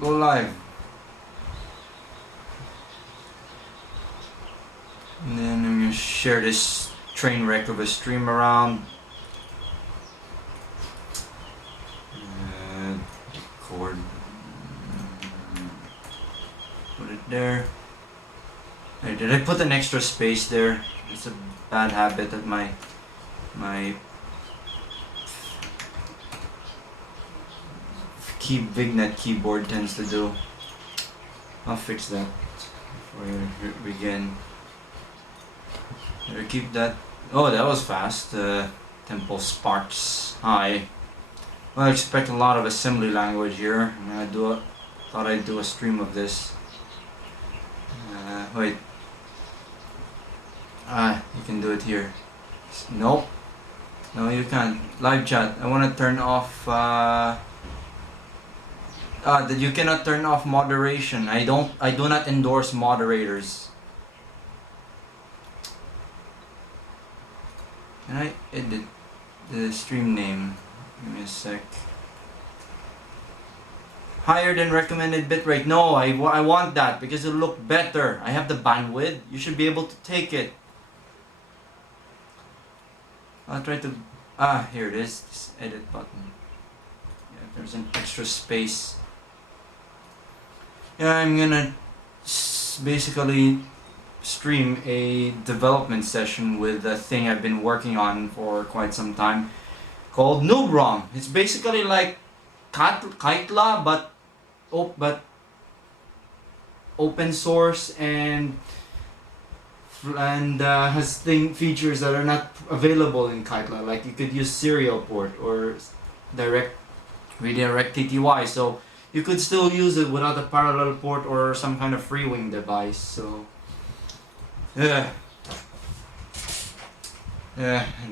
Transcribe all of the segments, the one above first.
Go live. And then I'm gonna share this train wreck of a stream around. Record. Put it there. Hey, did I put an extra space there? It's a bad habit that my Vignet keyboard tends to do. I'll fix that before we begin. Better keep that. Oh, that was fast. Tempo sparks high. Well, I expect a lot of assembly language here. Thought I'd do a stream of this. Wait. You can do it here. Nope. No, you can't. Live chat. I want to turn off. That you cannot turn off moderation. I do not endorse moderators. Can I edit the stream name? Give me a sec. Higher than recommended bitrate. No, I want that because it'll look better. I have the bandwidth. You should be able to take it. I'll try to... here it is. This edit button. Yeah, there's an extra space. Yeah, I'm gonna basically stream a development session with a thing I've been working on for quite some time called n00bROM. It's basically like Kitla, but open source and has features that are not available in Kitla. Like you could use serial port or redirect TTY, so you could still use it without a parallel port or some kind of freewing device. So yeah,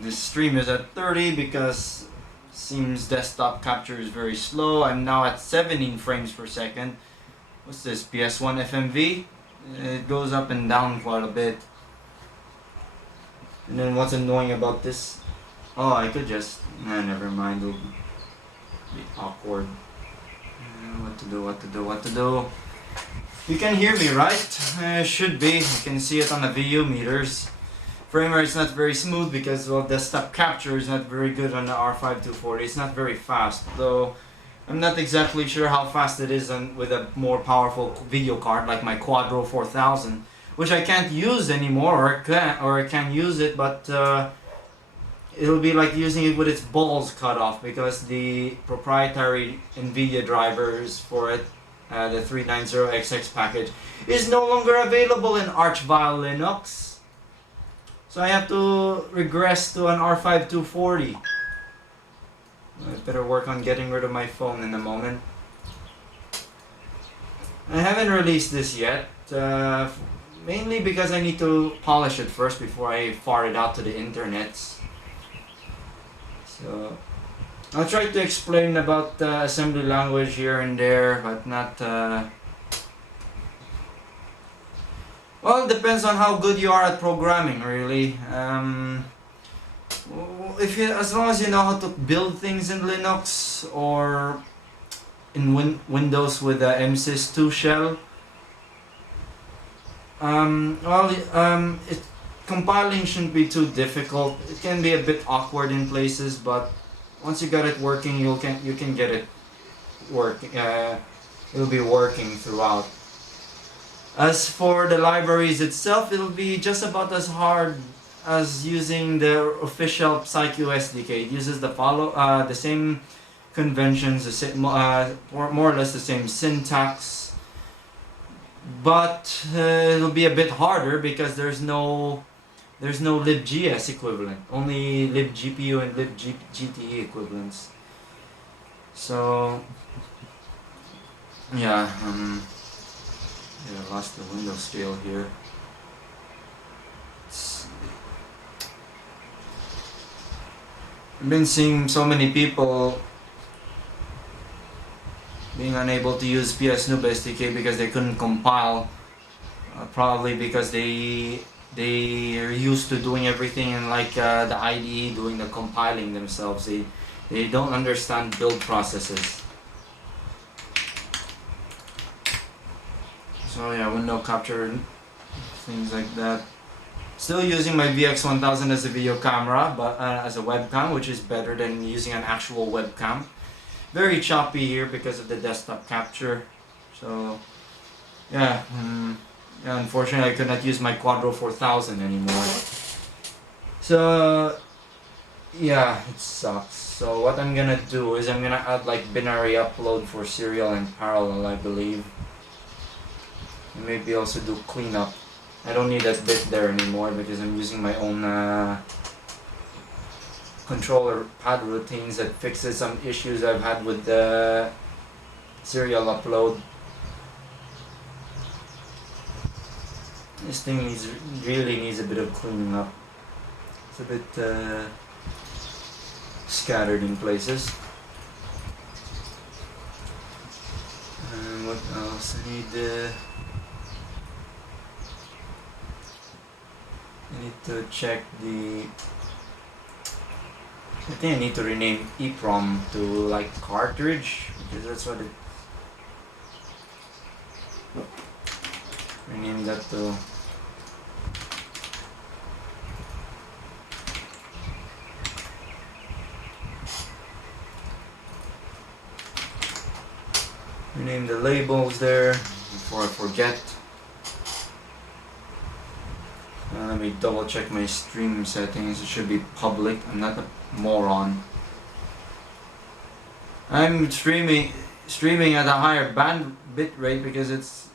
this stream is at 30 because seems desktop capture is very slow. I'm now at 17 frames per second. What's this, PS1 FMV? It goes up and down quite a bit. And then what's annoying about this? Oh, I could just... never mind, it'll be awkward. What to do. You can hear me, right? Should be. You can see it on the VU meters. Frame rate is not very smooth because, well, desktop capture is not very good on the R5240. It's not very fast, though I'm not exactly sure how fast it is with a more powerful video card like my Quadro 4000, which I can't use anymore, or I can use it, but it'll be like using it with its balls cut off because the proprietary NVIDIA drivers for it, the 390XX package, is no longer available in Archvile Linux. So I have to regress to an R5240. I better work on getting rid of my phone in a moment. I haven't released this yet, mainly because I need to polish it first before I fire it out to the internet. So I'll try to explain about assembly language here and there, but not... well, it depends on how good you are at programming, really. As long as you know how to build things in Linux or in Windows with the MSys2 shell, compiling shouldn't be too difficult. It can be a bit awkward in places, but once you got it working, you can get it it'll be working throughout. As for the libraries itself, it'll be just about as hard as using the official PsyQ SDK. It uses the same conventions, more or less the same syntax, but it'll be a bit harder because there's no libgs equivalent, only libgpu and libgte equivalents. So yeah, I lost the window scale here. I've been seeing so many people being unable to use PS-Noob SDK because they couldn't compile, probably because they are used to doing everything in like the IDE doing the compiling themselves. They don't understand build processes. So yeah, window capture, things like that. Still using my VX1000 as a video camera, but as a webcam, which is better than using an actual webcam. Very choppy here because of the desktop capture. So yeah, yeah, unfortunately I could not use my Quadro 4000 anymore. So yeah, it sucks. So what I'm gonna do is I'm gonna add like binary upload for serial and parallel, I believe. And maybe also do cleanup. I don't need that bit there anymore because I'm using my own controller pad routines that fixes some issues I've had with the serial upload. This thing really needs a bit of cleaning up. It's a bit scattered in places. And what else? I need to check the... I think I need to rename EEPROM to like cartridge, because that's what it... Rename that to... Rename the labels there before I forget. Let me double check my stream settings. It should be public. I'm not a moron. I'm streaming at a higher bit rate because it's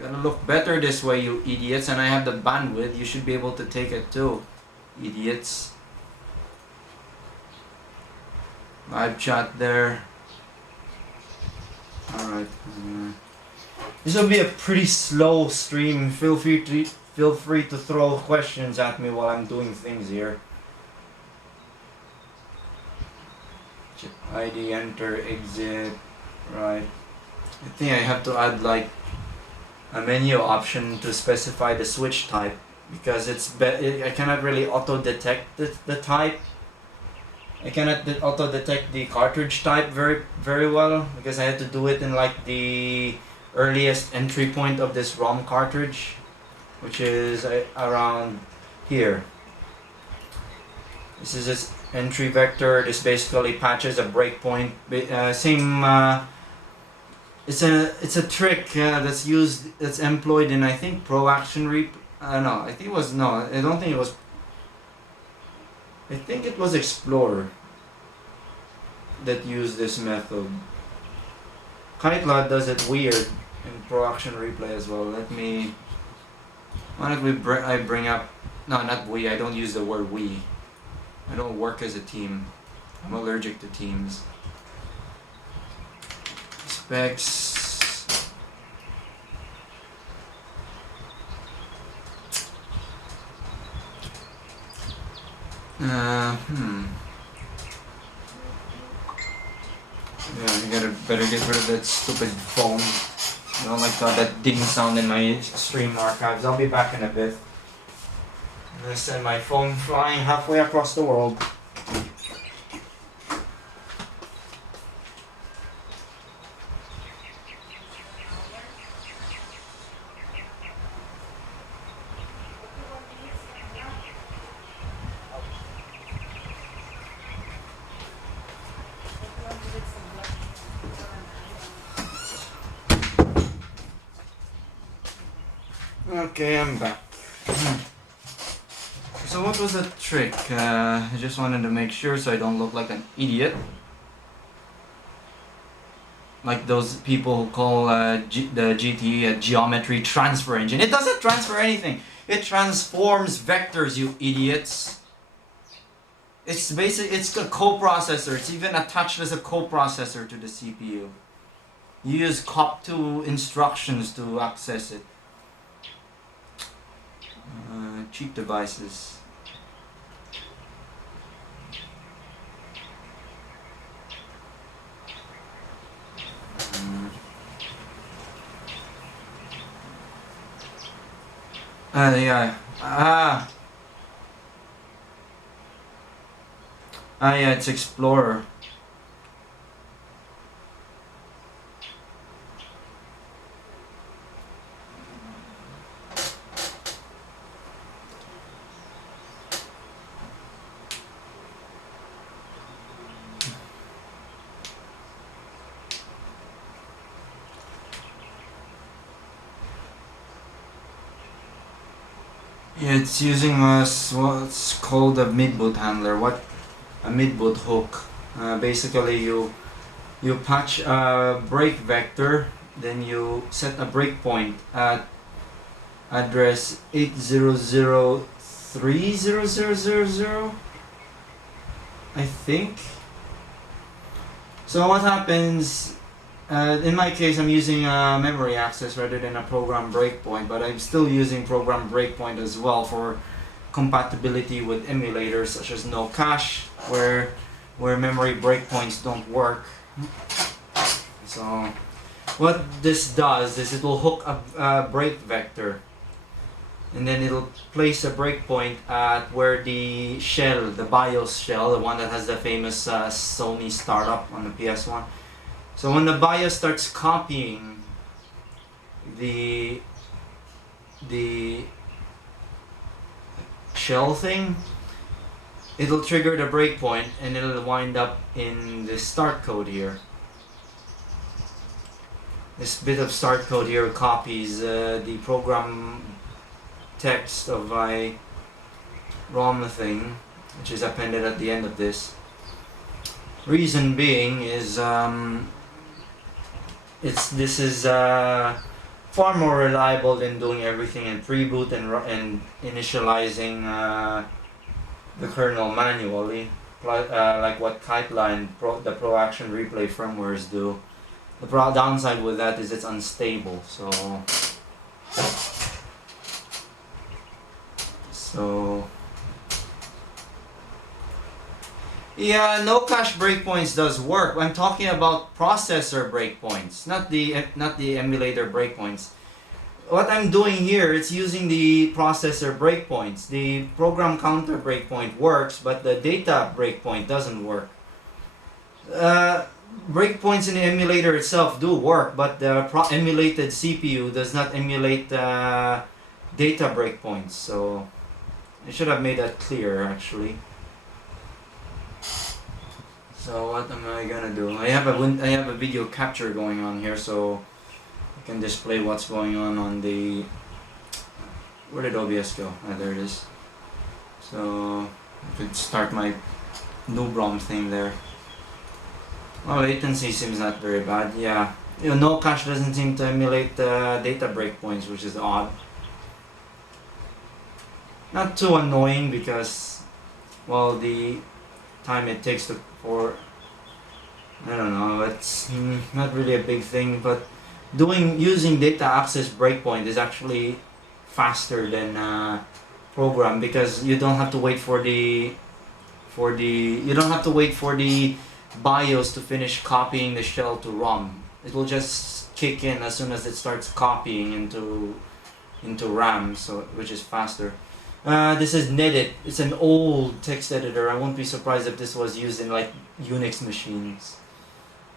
gonna look better this way, you idiots, and I have the bandwidth. You should be able to take it too, idiots. Live chat there. Alright. This will be a pretty slow stream. Feel free to throw questions at me while I'm doing things here. Chip ID, enter, exit. Right. I think I have to add like a menu option to specify the switch type, because I cannot really auto detect the type. I cannot auto detect the cartridge type very well, because I had to do it in like the earliest entry point of this ROM cartridge, which is around here. This is its entry vector. This basically patches a breakpoint. It's a trick that's employed in, I think, Pro Action Reap. No, I think it was I don't think it was. I think it was Explorer that used this method. KiteLot does it weird in Pro Action Replay as well. Why don't I bring up... No, not we. I don't use the word we. I don't work as a team. I'm allergic to teams. Specs. Yeah, better get rid of that stupid phone. I don't like that ding sound in my stream archives. I'll be back in a bit. I'm gonna send my phone flying halfway across the world. Okay, I'm back. So what was the trick? I just wanted to make sure so I don't look like an idiot. Like those people who call the GTE a geometry transfer engine. It doesn't transfer anything. It transforms vectors, you idiots. It's a coprocessor. It's even attached as a coprocessor to the CPU. You use COP2 instructions to access it. Cheap devices. Yeah. Yeah, it's Explorer. It's using what's called a mid-boot handler. What a mid-boot hook. Basically, you patch a break vector, then you set a breakpoint at address 8003000, I think. So what happens? In my case, I'm using a memory access rather than a program breakpoint, but I'm still using program breakpoint as well for compatibility with emulators such as no cache, where memory breakpoints don't work. So what this does is it will hook a break vector, and then it'll place a breakpoint at where the shell, the BIOS shell, the one that has the famous Sony startup on the PS1. So when the BIOS starts copying the shell thing, it'll trigger the breakpoint and it'll wind up in the start code here. This bit of start code here copies the program text of my ROM thing, which is appended at the end of this. Reason being is this is far more reliable than doing everything in pre-boot and initializing the kernel manually, like what Kiteline the Pro Action Replay firmwares do. The downside with that is it's unstable. So yeah, no cache breakpoints does work. I'm talking about processor breakpoints, not the emulator breakpoints. What I'm doing here, it's using the processor breakpoints. The program counter breakpoint works, but the data breakpoint doesn't work. Breakpoints in the emulator itself do work, but the emulated CPU does not emulate data breakpoints. So I should have made that clear actually. So what am I gonna do? I have a video capture going on here, so I can display what's going on the. Where did OBS go? Ah, there it is. So I could start my n00bROM thing there. Oh, latency seems not very bad. Yeah, no cache doesn't seem to emulate data breakpoints, which is odd. Not too annoying because, well, the time it takes for I don't know, it's not really a big thing, but using data access breakpoint is actually faster than program, because you don't have to wait for the BIOS to finish copying the shell to ROM. It will just kick in as soon as it starts copying into RAM, so which is faster. This is Nedit. It's an old text editor. I won't be surprised if this was used in like Unix machines.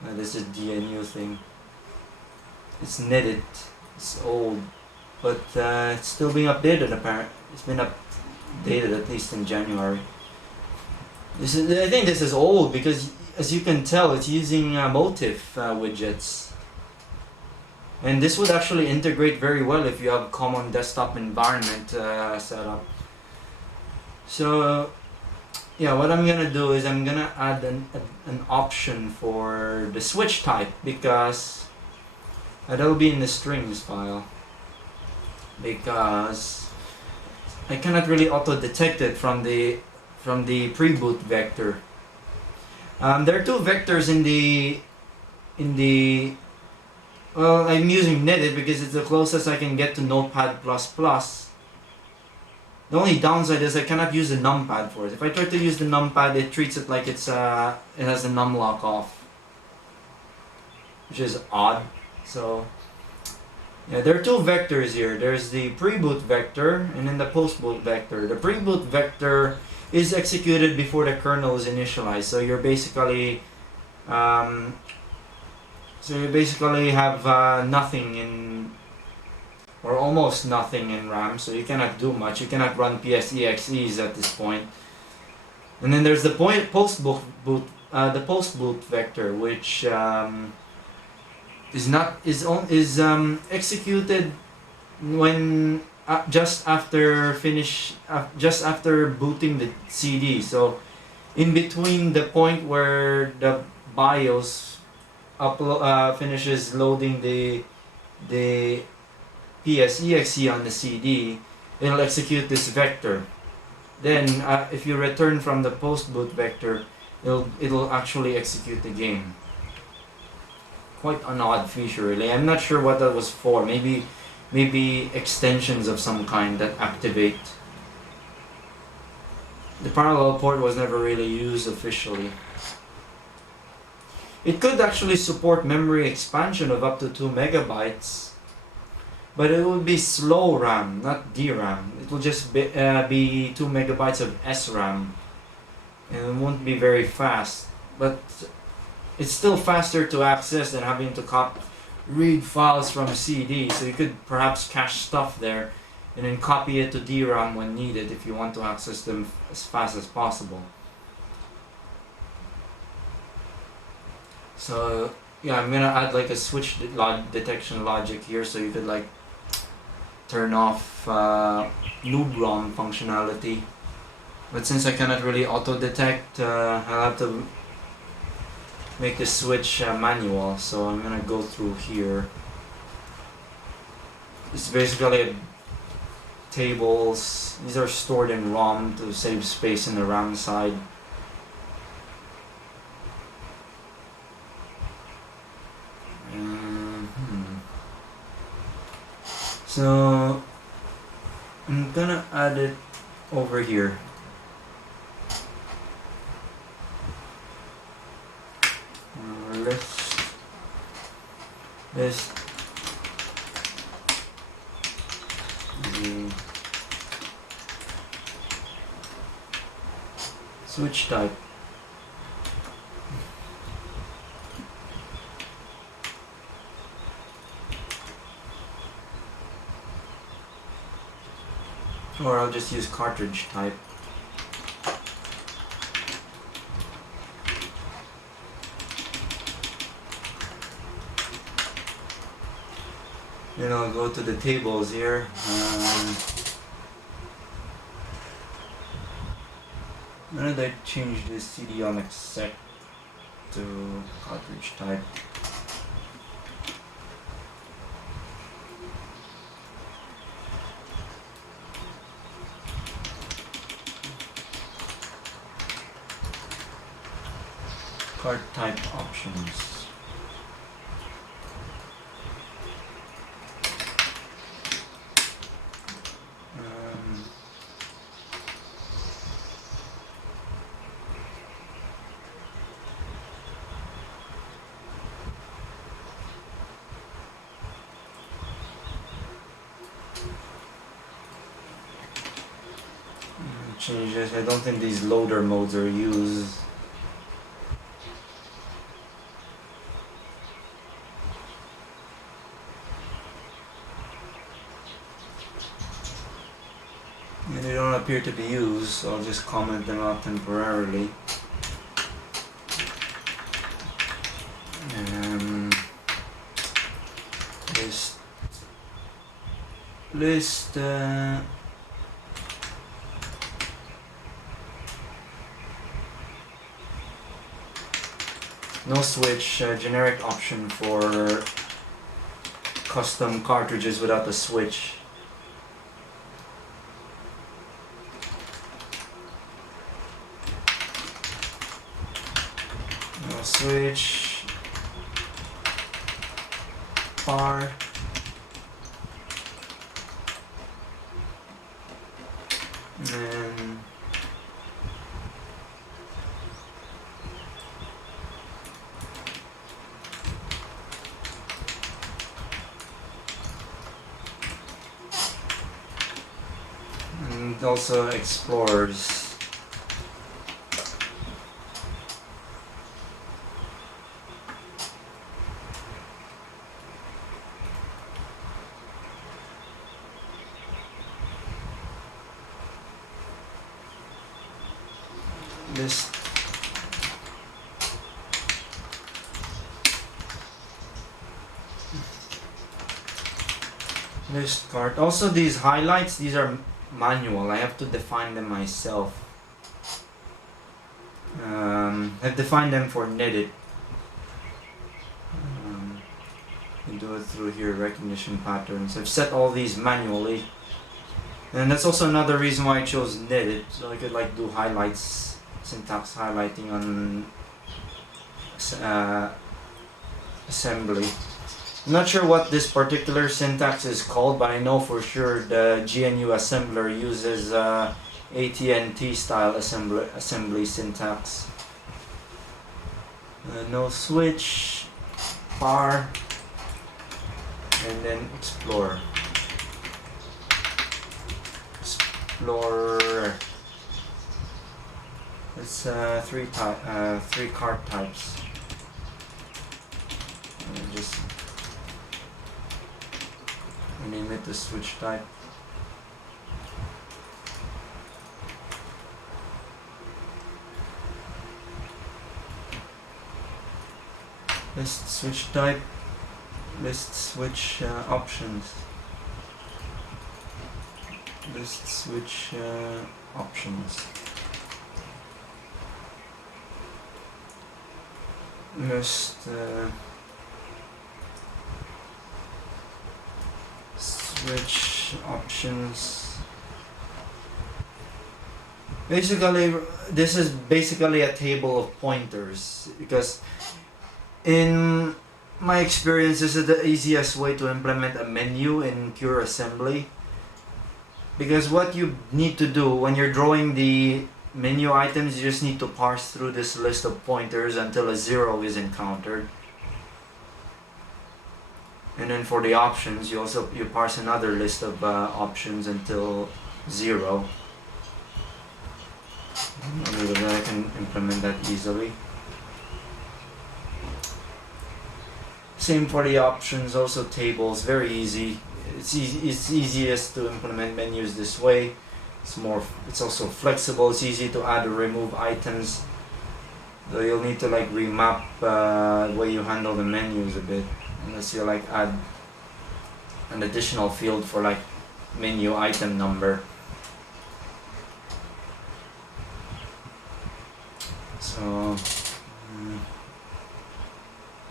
This is DNU thing. It's Nedit. It's old, but it's still being updated. Apparently, it's been updated at least in January. I think this is old because, as you can tell, it's using Motif widgets. And this would actually integrate very well if you have common desktop environment set up. So yeah, what I'm gonna do is I'm gonna add an option for the switch type, because that'll be in the strings file, because I cannot really auto detect it from the pre-boot vector. There are two vectors in the well, I'm using Nedit because it's the closest I can get to Notepad++. The only downside is I cannot use the numpad for it. If I try to use the numpad, it treats it like it has the numlock off, which is odd. So yeah, there are two vectors here. There's the pre-boot vector and then the post-boot vector. The pre-boot vector is executed before the kernel is initialized. So you're basically have nothing in, or almost nothing in RAM, so you cannot do much. You cannot run PSEXEs at this point. And then there's the post-boot vector, which is executed when just after booting the CD. So in between the point where the BIOS finishes loading the PSEXE on the CD, it'll execute this vector. Then if you return from the post boot vector, it'll actually execute the game. Quite an odd feature, really. I'm not sure what that was for. Maybe extensions of some kind that activate. The parallel port was never really used officially. It could actually support memory expansion of up to 2 megabytes, but it will be slow RAM, not DRAM. It will just be 2 megabytes of SRAM, and it won't be very fast. But it's still faster to access than having to read files from a CD, so you could perhaps cache stuff there and then copy it to DRAM when needed if you want to access them as fast as possible. So yeah, I'm gonna add like a switch detection logic here, so you could like turn off n00bROM functionality. But since I cannot really auto detect, I'll have to make the switch manual. So I'm gonna go through here. It's basically tables. These are stored in ROM to save space in the RAM side. So I'm gonna add it over here. Let's switch type. Or I'll just use cartridge type. Then I'll go to the tables here. When did I change this CD on exec to cartridge type? Card type options. Change this. I don't think these loader modes are used. And they don't appear to be used, so I'll just comment them out temporarily. List no switch, generic option for custom cartridges without the switch. No switch, bar. And then and also explorers. List List card. Also, these highlights, these are manual. I have to define them myself. I've defined them for knitted. You do it through here, recognition patterns. I've set all these manually. And that's also another reason why I chose knitted. So I could like do highlights, syntax highlighting on assembly. I'm not sure what this particular syntax is called, but I know for sure the GNU assembler uses AT&T style assembly syntax. No switch, par, and then explore. Explorer. It's three card types. Just name it the switch type. List switch type. List switch options. List switch options. List switch options. Basically, this is basically a table of pointers, because in my experience, this is the easiest way to implement a menu in pure assembly. Because what you need to do when you're drawing the menu items, you just need to parse through this list of pointers until a 0 is encountered. And then for the options, you parse another list of options until 0. Maybe I can implement that easily. Same for the options, also tables, very easy. It's easiest to implement menus this way. It's also flexible. It's easy to add or remove items. Though you'll need to like remap the way you handle the menus a bit, unless you like add an additional field for like menu item number. So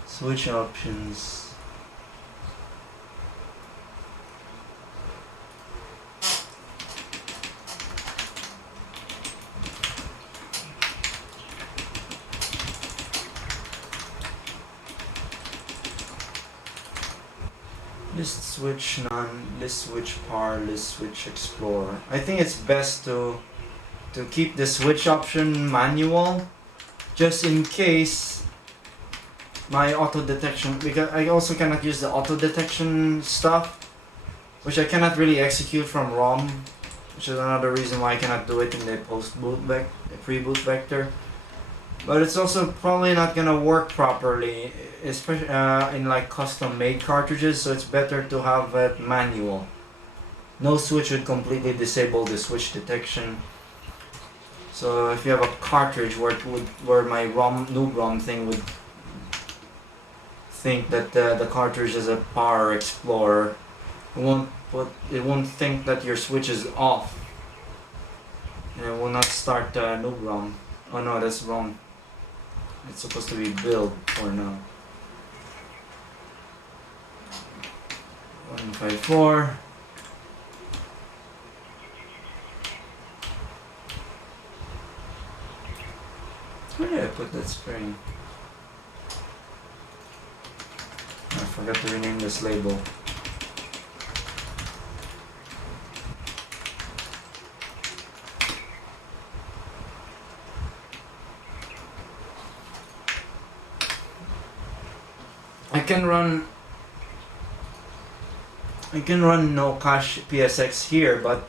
switch options. List switch none, list switch par, list switch explorer. I think it's best to keep the switch option manual, just in case my auto detection, because I also cannot use the auto detection stuff, which I cannot really execute from ROM, which is another reason why I cannot do it in the pre-boot vector. But it's also probably not gonna work properly, especially in like custom-made cartridges. So it's better to have it manual. No switch would completely disable the switch detection. So if you have a cartridge where my n00bROM thing would think that the cartridge is a par explorer, it won't think that your switch is off, and it will not start n00bROM. Oh no, that's wrong. It's supposed to be build for now. 154. Where did I put that spring? I forgot to rename this label. I can run no cache PSX here, but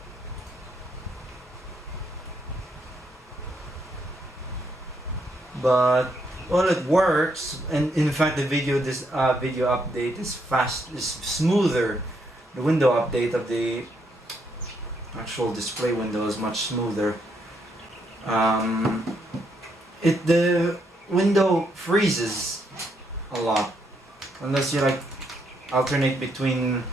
well, it works. And in fact, the video update is smoother. The window update of the actual display window is much smoother. The window freezes a lot unless you like alternate between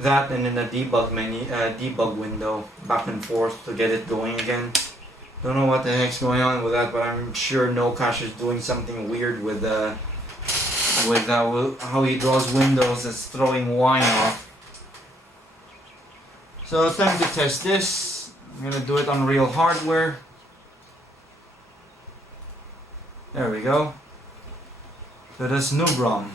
that and then a debug menu, debug window back and forth to get it going again. Don't know what the heck's going on with that, but I'm sure No Cache is doing something weird with how he draws windows that's throwing wine off. So time to test this. I'm gonna do it on real hardware. There we go. So that's n00bROM.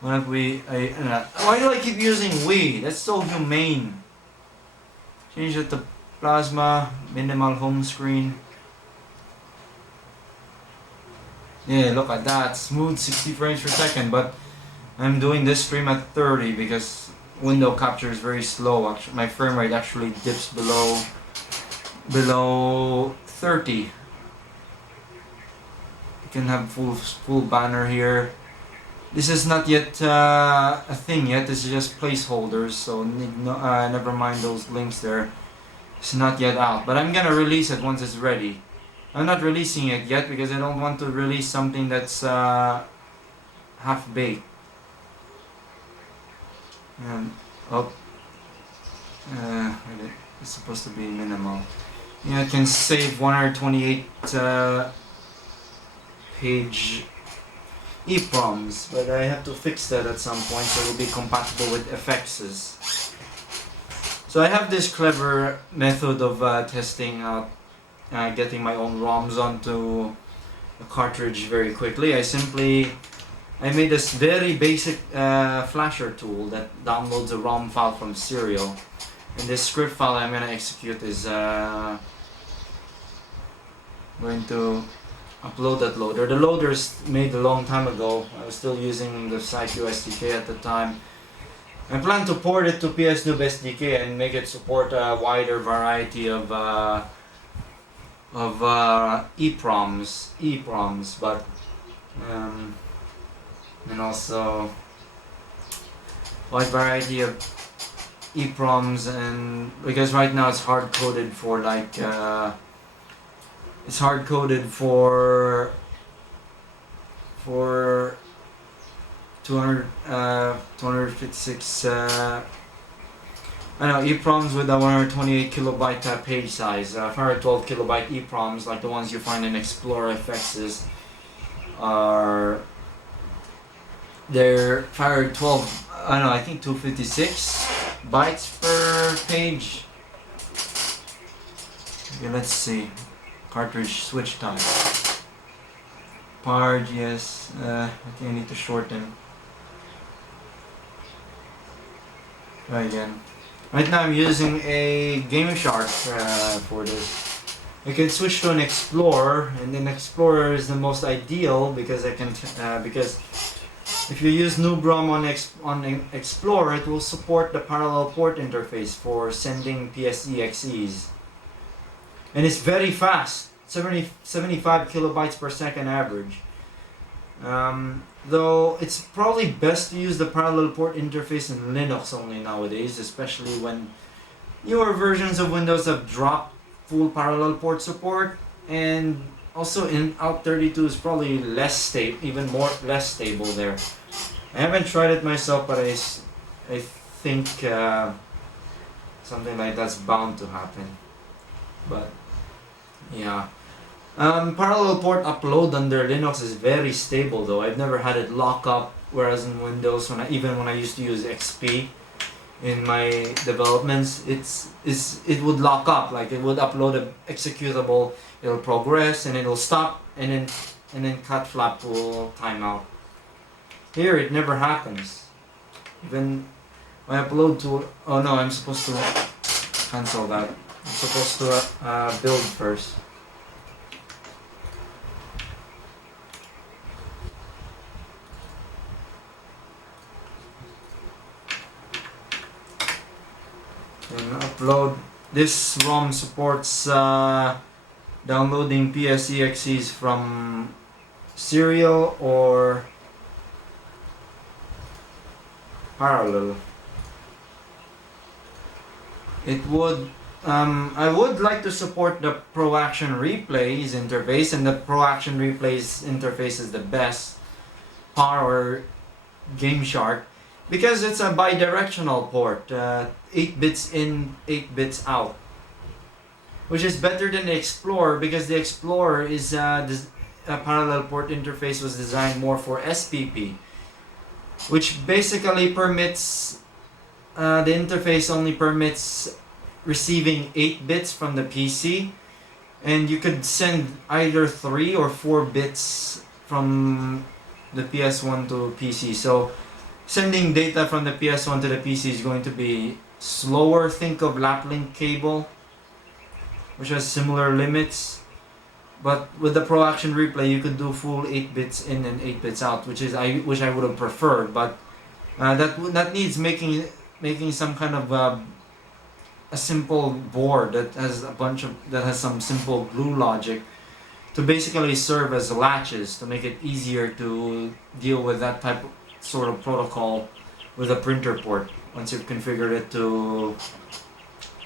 Why don't we? Why do I keep using we? That's so humane. Change it to plasma, minimal home screen. Yeah, look at that. Smooth 60 frames per second, but I'm doing this stream at 30 because window capture is very slow. Actually, my frame rate actually dips below 30. You can have full banner here. This is not yet a thing yet. This is just placeholders, so never mind those links there. It's not yet out, but I'm gonna release it once it's ready. I'm not releasing it yet because I don't want to release something that's half-baked. It's supposed to be minimal. Yeah, I can save 128 page EPROMs, but I have to fix that at some point so it will be compatible with FXs. So I have this clever method of testing out, getting my own ROMs onto a cartridge very quickly. I made this very basic flasher tool that downloads a ROM file from serial. And this script file I'm going to execute is going to upload that loader. The loader's made a long time ago. I was still using the Psycho SDK at the time. I plan to port it to PS Noob SDK and make it support a wider variety of EPROMs, but and also wide variety of EPROMs, and because right now it's hard coded for like it's hard coded for 256 EPROMs with a 128 kilobyte page size. 512 kilobyte EPROMs like the ones you find in Explorer FXs they're 512, I think 256 bytes per page. Okay, let's see. Cartridge switch time. Pard, yes. I think I need to shorten. Try again. Right now I'm using a Gymshark for this. I can switch to an Explorer, and then Explorer is the most ideal because because if you use n00bROM on Explorer, it will support the parallel port interface for sending PSEXEs. And it's very fast, 75 kilobytes per second average. Though it's probably best to use the parallel port interface in Linux only nowadays, especially when newer versions of Windows have dropped full parallel port support, and also in Out32 is probably less stable, less stable there. I haven't tried it myself, but I think something like that's bound to happen. But yeah. Parallel port upload under Linux is very stable though. I've never had it lock up, whereas in Windows, even when I used to use XP in my developments, it would lock up. Like it would upload an executable, it'll progress and it'll stop, and then cat flap will time out. Here it never happens. Even when I upload to, oh no, I'm supposed to cancel that. I'm supposed to build first. And upload. This ROM supports downloading PSEXEs from serial or parallel. It would I would like to support the Pro Action Replays interface, and the Pro Action Replays interface is the best. PAR or Gymshark. because it's a bidirectional port, 8 bits in, 8 bits out, which is better than the Explorer, because the Explorer is a parallel port interface was designed more for SPP, which basically permits the interface only permits receiving 8 bits from the PC, and you could send either 3 or 4 bits from the PS1 to PC. So sending data from the PS1 to the PC is going to be slower. Think of laplink cable, which has similar limits. But with the Pro Action Replay, you could do full 8 bits in and 8 bits out, which I would have preferred. But that needs making some kind of a simple board that has some simple glue logic to basically serve as latches to make it easier to deal with that sort of protocol with a printer port once you've configured it to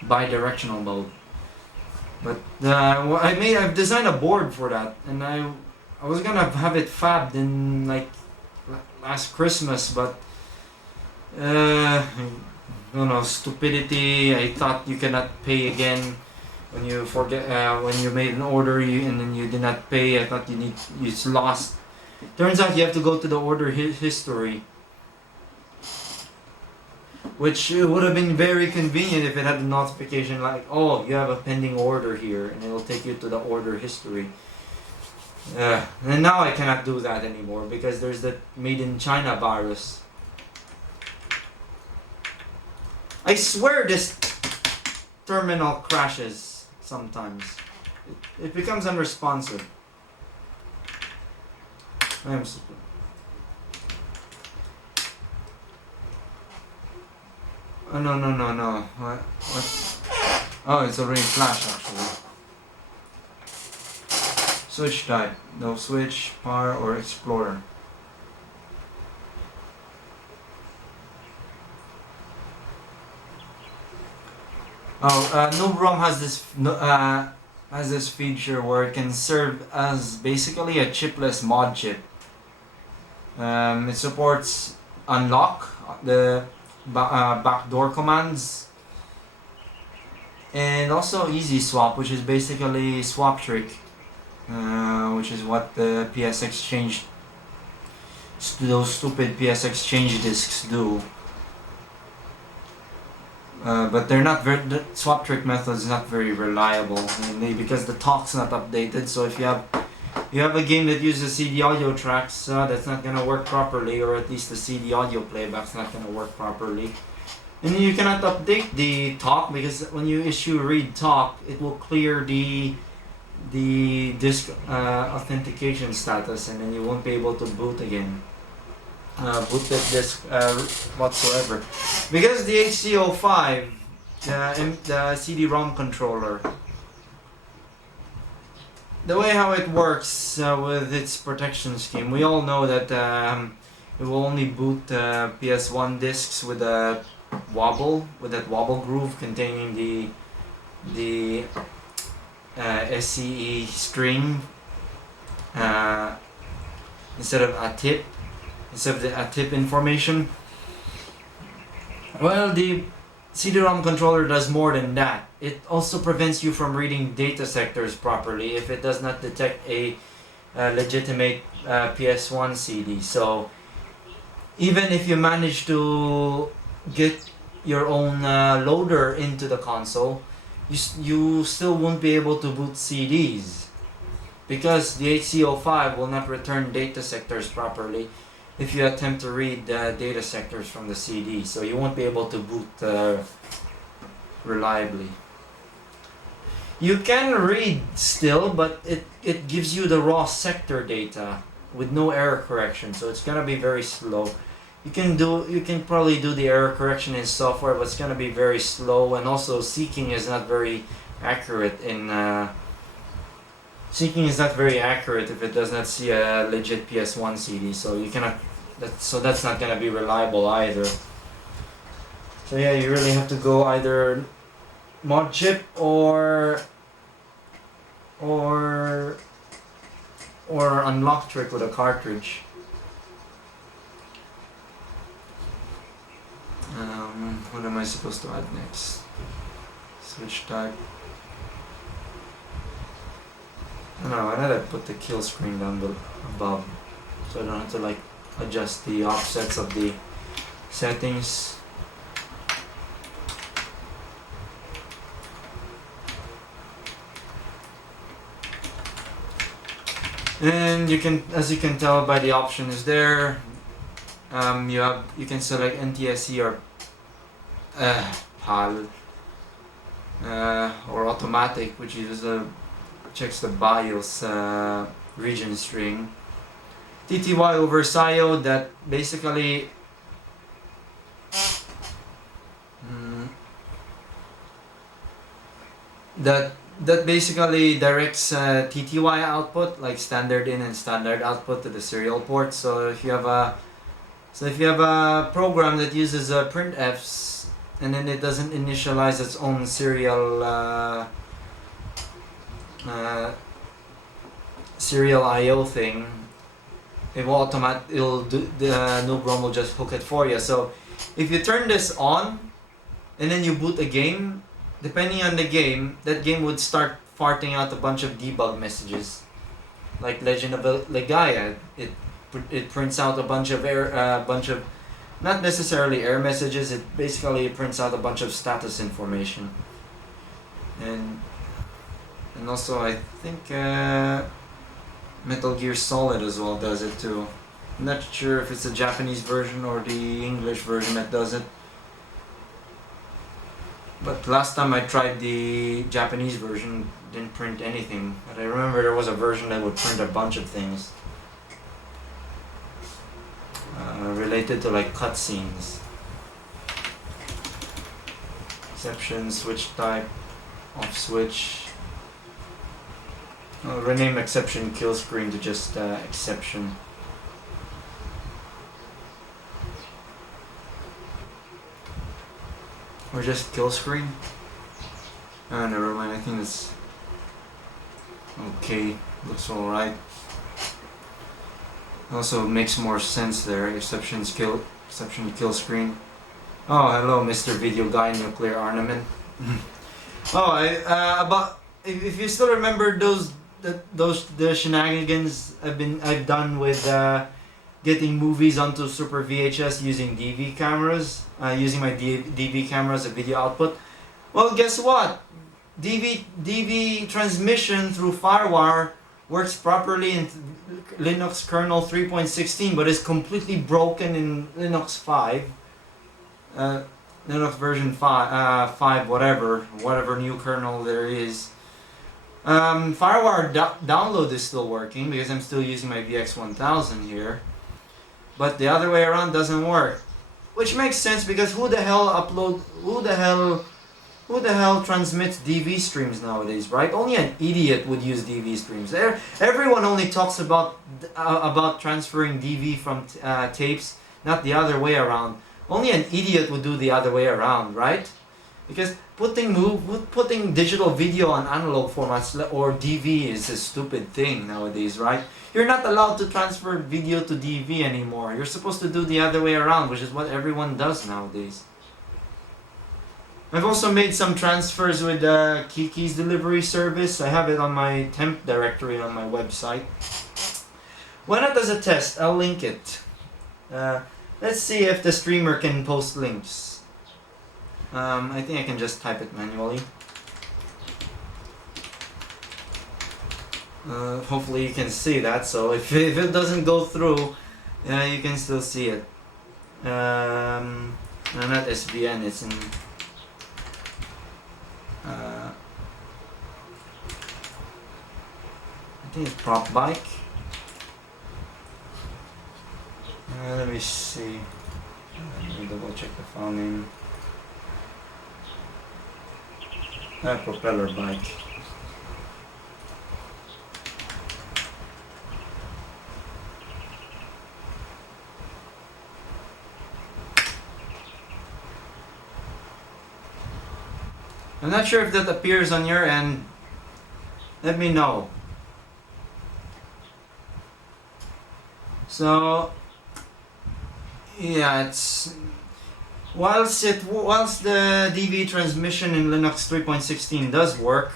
bi-directional mode. But I've designed a board for that, and I was gonna have it fabbed in like last Christmas, but I don't know, stupidity. I thought you cannot pay again when you forget when you made an order and then you did not pay. I thought it's lost. Turns out you have to go to the order history, which would have been very convenient if it had a notification like, oh, you have a pending order here, and it'll take you to the order history. And now I cannot do that anymore because there's the made in China virus. I swear this terminal crashes sometimes. It becomes unresponsive. I am stupid. Oh, no. What? Oh, it's already flashed actually. Switch type. No switch, power, or explorer. n00bROM has this feature where it can serve as basically a chipless mod chip. It supports unlock, the backdoor commands, and also easy swap, which is basically swap trick, which is what the PS Exchange, those stupid PS Exchange discs do. But they're not the swap trick method is not very reliable, mainly because the talk's not updated. So if you have a game that uses CD audio tracks, that's not gonna work properly, or at least the CD audio playback's not gonna work properly. And you cannot update the talk because when you issue read talk, it will clear the disk authentication status, and then you won't be able to boot again. Boot that disk whatsoever, because the HC05, the CD-ROM controller, the way how it works with its protection scheme, we all know that it will only boot PS1 discs with that wobble groove containing the SCE string instead of a tip. Instead of a tip information. Well, the CD-ROM controller does more than that. It also prevents you from reading data sectors properly if it does not detect a legitimate PS1 CD. So even if you manage to get your own loader into the console, you still won't be able to boot CDs because the HC05 will not return data sectors properly if you attempt to read data sectors from the CD, so you won't be able to boot reliably. You can read still, but it gives you the raw sector data with no error correction, so it's gonna be very slow. You can probably do the error correction in software, but it's gonna be very slow, and also seeking is not very accurate Seeking is not very accurate if it does not see a legit PS1 CD, so you cannot. That's not gonna be reliable either. So yeah, you really have to go either mod chip or unlock trick with a cartridge. What am I supposed to add next? Switch type. I don't know, why did I put the kill screen down above? So I don't have to like adjust the offsets of the settings. And you can, as you can tell by the options there, you can select NTSC or PAL or automatic, which is checks the BIOS region string. TTY over SIO, that basically that basically directs TTY output, like standard in and standard output, to the serial port. So if you have a program that uses printfs and then it doesn't initialize its own serial serial I/O thing, it will it'll do, the n00bROM will just hook it for you. So if you turn this on and then you boot a game, depending on the game, that game would start farting out a bunch of debug messages, like Legend of Legaia. It prints out a bunch of not necessarily error messages. It basically prints out a bunch of status information, and also I think Metal Gear Solid as well does it too. I'm not sure if it's the Japanese version or the English version that does it. But last time I tried the Japanese version, didn't print anything. But I remember there was a version that would print a bunch of things related to like cutscenes. Exception, switch type, off switch. I'll rename exception kill screen to just exception. Or just kill screen? Oh, never mind, I think it's okay, looks alright. Also makes more sense there, exception kill screen. Oh, hello Mr. Video Guy Nuclear Ornament. Oh, about if you still remember the shenanigans I've done with getting movies onto Super VHS using DV cameras, using my DV camera as a video output. Well, guess what? DV transmission through FireWire works properly in Linux kernel 3.16, but is completely broken in Linux 5. Linux version 5, whatever new kernel there is. FireWire download is still working because I'm still using my VX1000 here. But the other way around doesn't work, which makes sense because who the hell transmits DV streams nowadays, right? Only an idiot would use DV streams. Everyone only talks about transferring DV from tapes, not the other way around. Only an idiot would do the other way around, right? Because putting digital video on analog formats or DV is a stupid thing nowadays, right? You're not allowed to transfer video to DV anymore. You're supposed to do the other way around, which is what everyone does nowadays. I've also made some transfers with Kiki's delivery service. I have it on my temp directory on my website. Why not as a test? I'll link it. Let's see if the streamer can post links. I think I can just type it manually. Hopefully you can see that, so if it doesn't go through, you can still see it. No, not SVN, it's in... I think it's prop bike. Let me see. Let me double check the file name. Propeller bike. I'm not sure if that appears on your end. Let me know. So, yeah, whilst the DV transmission in Linux 3.16 does work,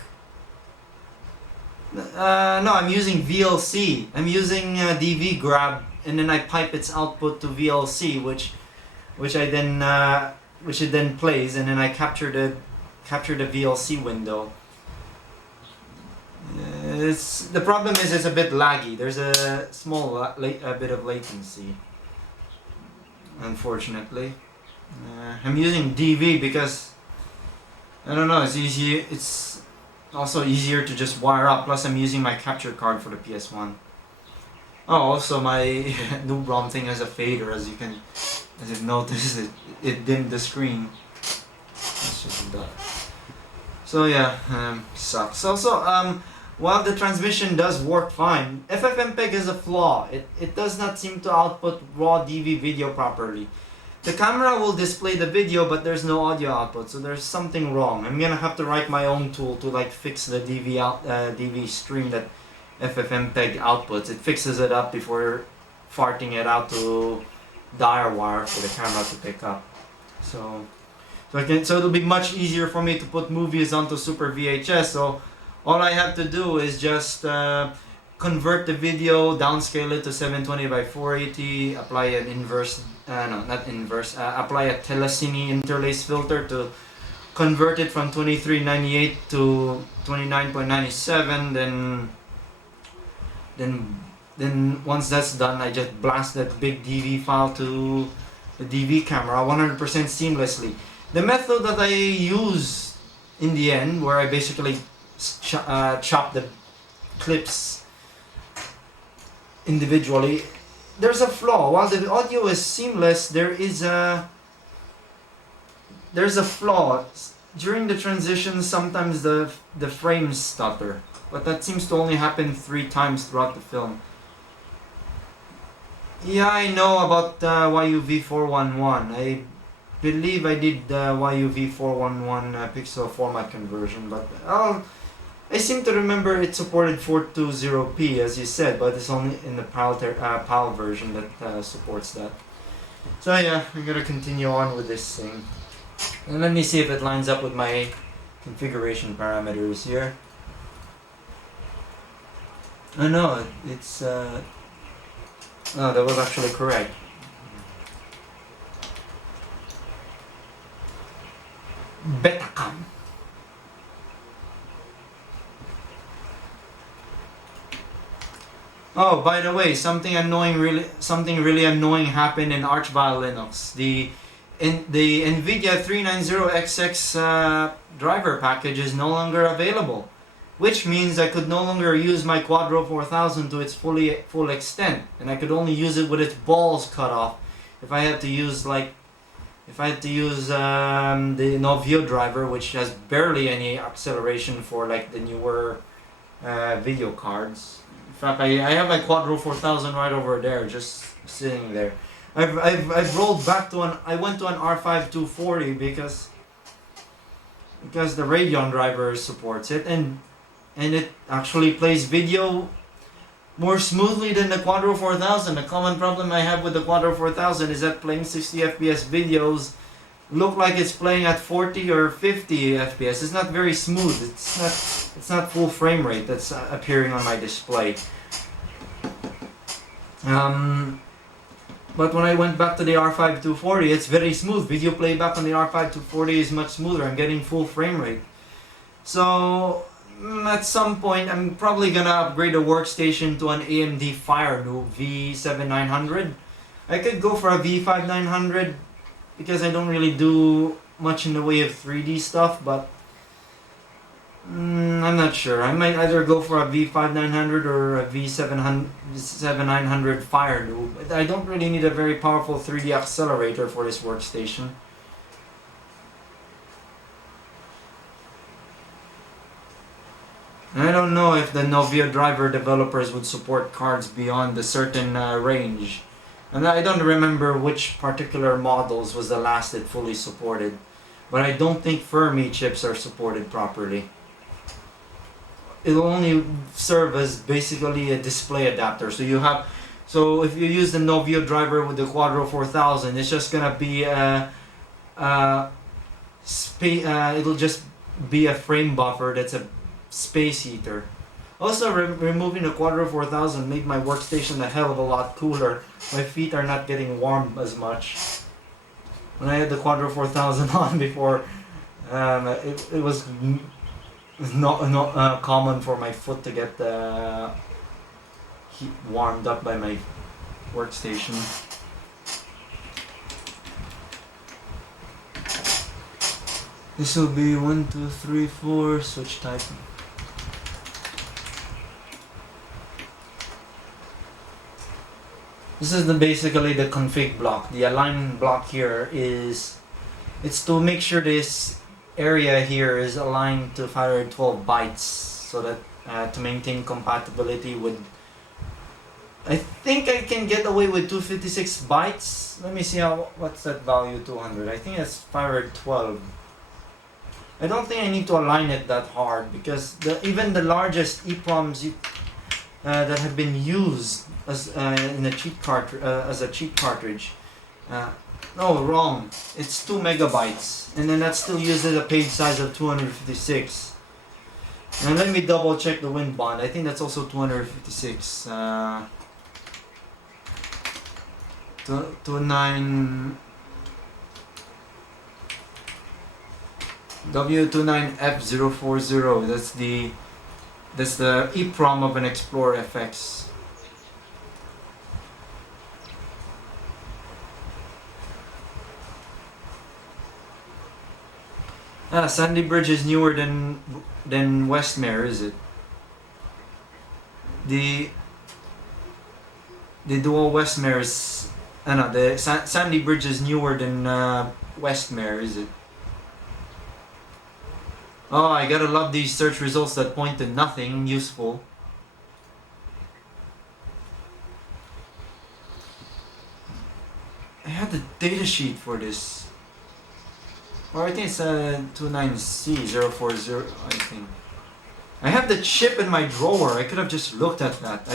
no, I'm using VLC. I'm using DV grab, and then I pipe its output to VLC, which it then plays, and then I capture the VLC window. The problem is it's a bit laggy. There's a small bit of latency, unfortunately. I'm using DV because I don't know. It's easy. It's also easier to just wire up. Plus, I'm using my capture card for the PS1. Oh, also my n00bROM thing has a fader, as you've noticed. It dimmed the screen. It's just that. So yeah, sucks. Also, while the transmission does work fine, FFmpeg has a flaw. It does not seem to output raw DV video properly. The camera will display the video, but there's no audio output, so there's something wrong. I'm gonna have to write my own tool to like fix the DV stream that FFmpeg outputs. It fixes it up before farting it out to DireWire for the camera to pick up. So it'll be much easier for me to put movies onto Super VHS. So all I have to do is just convert the video, downscale it to 720 by 480, apply an apply a telecine interlace filter to convert it from 2398 to 29.97. Then once that's done, I just blast that big DV file to the DV camera 100% seamlessly. The method that I use in the end, where I basically chop the clips individually, there's a flaw. While the audio is seamless, there's a flaw. During the transition, sometimes the frames stutter, but that seems to only happen 3 times throughout the film. Yeah, I know about YUV411. I believe I did YUV411 pixel format conversion, but I seem to remember it supported 420p, as you said, but it's only in the PAL version that supports that. So yeah, I'm gonna continue on with this thing. And let me see if it lines up with my configuration parameters here. Oh no, it's no, that was actually correct. Betacam. Oh, by the way, something really annoying happened in Archvile Linux. The NVIDIA 390XX driver package is no longer available, which means I could no longer use my Quadro 4000 to its full extent, and I could only use it with its balls cut off. If I had to use the Novio driver, which has barely any acceleration for like the newer video cards. In fact, I have my Quadro 4000 right over there, just sitting there. I've rolled back to I went to an R5 240 because the Radeon driver supports it, and it actually plays video more smoothly than the Quadro 4000. The common problem I have with the Quadro 4000 is that playing 60 FPS videos look like it's playing at 40 or 50 FPS. It's not very smooth. It's not full frame rate that's appearing on my display. But when I went back to the R5 240, it's very smooth. Video playback on the R5 240 is much smoother. I'm getting full frame rate. So at some point, I'm probably gonna upgrade the workstation to an AMD FireNoob V7900. I could go for a V5900 because I don't really do much in the way of 3D stuff, but I'm not sure. I might either go for a V5900 or a V7900 FireNoob. I don't really need a very powerful 3D accelerator for this workstation. I don't know if the Novio driver developers would support cards beyond a certain range. And I don't remember which particular models was the last it fully supported. But I don't think Fermi chips are supported properly. It'll only serve as basically a display adapter. So if you use the Novio driver with the Quadro 4000, it's just gonna be a it'll just be a frame buffer that's a space heater. Also, removing the Quadro 4000 made my workstation a hell of a lot cooler. My feet are not getting warm as much. When I had the Quadro 4000 on before, it was not common for my foot to get heat warmed up by my workstation. This will be 1, 2, 3, 4 switch type. This is basically the config block. The align block here it's to make sure this area here is aligned to 512 bytes, so that to maintain compatibility with. I think I can get away with 256 bytes. Let me see what's that value 200. I think it's 512. I don't think I need to align it that hard, because even the largest EPROMs that have been used as in a cheat cartridge as a cheat cartridge. No, wrong. It's 2 megabytes, and then that still uses a page size of 256. And let me double check the win bond. I think that's also 256. 29 W29F040. That's the EPROM of an Explorer FX. Sandy Bridge is newer than Westmere, is it? The dual Westmares. No, the Sandy Bridge is newer than Westmere, is it? Oh, I gotta love these search results that point to nothing useful. I had the datasheet for this. Or I think it's 29C040, I think. I have the chip in my drawer. I could have just looked at that.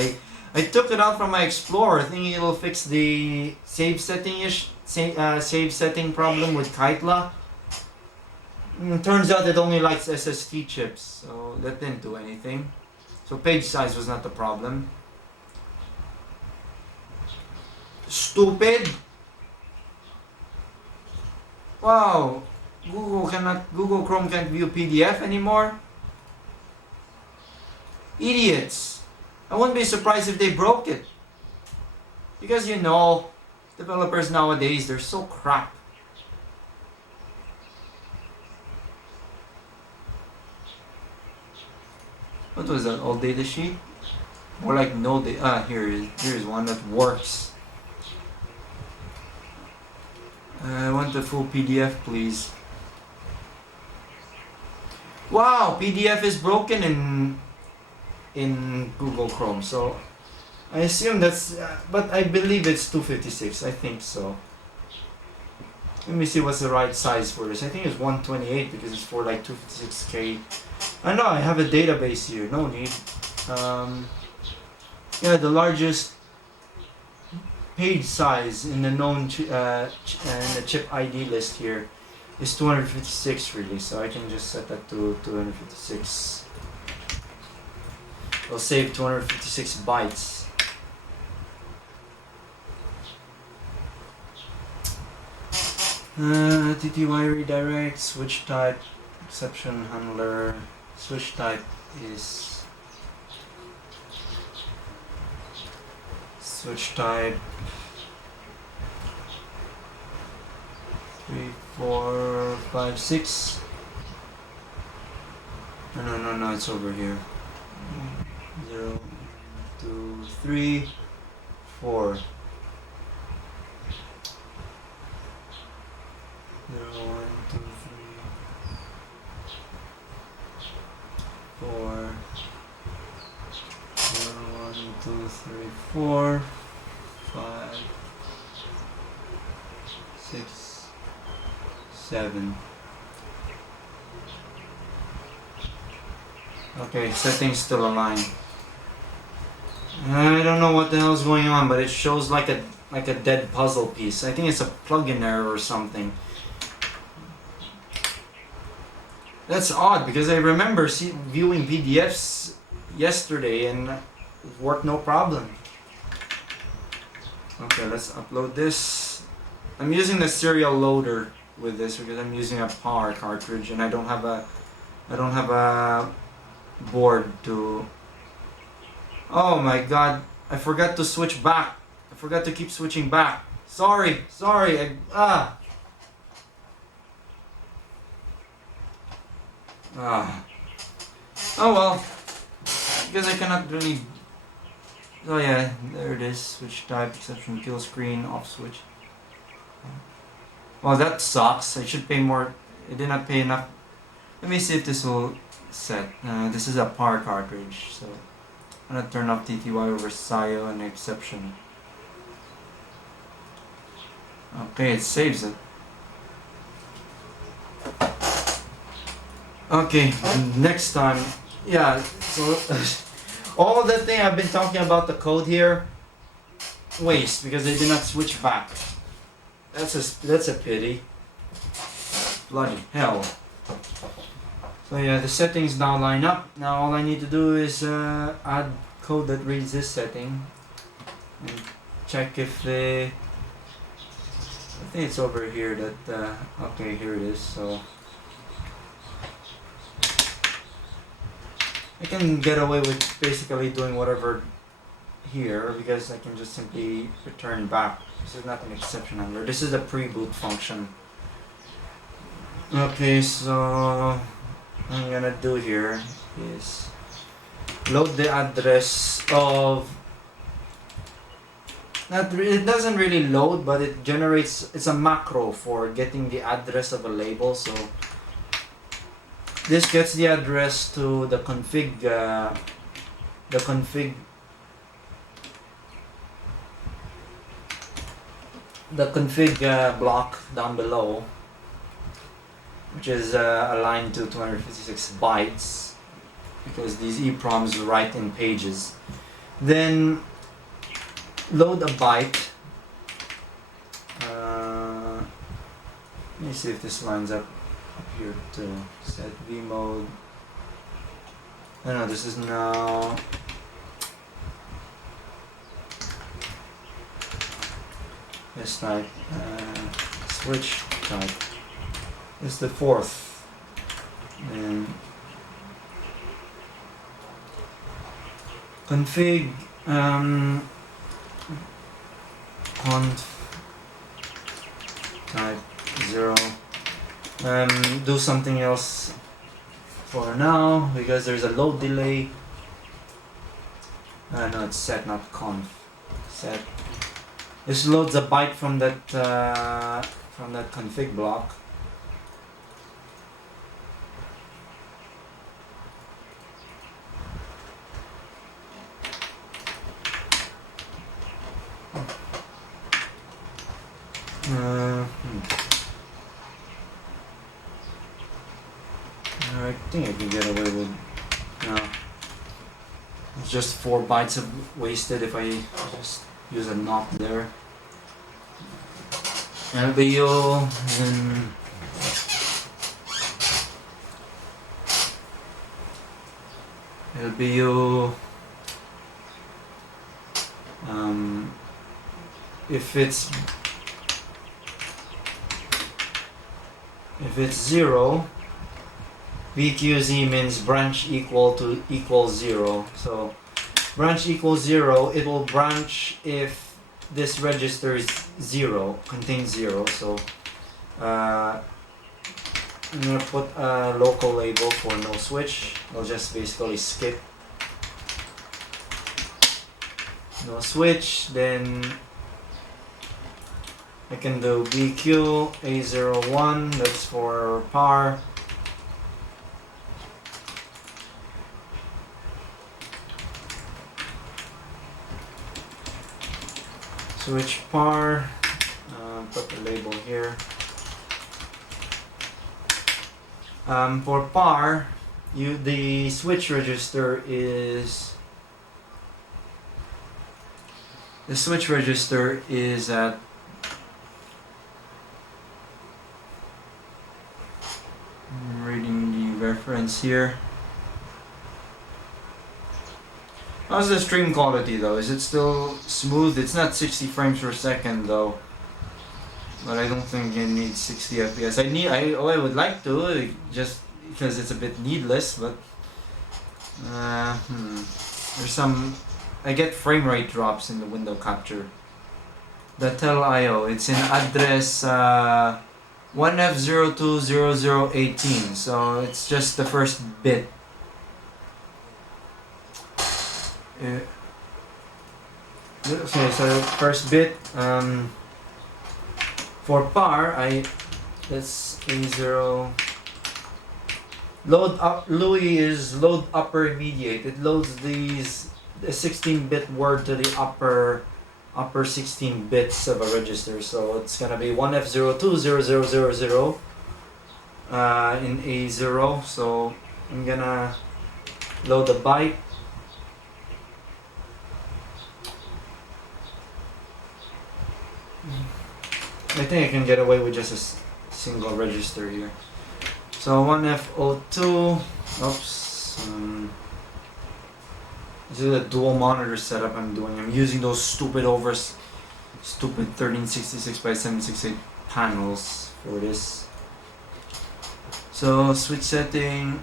I took it out from my Explorer thinking it'll fix the save setting problem with Kaitla. Turns out it only likes SSD chips, so that didn't do anything. So page size was not the problem. Stupid! Wow! Google Chrome can't view PDF anymore? Idiots! I wouldn't be surprised if they broke it. Because you know, developers nowadays, they're so crap. What was that, old data sheet? More like no data. Here's one that works. I want the full PDF, please. Wow, PDF is broken in Google Chrome, so I assume that's, but I believe it's 256. I think so. Let me see what's the right size for this. I think it's 128 because it's for like 256K. I know I have a database here. No need. Yeah, the largest page size in the known in the chip ID list here is 256 really. So I can just set that to 256. I'll save 256 bytes. TTY redirect, switch type, exception handler. Switch type is switch type 3, 4, 5, 6. No, it's over here. 0, 2, 3, 4. 0, 1, 2, 3, 4. 0, 1, 2, 3, 4, 5, 6, 7. Okay, settings still aligned. I don't know what the hell is going on, but it shows like a dead puzzle piece. I think it's a plugin error or something. That's odd because I remember viewing PDFs yesterday and it worked no problem. Okay, let's upload this. I'm using the serial loader with this because I'm using a power cartridge and I don't have a board to. Oh my god, I forgot to switch back. I forgot to keep switching back. Sorry. Oh well, because I cannot really. Oh yeah, there it is. Switch type, exception, kill screen, off switch. Well, that sucks. I should pay more. I did not pay enough. Let me see if this will set. This is a power cartridge, so I'm gonna turn off TTY over SIO and exception. Okay, it saves it. Okay, next time. Yeah, so all the thing I've been talking about the code here, waste because they did not switch back. That's a pity. Bloody hell. So yeah, the settings now line up. Now all I need to do is add code that reads this setting and check if I think it's over here that okay, here it is. So I can get away with basically doing whatever here because I can just simply return back. This is not an exception handler. This is a pre-boot function. Okay, so what I'm gonna do here is load the address of. It doesn't really load, but it generates. It's a macro for getting the address of a label. So this gets the address to the config. The config block down below, which is aligned to 256 bytes because these EPROMs write in pages. Then load a byte. Let me see if this lines up here to set V mode. No, this is now. This type, switch type is the fourth, and config conf type 0. Do something else for now because there's a load delay. No, it's set, not conf. Set. This loads a byte from that config block. I think I can get away with. No, it's just 4 bytes of wasted if I just use a not there. LBO and LBO. If it's 0, BQZ means branch equals 0. So branch equals 0. It will branch if this register is 0, contains 0. So I'm gonna put a local label for no switch. I'll just basically skip no switch. Then I can do BQ A01. That's for power. Switch par, put the label here. For par, the switch register is at I'm reading the reference here. How's the stream quality though? Is it still smooth? It's not 60 frames per second though. But I don't think you need 60 FPS. I would like to, just because it's a bit needless, but there's some, I get frame rate drops in the window capture. The tel IO, it's in address 1F020018, so it's just the first bit. Okay, so first bit, for par, that's A0. Load up, Louis is load upper immediate. It loads the 16-bit word to the upper 16 bits of a register. So it's gonna be 1F020000 in A0. So I'm gonna load the byte. I think I can get away with just a single register here. So 1F02, oops, this is a dual monitor setup I'm doing. I'm using those stupid 1366 by 768 panels for this. So switch setting,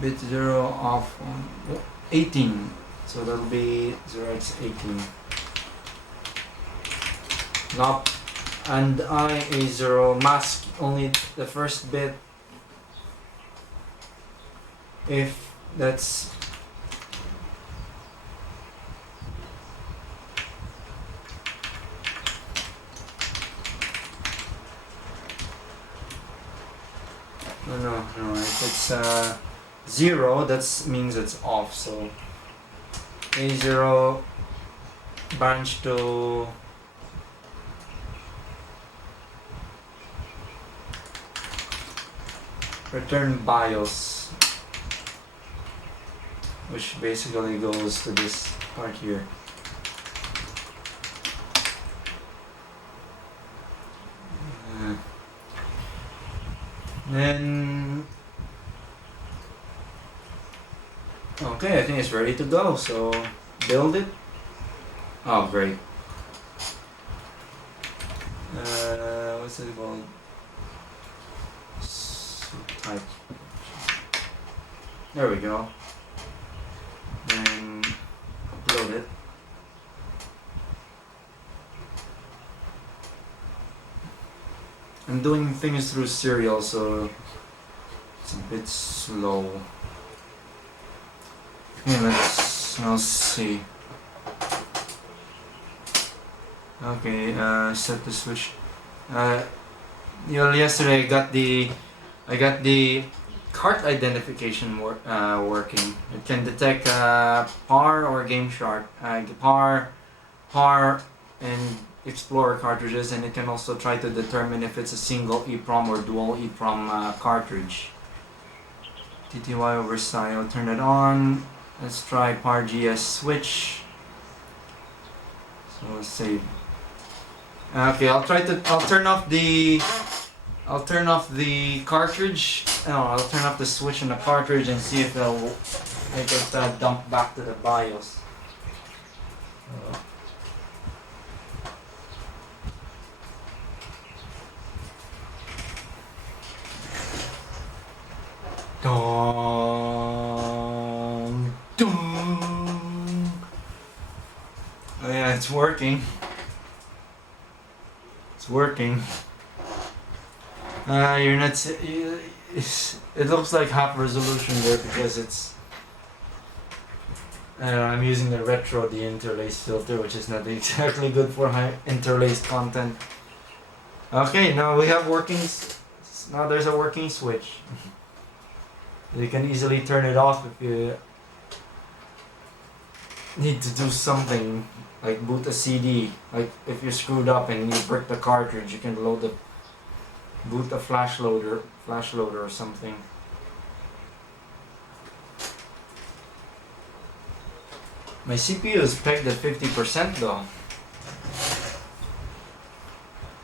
bit 0 off on 18, so that'll be 0x18. Now, and A0 mask only the first bit if that's no, if it's 0, that means it's off. So A0 branch to return BIOS, which basically goes to this part here. Then okay, I think it's ready to go, so build it. Oh great. What's it called? Type. There we go. Then upload it. I'm doing things through serial, so it's a bit slow. Okay, let's see. Okay, set the switch. Yesterday I got the cart identification working. It can detect PAR or GameShark, PAR and Explorer cartridges, and it can also try to determine if it's a single EEPROM or dual EEPROM cartridge. TTY over style, turn it on. Let's try PAR GS switch. So let's save. Okay, I'll turn off the cartridge. I'll turn off the switch on the cartridge and see if it'll dump back to the BIOS. Dong, dong. Oh yeah, it's working. It's working. You're not. It looks like half resolution there because it's. I'm using the retro deinterlaced filter, which is not exactly good for high interlaced content. Okay, now we have working. Now there's a working switch. You can easily turn it off if you need to do something, like boot a CD. Like if you're screwed up and you break the cartridge, you can boot a flash loader or something. My CPU is pegged at 50% though.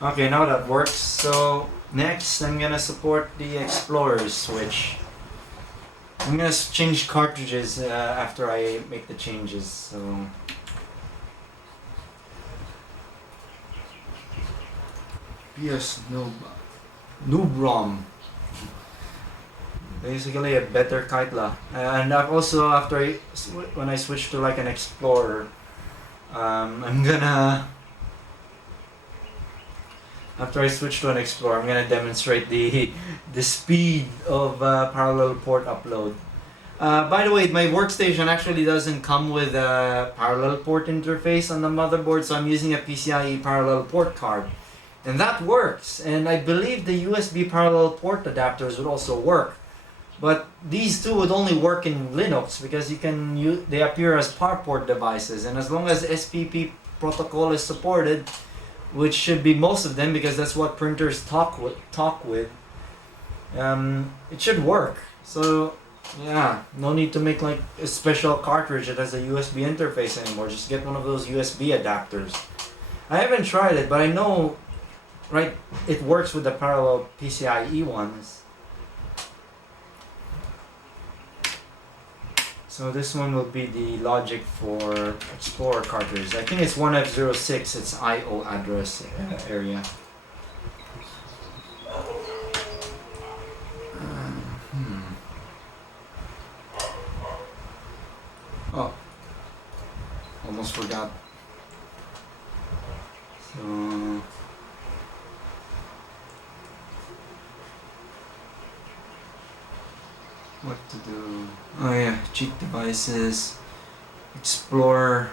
Okay, now that works. So next I'm gonna support the Explorer switch. I'm gonna change cartridges after I make the changes, so... Yes, n00bROM. Basically a better Kaitla. And I've also, when I switch to like an Explorer, I'm gonna... After I switch to an Explorer, I'm gonna demonstrate the speed of parallel port upload. By the way, my workstation actually doesn't come with a parallel port interface on the motherboard, so I'm using a PCIe parallel port card. And that works, and I believe the USB parallel port adapters would also work. But these two would only work in Linux because they appear as port devices, and as long as SPP protocol is supported, which should be most of them because that's what printers talk with, it should work. So yeah, no need to make like a special cartridge that has a USB interface anymore. Just get one of those USB adapters. I haven't tried it, but I know, right, it works with the parallel PCIe ones. So this one will be the logic for Explorer cartridge. I think it's 1F06, it's IO address area. Oh, almost forgot. So... what to do? Oh yeah, cheat devices, Explorer.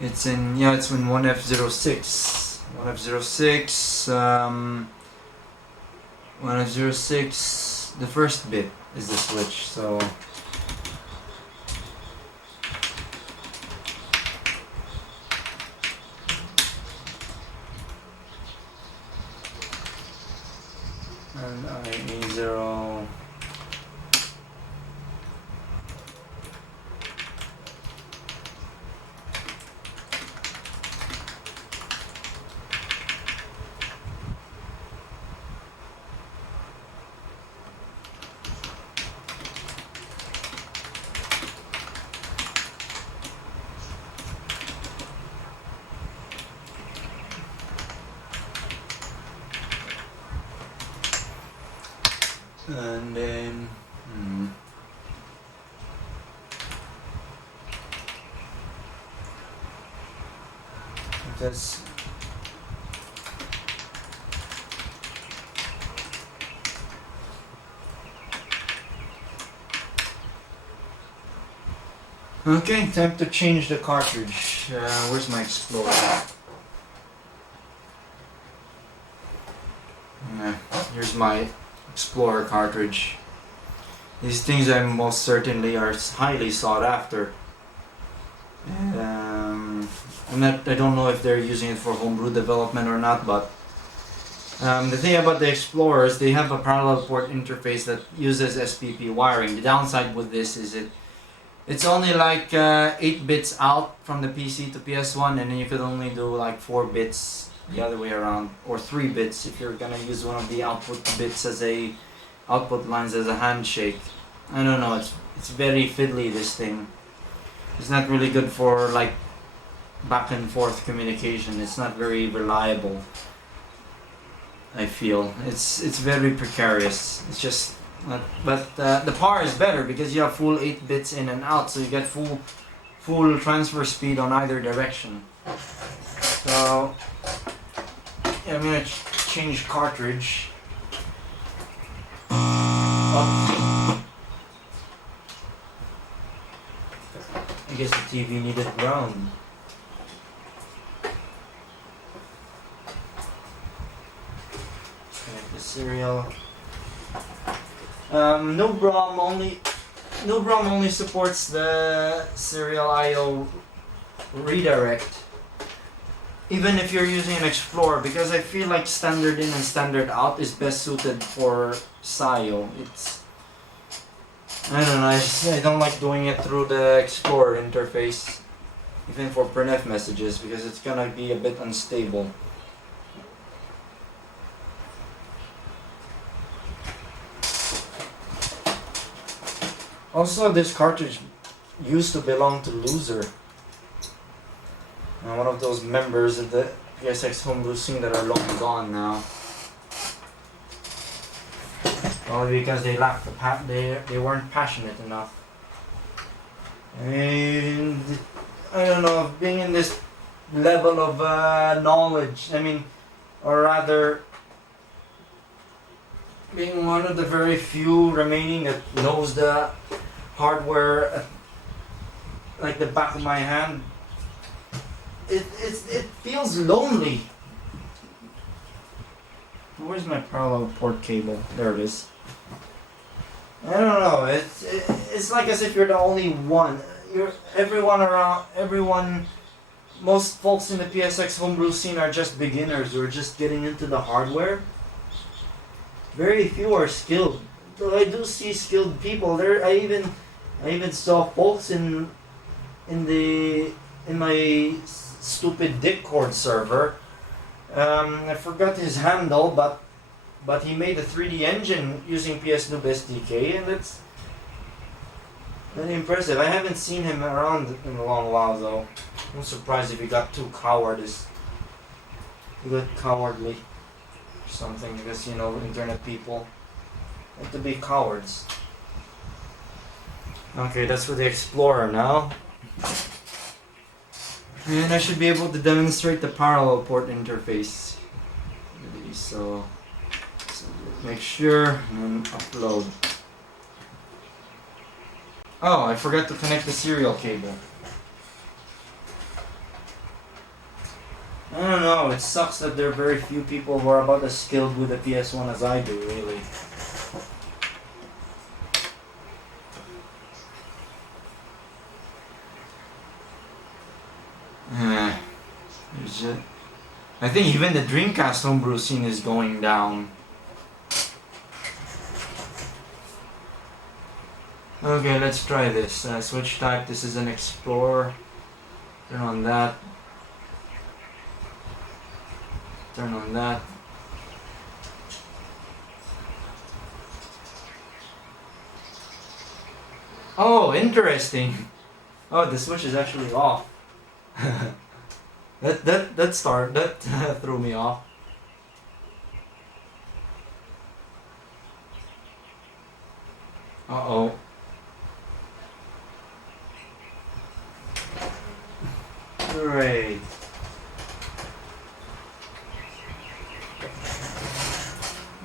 It's in 1F06. 1F06. The first bit is the switch. So and IE0. And then that's okay. Time to change the cartridge. Where's my Explorer? Here's my Explorer cartridge. These things most certainly are highly sought after. I don't know if they're using it for homebrew development or not, but the thing about the Explorers, they have a parallel port interface that uses SPP wiring. The downside with this is it's only like 8 bits out from the PC to PS1, and then you could only do like 4 bits the other way around, or 3 bits if you're gonna use one of the output bits as output lines as a handshake. I don't know, it's very fiddly, this thing. It's not really good for like back and forth communication. It's not very reliable, I feel. It's very precarious. It's just but the power is better because you have full 8 bits in and out, so you get full transfer speed on either direction. So yeah, I'm gonna change cartridge. I guess the TV needed ground. Connect the serial. No-brom only supports the serial I/O redirect, even if you're using an Explorer, because I feel like standard in and standard out is best suited for SIO. I don't know, I don't like doing it through the Explorer interface, even for printf messages, because it's gonna be a bit unstable. Also, this cartridge used to belong to Loser. One of those members of the PSX homebrew scene that are long gone now. Probably because they lacked they weren't passionate enough. And I don't know, being in this level of knowledge, or rather being one of the very few remaining that knows the hardware like the back of my hand, it feels lonely. Where's my parallel port cable? There it is. I don't know. It's like as if you're the only one. Most folks in the PSX homebrew scene are just beginners who are just getting into the hardware. Very few are skilled. Though I do see skilled people there. I even saw folks in my stupid Discord server. I forgot his handle, but he made a 3D engine using PS Noob SDK, and that's very impressive. I haven't seen him around in a long while though. I'm surprised if he got too cowardly or something, because internet people like to be cowards. Okay, that's for the Explorer now. And I should be able to demonstrate the parallel port interface. So make sure and upload. Oh, I forgot to connect the serial cable. I don't know, it sucks that there are very few people who are about as skilled with the PS1 as I do, really. I think even the Dreamcast homebrew scene is going down. Okay, let's try this. Switch type, this is an Explorer. Turn on that. Turn on that. Oh, interesting. Oh, the switch is actually off. that threw me off. Uh-oh. Great.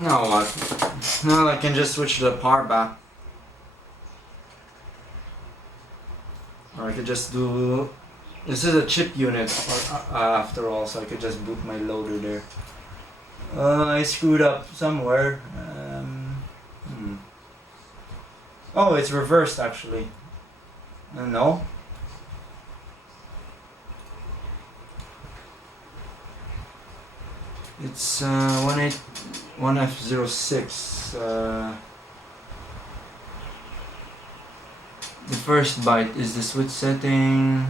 Now what? Now I can just switch to the power back. Or I could just do... This is a chip unit after all, so I could just boot my loader there. I screwed up somewhere. Oh, it's reversed actually. No. It's 1F06. The first byte is the switch setting.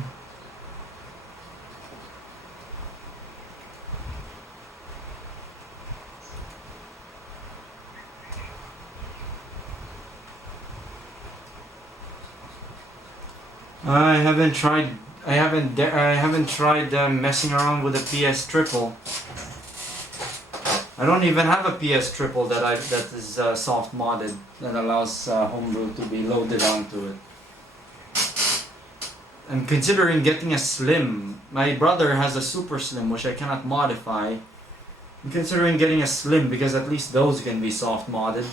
I haven't tried messing around with a PS Triple. I don't even have a PS Triple that is soft modded that allows homebrew to be loaded onto it. I'm considering getting a Slim. My brother has a Super Slim which I cannot modify. I'm considering getting a Slim because at least those can be soft modded.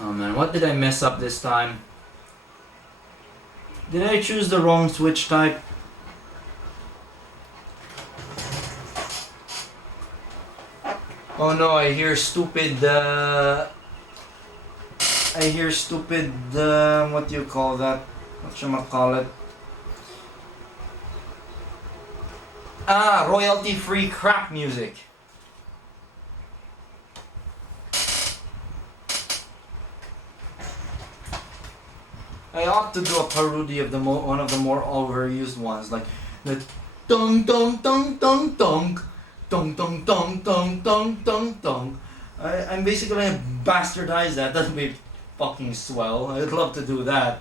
Oh man, what did I mess up this time? Did I choose the wrong switch type? Oh no, I hear stupid, what do you call that? Whatchamacallit? Royalty-free crap music. I ought to do a parody of one of the more overused ones, like the dong dong dong dong dong dong dong dong dong dong dong dong I'm basically gonna bastardize that. That'd be fucking swell. I'd love to do that.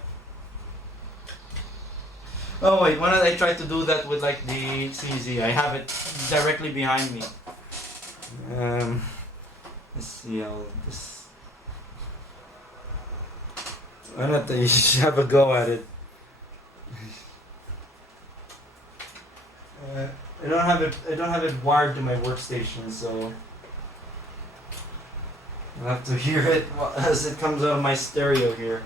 Oh wait, why don't I try to do that with like the CZ? I have it directly behind me. Let's see how this. Why not you should have a go at it? I don't have it. I don't have it wired to my workstation, so I'll have to hear it as it comes out of my stereo here.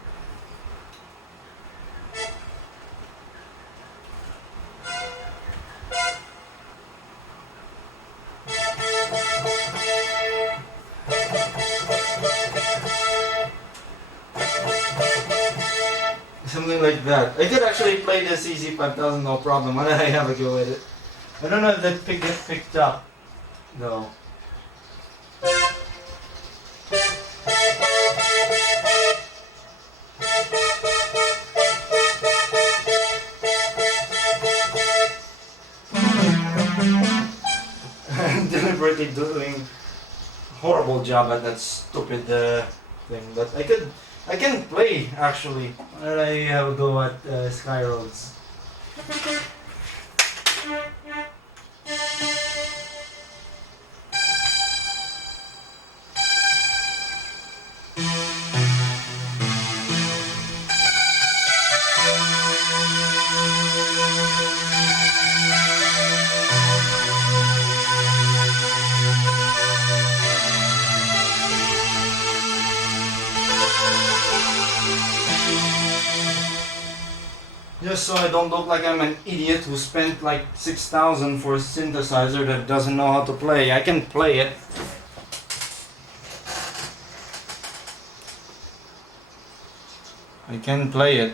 Something like that. I could actually play the CZ5000 no problem. Why don't I have a go at it? I don't know if that gets picked up though. I'm deliberately doing a horrible job at that stupid thing, but I can play actually. Why don't I have a go at Skyroads? Just so I don't look like I'm an idiot who spent like 6,000 for a synthesizer that doesn't know how to play. I can play it. I can play it.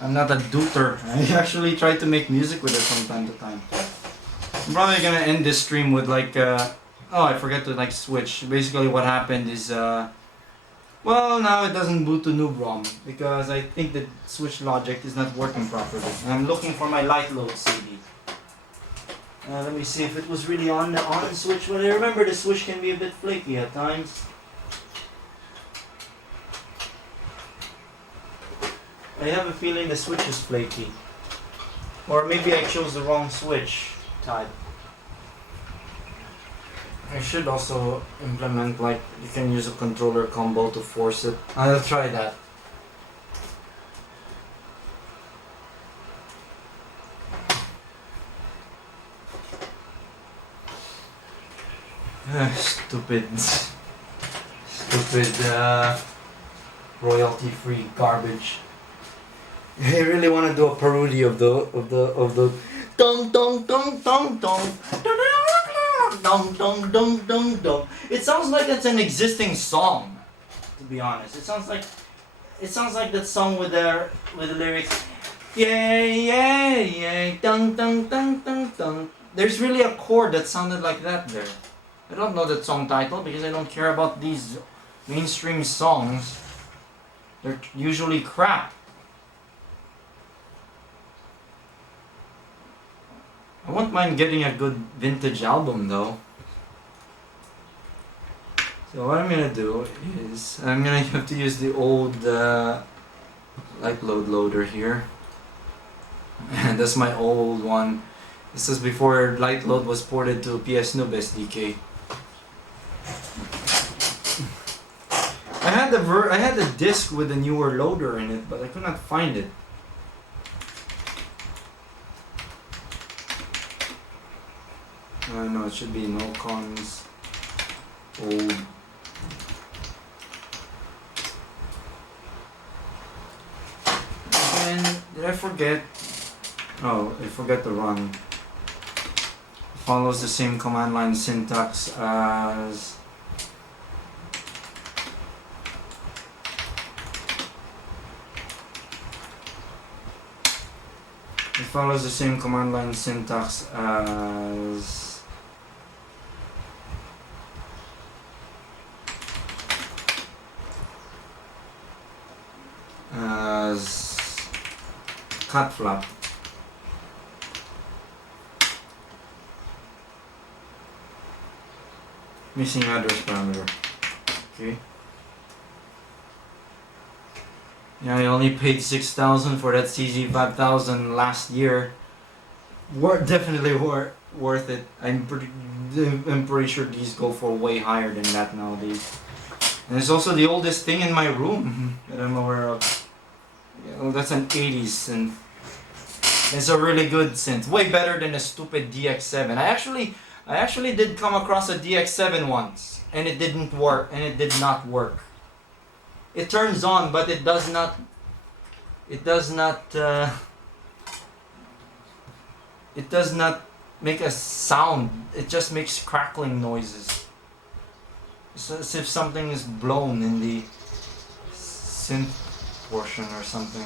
I'm not a duper. I actually try to make music with it from time to time. I'm probably gonna end this stream with like oh, I forgot to like switch. Basically what happened is well, now it doesn't boot to n00bROM because I think the switch logic is not working properly. And I'm looking for my light load CD. Let me see if it was really on the on switch. Well, I remember the switch can be a bit flaky at times. I have a feeling the switch is flaky. Or maybe I chose the wrong switch type. I should also implement like you can use a controller combo to force it. I'll try that. Stupid royalty-free garbage. I really want to do a parody of the dong dong dong dong dong. Dong dong dong dong dong. It sounds like it's an existing song, to be honest. It sounds like that song with the lyrics. Yay yay yay dong dong dong dong dong. There's really a chord that sounded like that there. I don't know that song title because I don't care about these mainstream songs. They're usually crap. I won't mind getting a good vintage album though. So what I'm gonna do is I'm gonna have to use the old light load loader here. And that's my old one. This is before light load was ported to PS Noob SDK. I had the disc with the newer loader in it, but I could not find it. No, it should be no cons old. And did I forget? Oh, I forgot to run. It follows the same command line syntax as cat flap. Missing address parameter. Okay. Yeah, I only paid 6,000 for that CZ5000 last year. Definitely worth it. I'm pretty sure these go for way higher than that nowadays. And it's also the oldest thing in my room that I'm aware of. Yeah, well, that's an 80s synth. It's a really good synth. Way better than a stupid DX7. I actually did come across a DX7 once, and it didn't work, and it did not work. It turns on, but it does not. It does not. It does not make a sound. It just makes crackling noises. It's as if something is blown in the synth portion or something.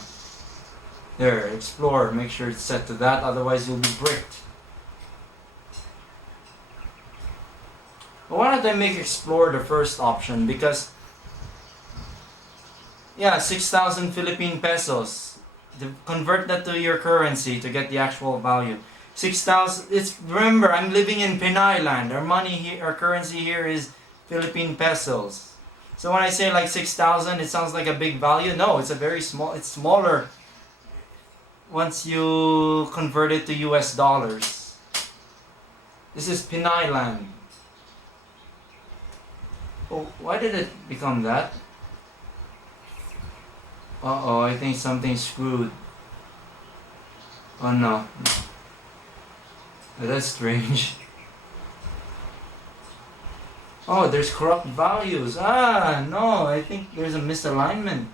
There, Explorer. Make sure it's set to that, otherwise you'll be bricked. But why don't I make Explorer the first option? Because, yeah, 6,000 Philippine pesos. Convert that to your currency to get the actual value. 6,000. Remember, I'm living in Pinay land. Our money here, our currency here is Philippine pesos. So when I say like 6,000, it sounds like a big value. No, it's a very small. It's smaller once you convert it to US dollars. This is Pinay land. Oh, why did it become that? Uh-oh, I think something's screwed. Oh no. That's strange. Oh, there's corrupt values. Ah, no, I think there's a misalignment.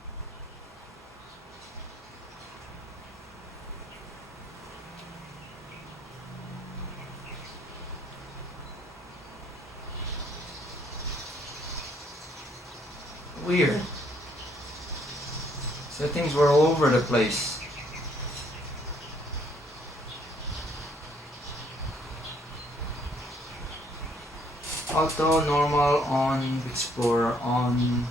Weird. Settings were all over the place. Auto, normal, on, Explorer, on.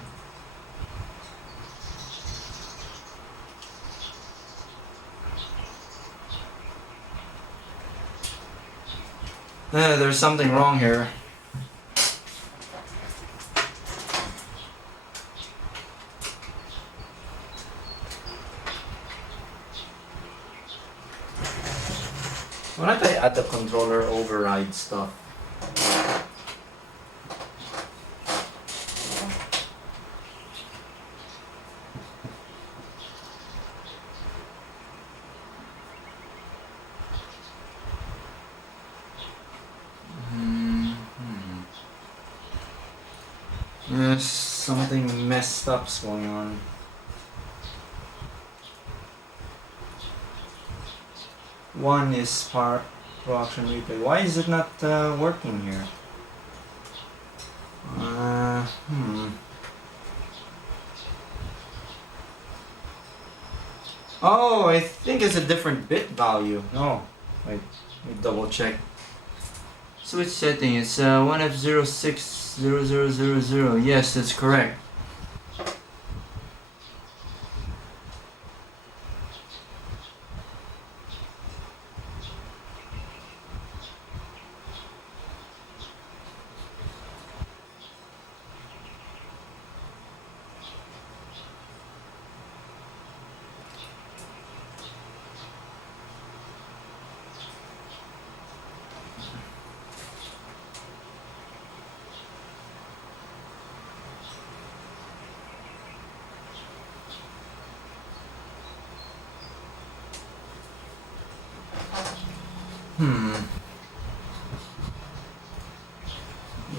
There's something wrong here. Why don't I add the controller override stuff? There's something messed up's going on. One is part production replay. Why is it not working here? Oh, I think it's a different bit value. No, wait, let me double check. Switch setting is 1F060000. Yes, that's correct.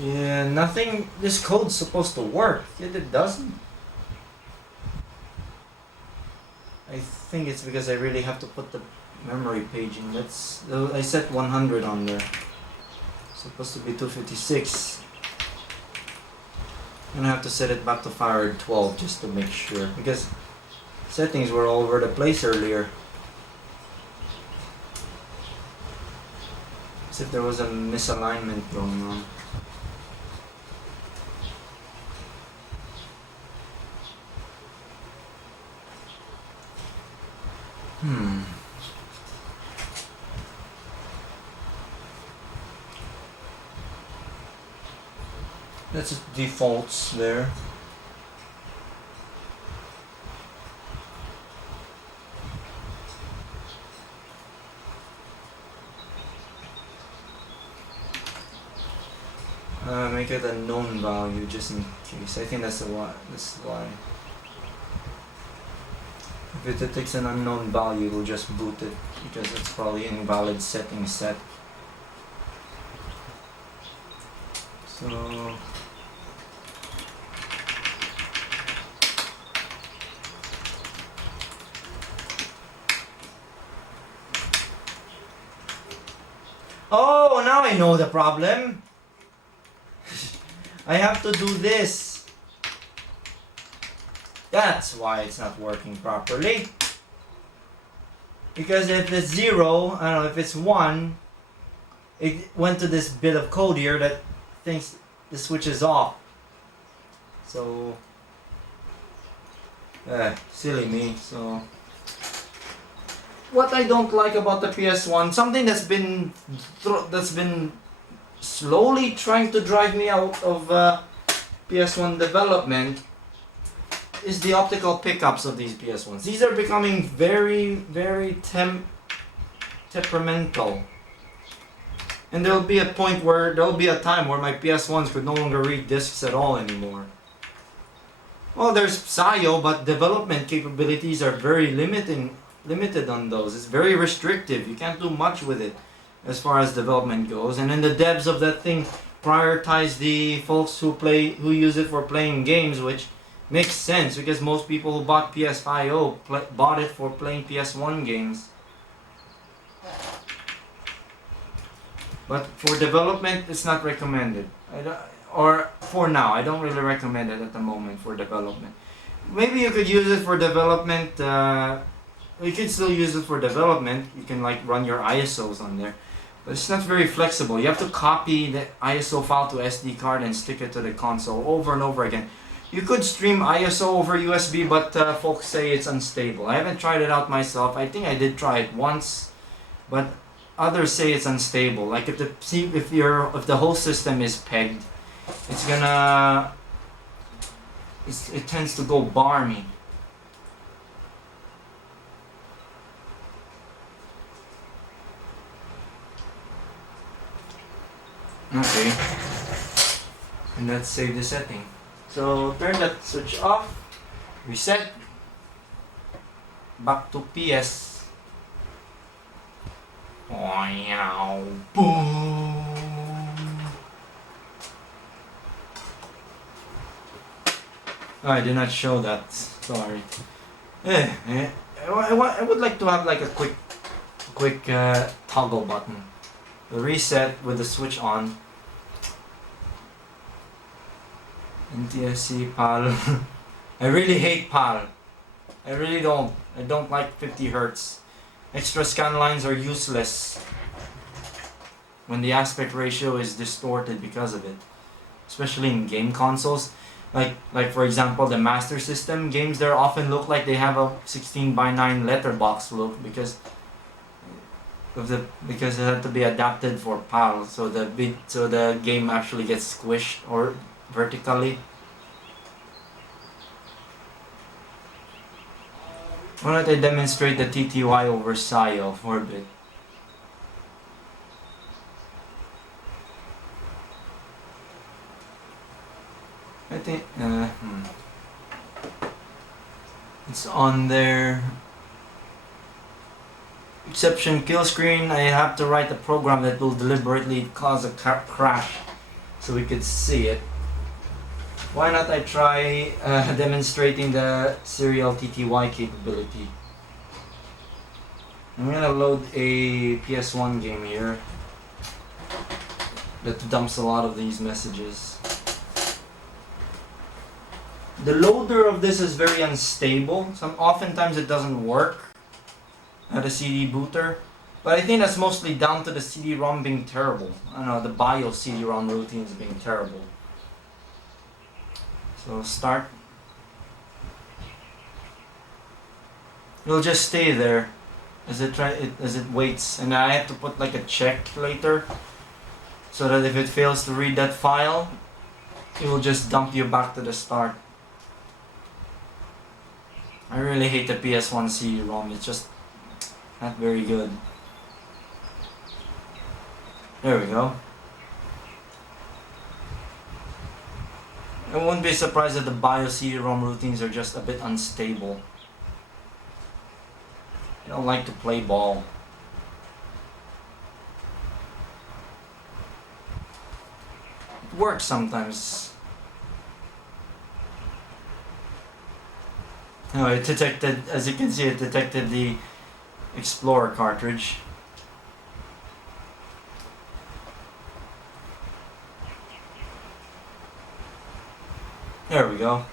Yeah, nothing. This code's supposed to work, yet it doesn't. I think it's because I really have to put the memory page in. I set 100 on there. It's supposed to be 256. I'm gonna have to set it back to Farad 12 just to make sure, because settings were all over the place earlier. As if there was a misalignment going on. That's just defaults there. Make it a known value just in case. I think that's why. If it detects an unknown value, it will just boot it because it's probably invalid setting set. So oh, now I know the problem. I have to do this. That's why it's not working properly. Because if it's 0, I don't know, if it's 1, it went to this bit of code here that thinks the switch is off. So, silly me. So, what I don't like about the PS1, something that's been slowly trying to drive me out of PS1 development is the optical pickups of these PS1s. These are becoming very, very temperamental. And there'll be a time where my PS1s could no longer read discs at all anymore. Well, there's PSIO, but development capabilities are very limited on those. It's very restrictive. You can't do much with it as far as development goes. And then the devs of that thing prioritize the folks who use it for playing games, which makes sense because most people who bought PS5 bought it for playing PS1 games. But for development, it's not recommended. Or for now, I don't really recommend it at the moment for development. Maybe you could use it for development. You can still use it for development. You can like run your ISOs on there. But it's not very flexible. You have to copy the ISO file to SD card and stick it to the console over and over again. You could stream ISO over USB, but folks say it's unstable. I haven't tried it out myself. I think I did try it once, but others say it's unstable. Like if the whole system is pegged, it tends to go barmy. Okay, and let's save the setting. So turn that switch off, reset, back to PS. Wow, boom. Oh, I did not show that. Sorry. I would like to have like a quick toggle button. The reset with the switch on. NTSC PAL. I really hate PAL. I really don't. I don't like 50 Hz. Extra scan lines are useless when the aspect ratio is distorted because of it. Especially in game consoles. Like for example the Master System games there often look like they have a 16:9 letterbox look because it had to be adapted for PAL, so the game actually gets squished or vertically. Why don't I demonstrate the TTY over PSIO for a bit? I think it's on there. Exception kill screen. I have to write a program that will deliberately cause a crash so we could see it. Why not I try demonstrating the serial TTY capability. I'm gonna load a PS1 game here that dumps a lot of these messages. The loader of this is very unstable. Oftentimes it doesn't work at a CD booter, but I think that's mostly down to the CD-ROM being terrible. I don't know, the BIOS CD-ROM routines being terrible. So start. It'll just stay there as it waits, and I have to put like a check later so that if it fails to read that file, it will just dump you back to the start. I really hate the PS1 CD-ROM, it's just not very good. There we go. I wouldn't be surprised that the BIOS CD-ROM routines are just a bit unstable. I don't like to play ball. It works sometimes. No, it detected, as you can see, it detected the Explorer cartridge. There we go.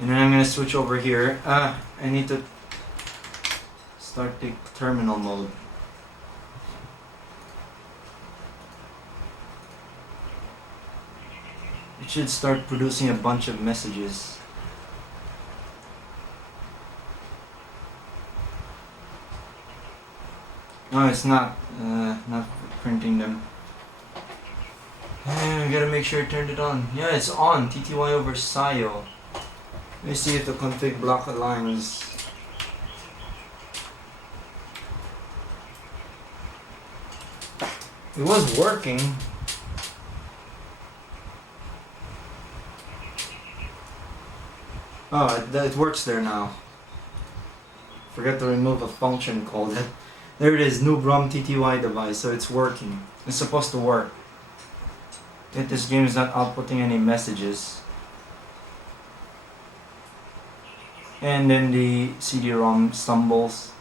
And then I'm going to switch over here. I need to start the terminal mode. It should start producing a bunch of messages. No, it's not printing them. I gotta make sure I turned it on. Yeah, it's on. TTY over SIO. Let me see if the config block aligns. It was working. Oh, it works there now. Forgot to remove a function called it. There it is, n00bROM TTY device, so it's working. It's supposed to work. Yet this game is not outputting any messages. And then the CD-ROM stumbles.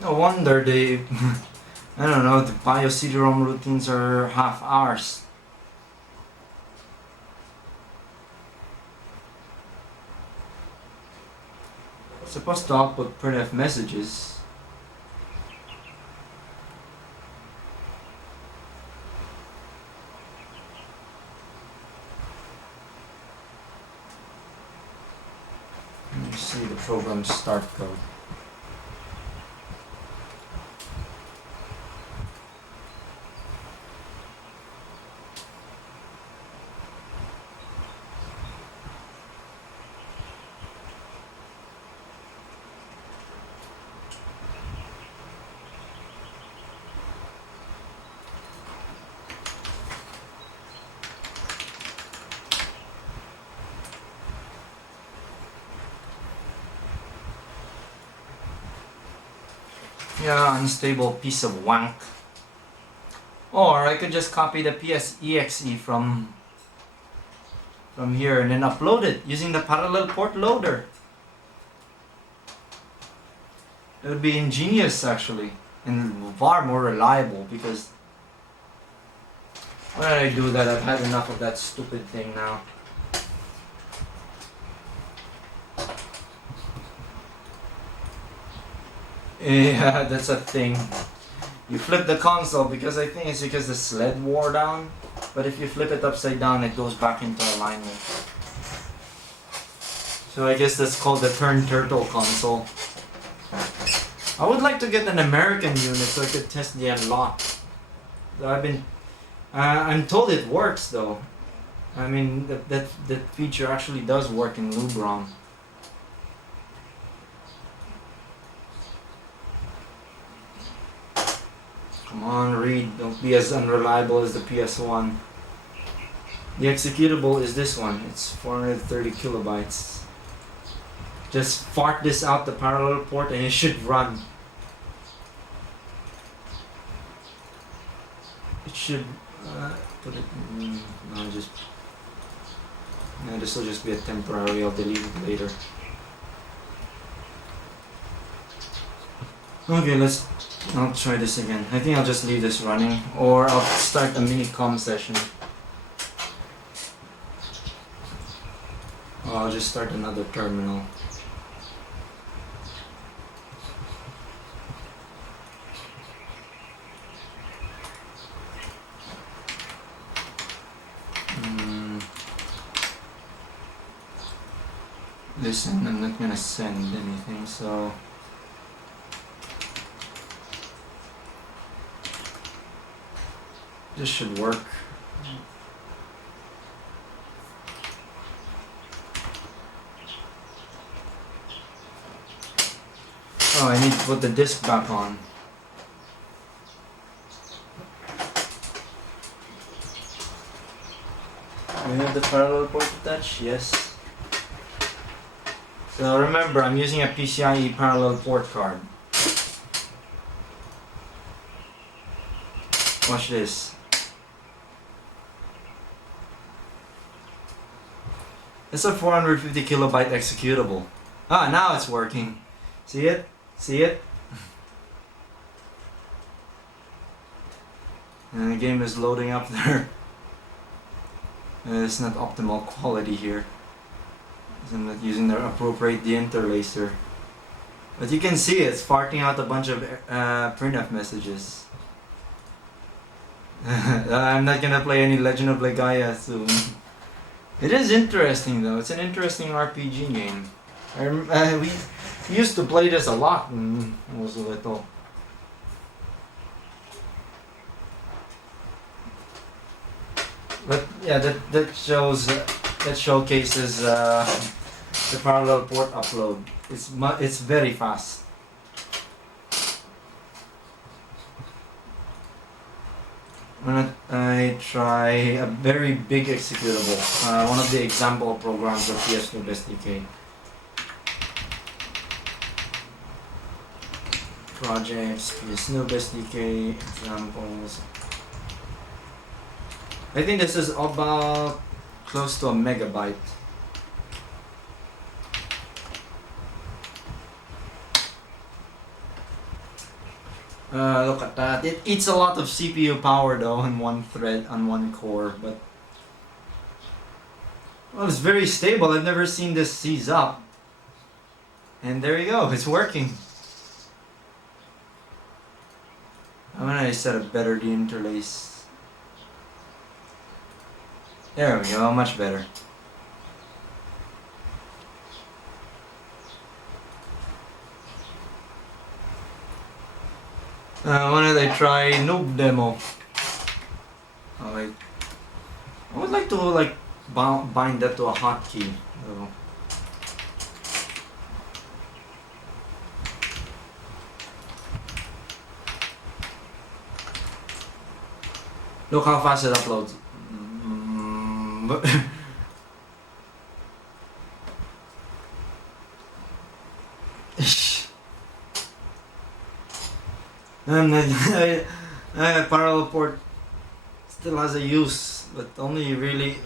No wonder they, I don't know, the BIOS CD-ROM routines are half hours. It's supposed to output printf messages. Let me see the program start code. Yeah, unstable piece of wank. Or I could just copy the PSEXE from here and then upload it using the parallel port loader. It would be ingenious actually, and far more reliable because why did I do that? I've had enough of that stupid thing now. Yeah, that's a thing. You flip the console because I think it's because the sled wore down. But if you flip it upside down, it goes back into alignment. So I guess that's called the turn turtle console. I would like to get an American unit so I could test the unlock. I'm told it works though. I mean that feature actually does work in n00bROM. Come on, read. Don't be as unreliable as the PS1. The executable is this one. It's 430 kilobytes. Just fart this out the parallel port and it should run. It should put it. No, just. No, this will just be a temporary. I'll delete it later. Okay, I'll try this again. I think I'll just leave this running, or I'll start a mini comm session. Or I'll just start another terminal. listen, I'm not gonna send anything, so this should work. Oh, I need to put the disc back on. We have the parallel port attached? Yes. So remember, I'm using a PCIe parallel port card. Watch this. It's a 450 kilobyte executable. Ah, now it's working. See it? See it? And the game is loading up there. It's not optimal quality here. I'm not using the appropriate deinterlacer. But you can see it's farting out a bunch of printf messages. I'm not gonna play any Legend of Legaia soon. It is interesting though. It's an interesting RPG game. We used to play this a lot when I was little. But yeah, that showcases the parallel port upload. It's very fast. When I try a very big executable, one of the example programs of PS2 SDK. Projects, PS2 SDK, examples. I think this is about close to a megabyte. Look at that. It eats a lot of CPU power though in one thread, on one core, but well, it's very stable. I've never seen this seize up. And there you go, it's working. I'm gonna set a better deinterlace. There we go, much better. Why don't I try noob demo? Oh wait, I would like to bind that to a hotkey though. Look how fast it uploads. Parallel port still has a use, but only really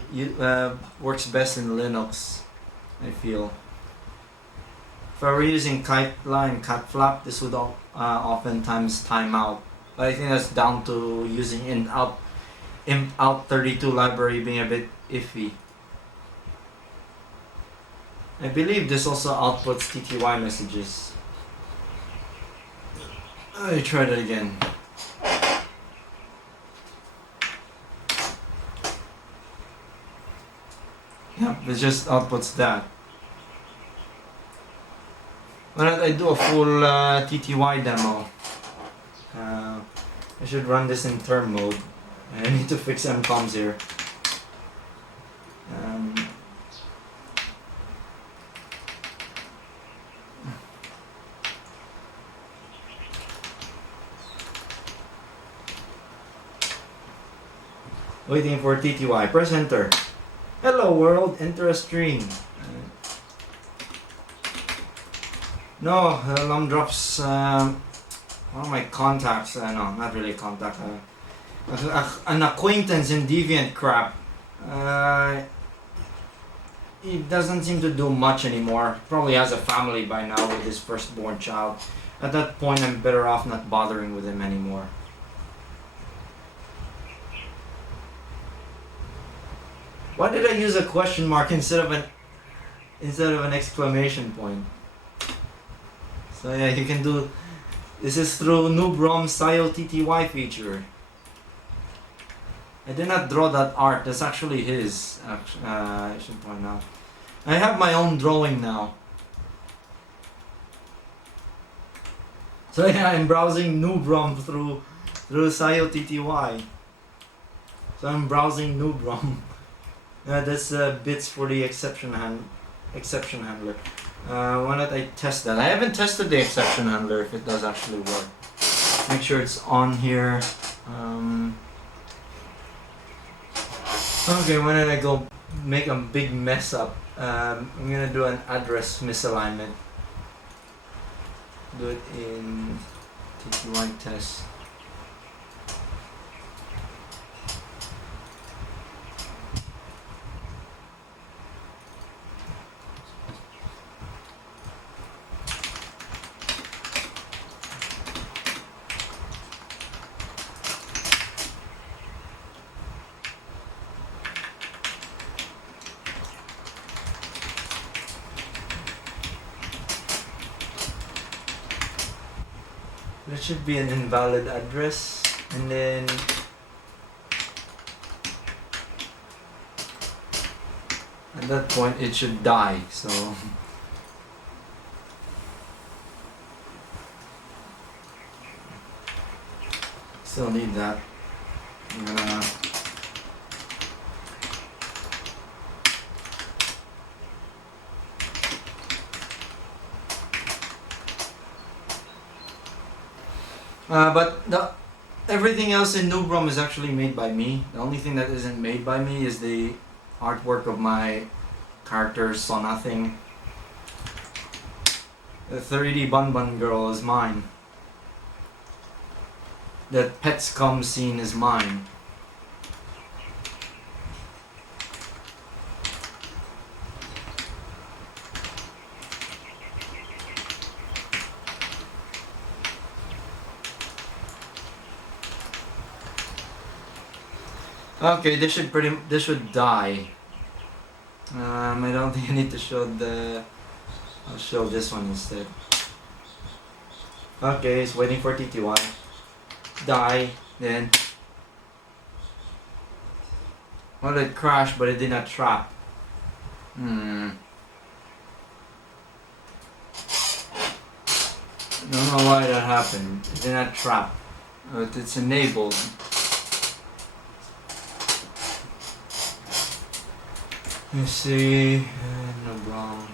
works best in Linux, I feel. If I were using Kiteline, Catflap, this would oftentimes time out. But I think that's down to using imp-out32 library being a bit iffy. I believe this also outputs TTY messages. I tried it again. Yep, it just outputs that. Why don't I do a full TTY demo? I should run this in term mode. I need to fix MCOMs here. Waiting for TTY. Press enter. Hello world, enter a stream. No, long drops. One of my contacts. No, not really a contact. An acquaintance in Deviant crap. He doesn't seem to do much anymore. Probably has a family by now with his firstborn child. At that point, I'm better off not bothering with him anymore. Why did I use a question mark instead of an exclamation point? So yeah, you can do. This is through n00bROM style TTY feature. I did not draw that art. That's actually his. I should point out. I have my own drawing now. So yeah, I'm browsing n00bROM through ScioTTY. So I'm browsing n00bROM. That's bits for the exception handler. Why not I test that? I haven't tested the exception handler if it does actually work. Make sure it's on here. Okay, why don't I go make a big mess up? I'm gonna do an address misalignment. Do it in TTY test. That should be an invalid address, and then at that point it should die, so still need that. I'm gonna but everything else in n00bROM is actually made by me. The only thing that isn't made by me is the artwork of my character Saw Nothing. The 3D Bun Bun Girl is mine. That Pets Come scene is mine. Okay, this should die. I don't think I need to show I'll show this one instead. Okay, it's waiting for TTY. Die, then. Well, it crashed, but it did not trap. Don't know why that happened. It did not trap. But it's enabled. Let's see, n00bROM.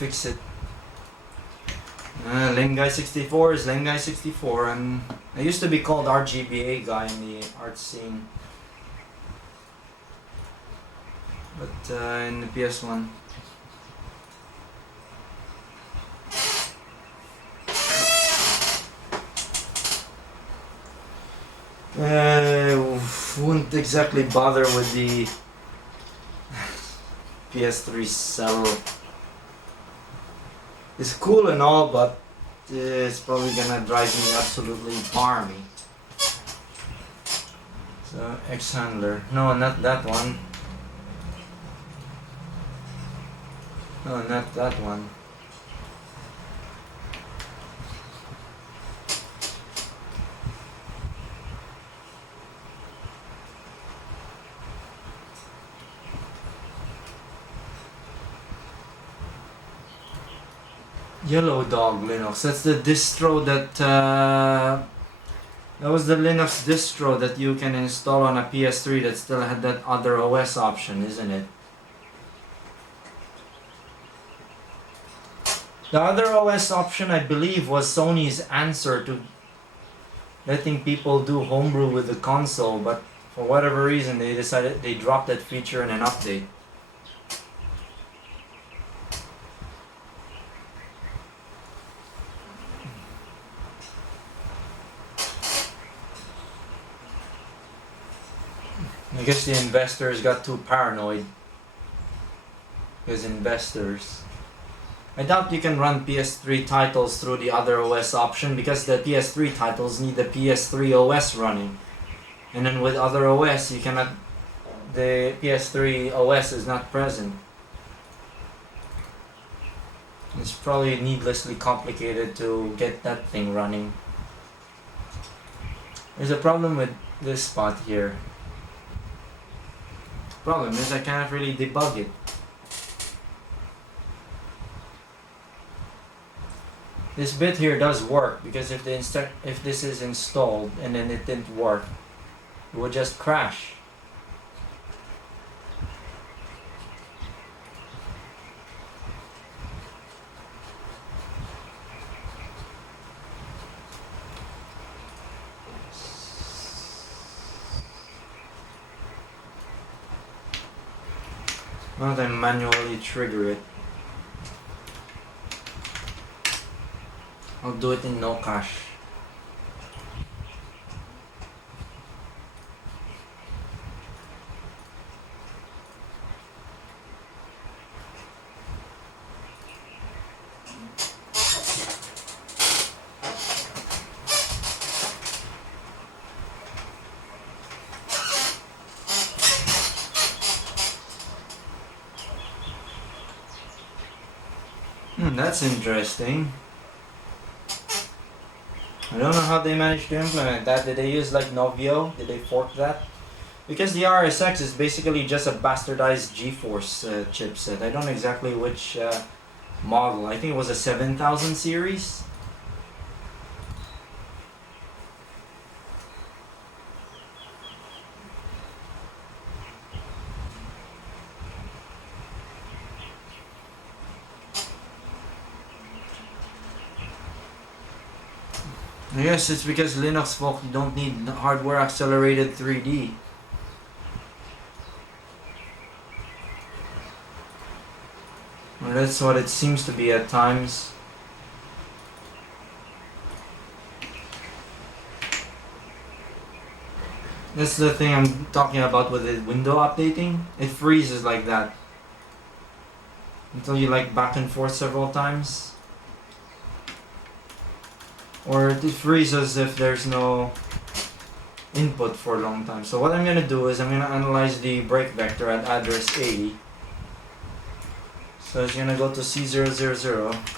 Fix it. Lame Guy 64 is Lame Guy 64, and I used to be called RGBA guy in the art scene, but in the PS1. Wouldn't exactly bother with the PS3 cell. It's cool and all, but it's probably gonna drive me absolutely barmy. So, X handler. No, not that one. No, not that one. Yellow Dog Linux. That's the distro that that was the Linux distro that you can install on a PS3 that still had that other OS option, isn't it? The other OS option, I believe, was Sony's answer to letting people do homebrew with the console, but for whatever reason they dropped that feature in an update. I guess the investors got too paranoid. because investors. I doubt you can run PS3 titles through the other OS option because the PS3 titles need the PS3 OS running. And then with other OS, you cannot. The PS3 OS is not present. It's probably needlessly complicated to get that thing running. There's a problem with this spot here. Problem is I can't really debug it. This bit here does work because if this is installed and then it didn't work, it would just crash. Why don't I manually trigger it? I'll do it in no cache. That's interesting. I don't know how they managed to implement that. Did they use like Novio? Did they fork that? Because the RSX is basically just a bastardized GeForce chipset. I don't know exactly which model. I think it was a 7000 series. I guess it's because Linux folk don't need hardware accelerated 3D. Well, that's what it seems to be at times. That's the thing I'm talking about with the window updating. It freezes like that until you like back and forth several times. Or it freezes if there's no input for a long time. So what I'm going to do is I'm going to analyze the break vector at address 80. So it's going to go to C000.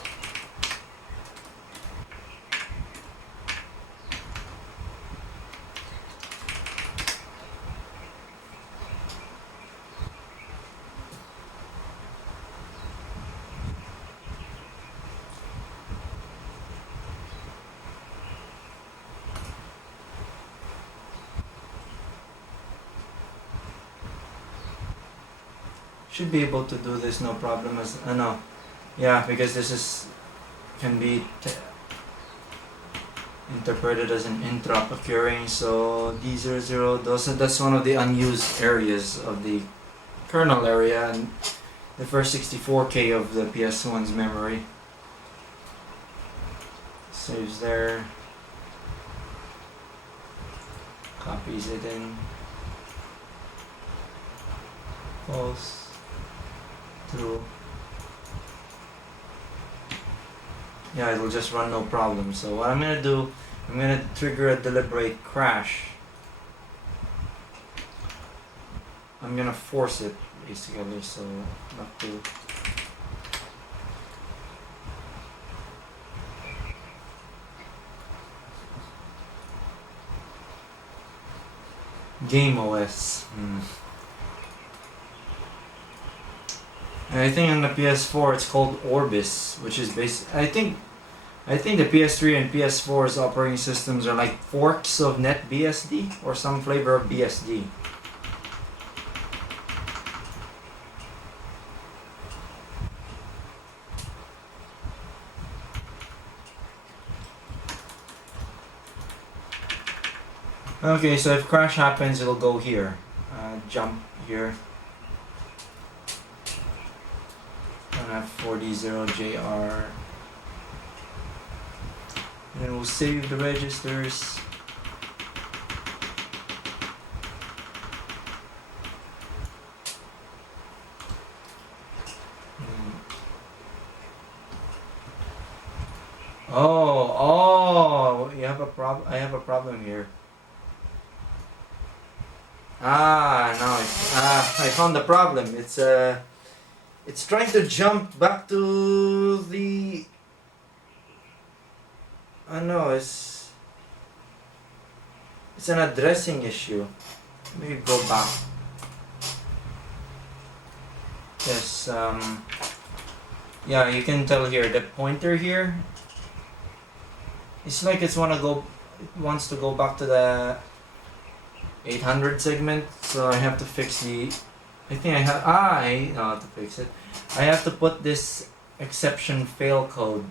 Should be able to do this no problem as no, yeah, because this is can be interpreted as an interrupt occurring. So D00, that's one of the unused areas of the kernel area and the first 64K of the PS1's memory. Saves there, copies it in, false. Through. Yeah, it'll just run no problem. So what I'm gonna do, I'm gonna trigger a deliberate crash. I'm gonna force it basically, so not to. Game OS. I think on the PS4 it's called Orbis, which is I think the PS3 and PS4's operating systems are like forks of NetBSD or some flavor of BSD. Okay, so if crash happens, it'll go here. Jump here. F40JR. And then we'll save the registers. Oh, you have a problem. I have a problem here. I found the problem. It's trying to jump back to the. I know it's an addressing issue. Maybe go back. Yes. Yeah, you can tell here the pointer here. It's like it wants to go back to the 800 segment. So I have to fix the. I think I know how to fix it. I have to put this exception fail code.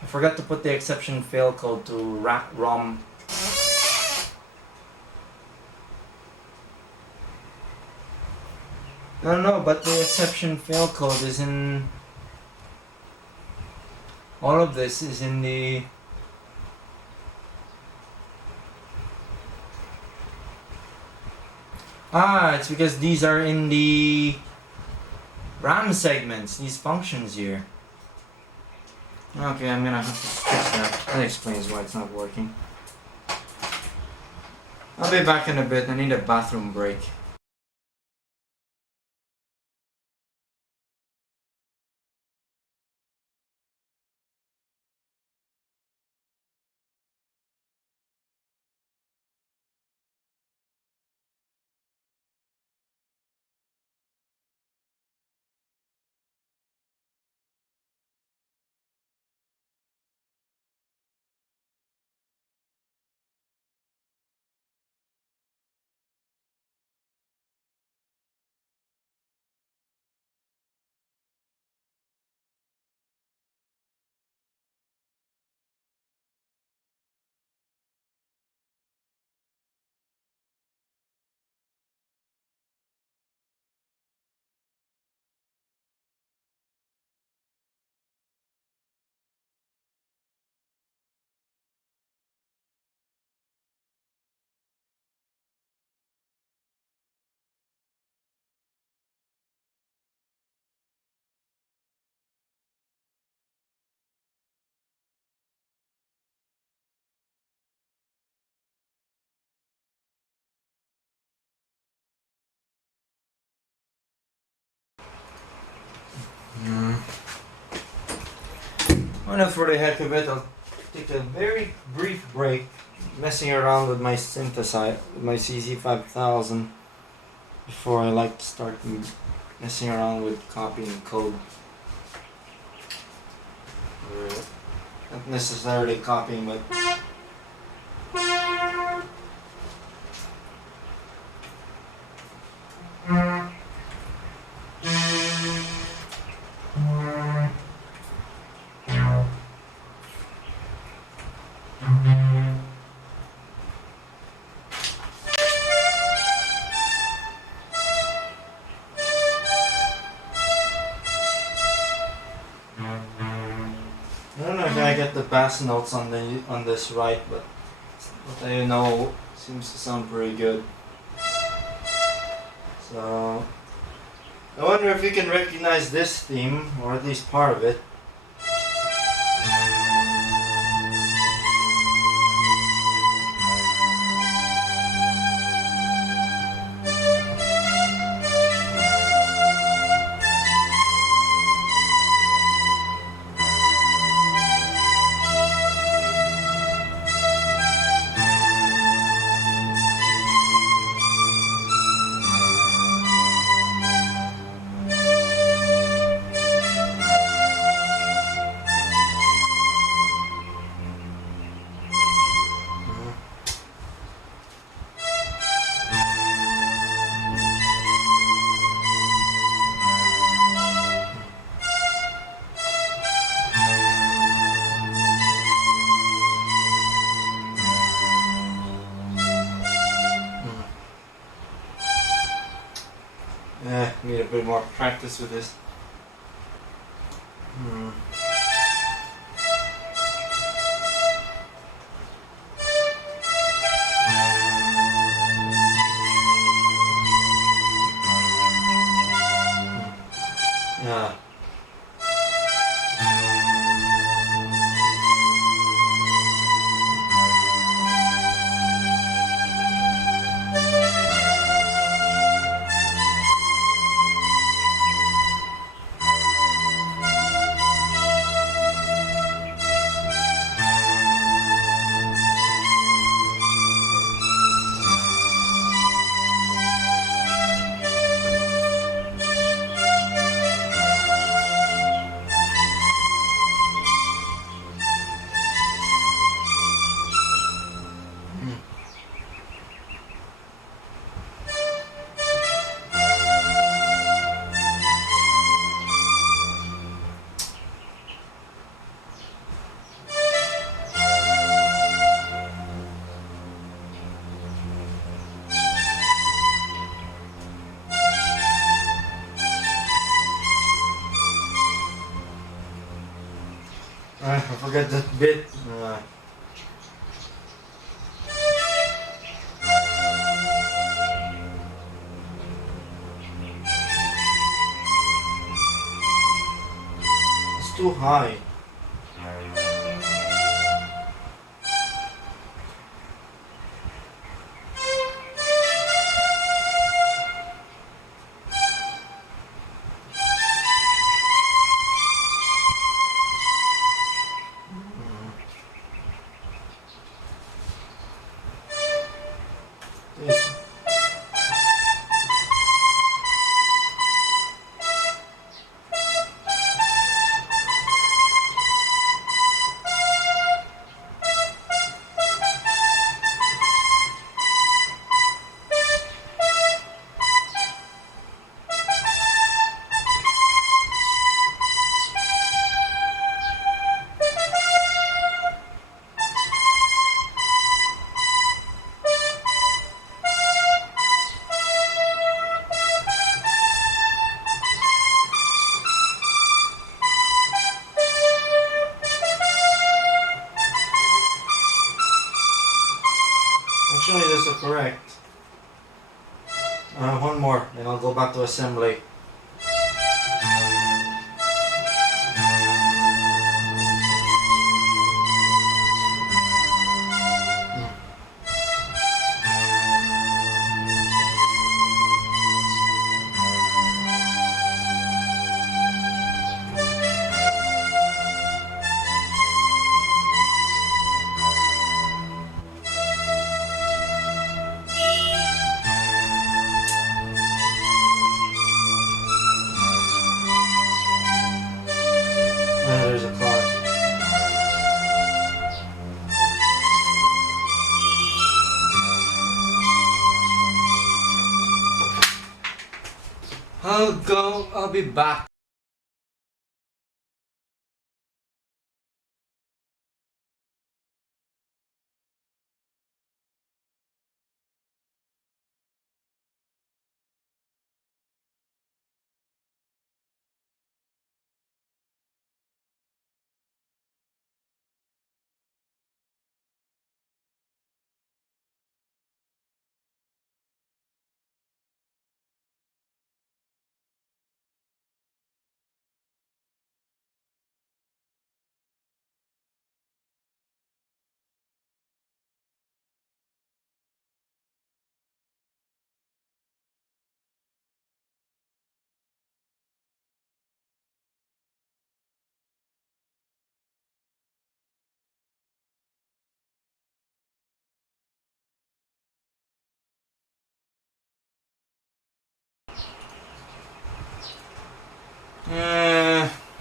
I forgot to put the exception fail code to ROM. No, but the exception fail code is in. All of this is in the. It's because these are in the RAM segments, these functions here. Okay, I'm gonna have to fix that. That explains why it's not working. I'll be back in a bit. I need a bathroom break. Well, for the heck of it, I'll take a very brief break messing around with my synthesizer, with my CZ5000, before I like to start messing around with copying code. Not necessarily copying, but I don't know if I get the bass notes on this right, but what I know seems to sound pretty good. So I wonder if you can recognize this theme, or at least part of it. Need a bit more practice with this. Yeah. I forgot that bit. It's too high. Yes. Actually, that's correct. One more, then I'll go back to assembly. There's a car. I'll be back.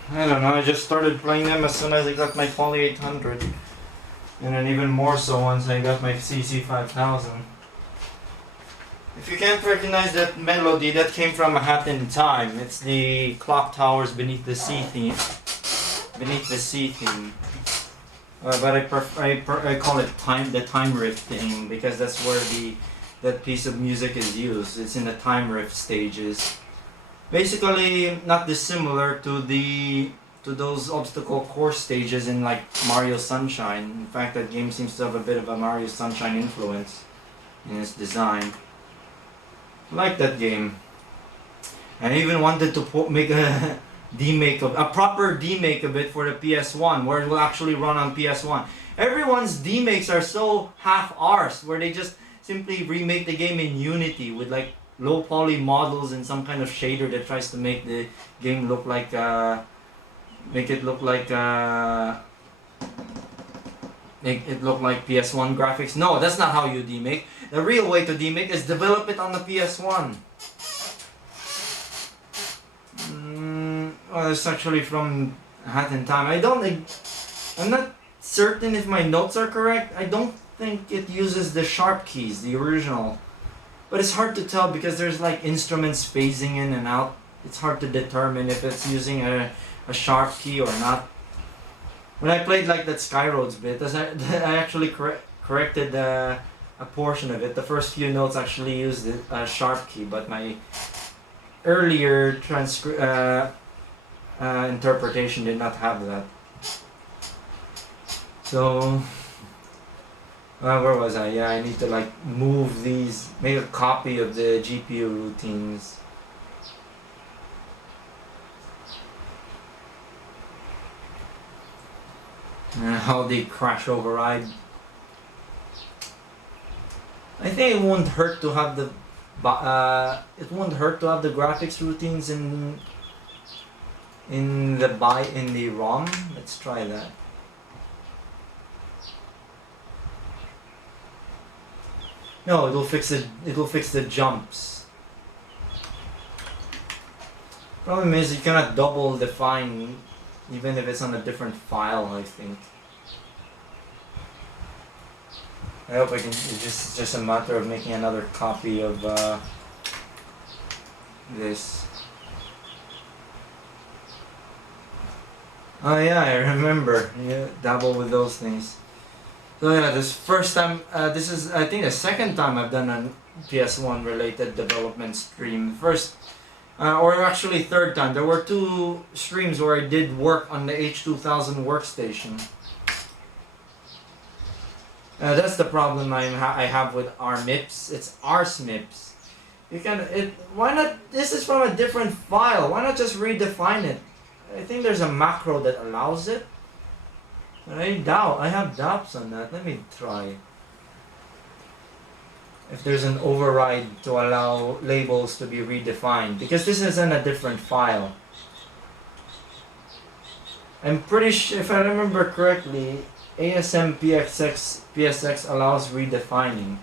I don't know, I just started playing them as soon as I got my Poly 800. And then even more so once I got my CC 5000. If you can't recognize that melody, that came from A Hat in Time. It's the clock towers beneath the sea theme. Beneath the sea theme. But I call it the time riff theme because that's where that piece of music is used. It's in the time riff stages. Basically, not dissimilar to those obstacle course stages in like Mario Sunshine. In fact, that game seems to have a bit of a Mario Sunshine influence in its design. I like that game. I even wanted to make a proper demake of it for the PS1, where it will actually run on PS1. Everyone's demakes are so half-arsed, where they just simply remake the game in Unity with like low poly models and some kind of shader that tries to make the game look like make it look like PS1 graphics. No, that's not how you demake. The real way to demake is develop it on the PS1. Well, it's actually from Hat in Time. I'm not certain if my notes are correct. I don't think it uses the sharp keys, the original. But it's hard to tell because there's like instruments phasing in and out. It's hard to determine if it's using a sharp key or not. When I played like that Skyroads bit, I actually corrected a portion of it. The first few notes actually used a sharp key, but my earlier interpretation did not have that. So where was I? Yeah, I need to like move these, make a copy of the GPU routines. How they crash override. I think it won't hurt to have the graphics routines in the ROM. Let's try that. No, it'll fix the jumps. Problem is you cannot double define even if it's on a different file, I think. I hope I can. It's just a matter of making another copy of this. Oh yeah, I remember. Yeah, dabble with those things. So yeah, this first time. This is I think the second time I've done a PS1 related development stream. First, or actually third time. There were 2 streams where I did work on the H2000 workstation. That's the problem I have with our MIPS. It's ars MIPS. Why not? This is from a different file. Why not just redefine it? I think there's a macro that allows it. But I have doubts on that. Let me try. If there's an override to allow labels to be redefined, because this is in a different file. I'm pretty sure, if I remember correctly, ASM PSX allows redefining.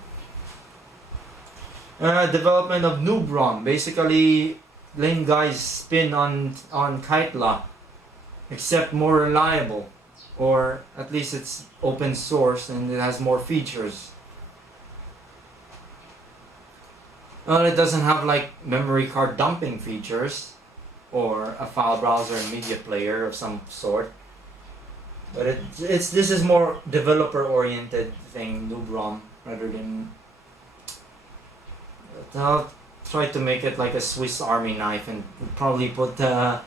Development of n00bROM, basically lame guy's spin on Kitela, except more reliable, or at least it's open source and it has more features. Well, it doesn't have like memory card dumping features or a file browser and media player of some sort. But this is more developer oriented thing, n00bROM, rather than. I'll try to make it like a Swiss Army knife, and we'll probably put Kitela,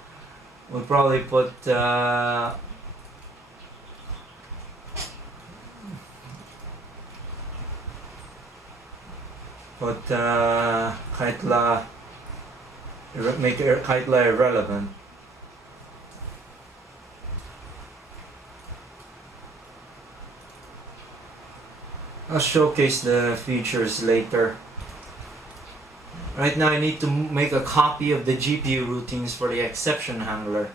make Kitela irrelevant. I'll showcase the features later. Right now I need to make a copy of the GPU routines for the exception handler.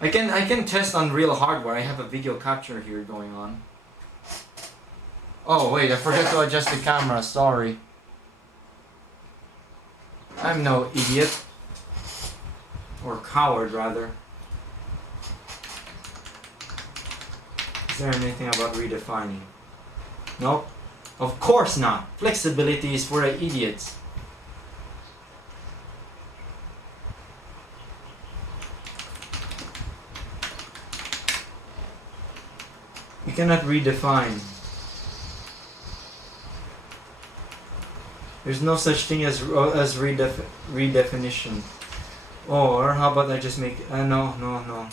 I can test on real hardware. I have a video capture here going on. Oh wait, I forgot to adjust the camera, sorry. I'm no idiot. Or coward rather. Is there anything about redefining? Nope. Of course not. Flexibility is for the idiots. You cannot redefine. There's no such thing as redefinition. Or how about I just make no. That will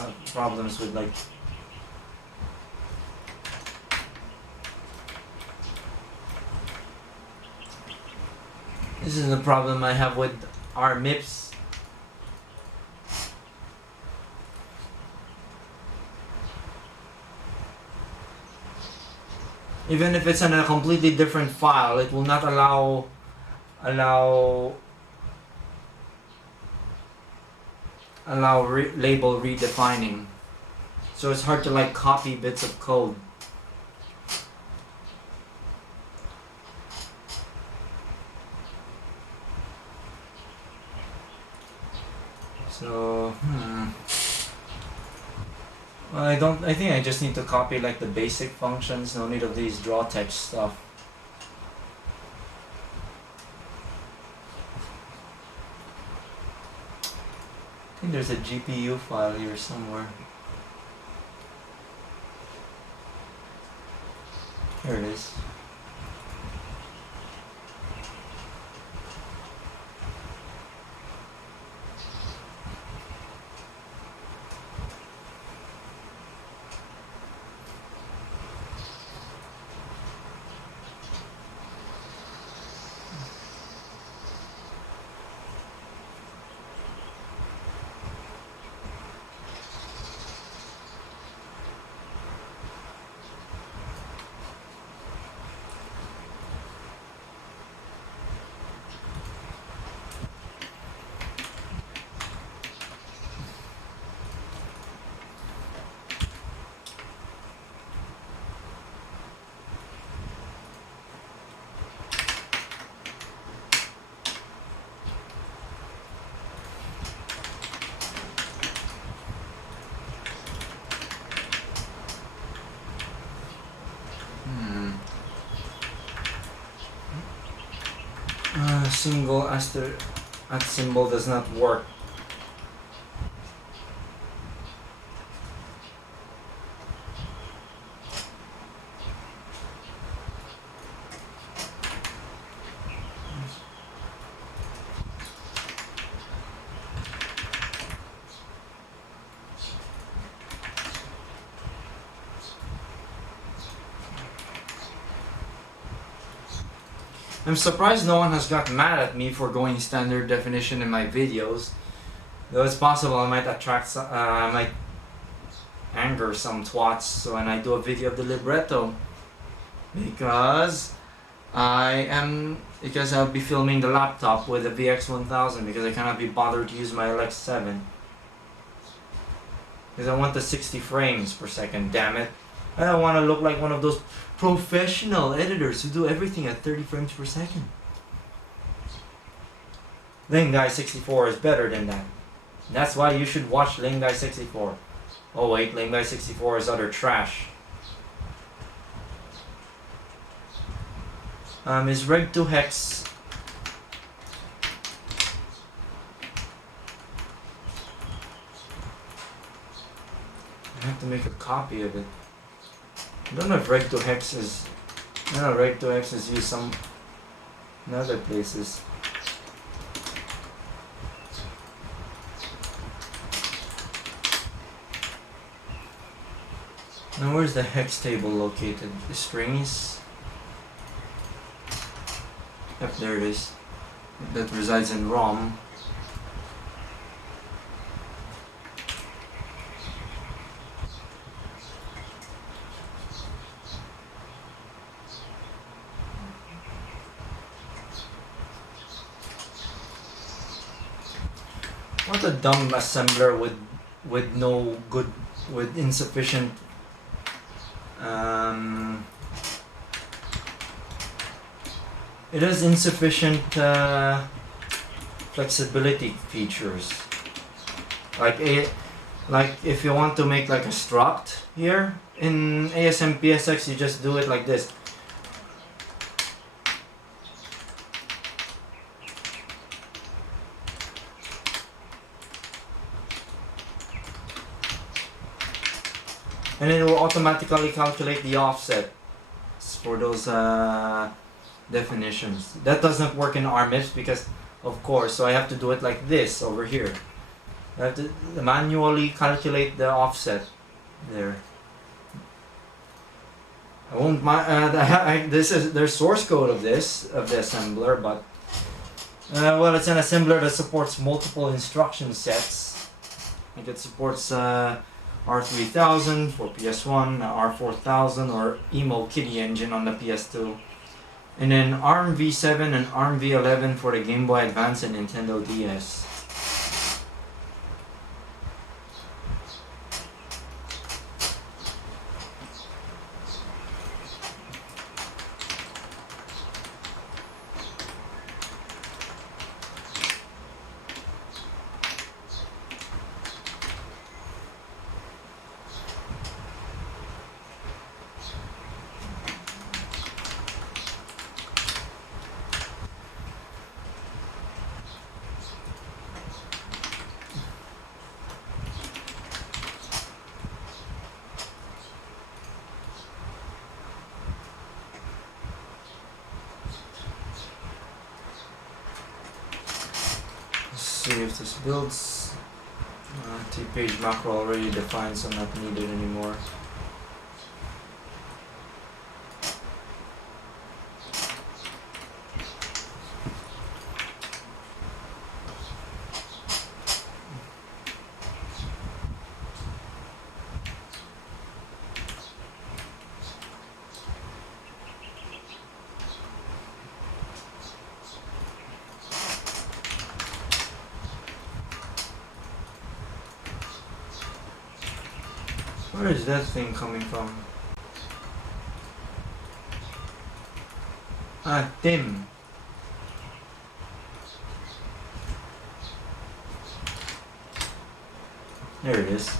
have problems with like. This is the problem I have with our MIPS. Even if it's in a completely different file, it will not allow label redefining. So it's hard to like copy bits of code. So, well, I think I just need to copy like the basic functions, no need of these draw text stuff. I think there's a GPU file here somewhere. Here it is. single at symbol does not work. I'm surprised no one has got mad at me for going standard definition in my videos. Though it's possible I might I might anger some twats when I do a video of the libretto. Because I'll be filming the laptop with the VX1000 because I cannot be bothered to use my LX7. Because I want the 60 frames per second, damn it. I don't want to look like one of those professional editors who do everything at 30 frames per second. Lane Guy 64 is better than that. That's why you should watch Lane Guy 64. Oh wait, Lane Guy 64 is utter trash. Is Reg 2 Hex I have to make a copy of it. I don't know if Reg 2 Hex is... No, Reg 2 Hex is used some... in other places. Now where's the hex table located? The strings? Yep, there it is. That resides in ROM. What a dumb assembler with no good, with insufficient it has insufficient flexibility features. Like if you want to make like a struct here in ASM-PSX, you just do it like this. And it will automatically calculate the offset for those definitions. That does not work in MIPS because, of course, so I have to do it like this over here. I have to manually calculate the offset there. I won't mind. There's source code of the assembler, but well, it's an assembler that supports multiple instruction sets. Like it supports R3000 for PS1, R4000 or Emo Kitty engine on the PS2, and then ARM V7 and ARM V11 for the Game Boy Advance and Nintendo DS. See if this builds. T-page macro already defined, so not needed anymore. Where is that thing coming from? Ah, Tim. There it is.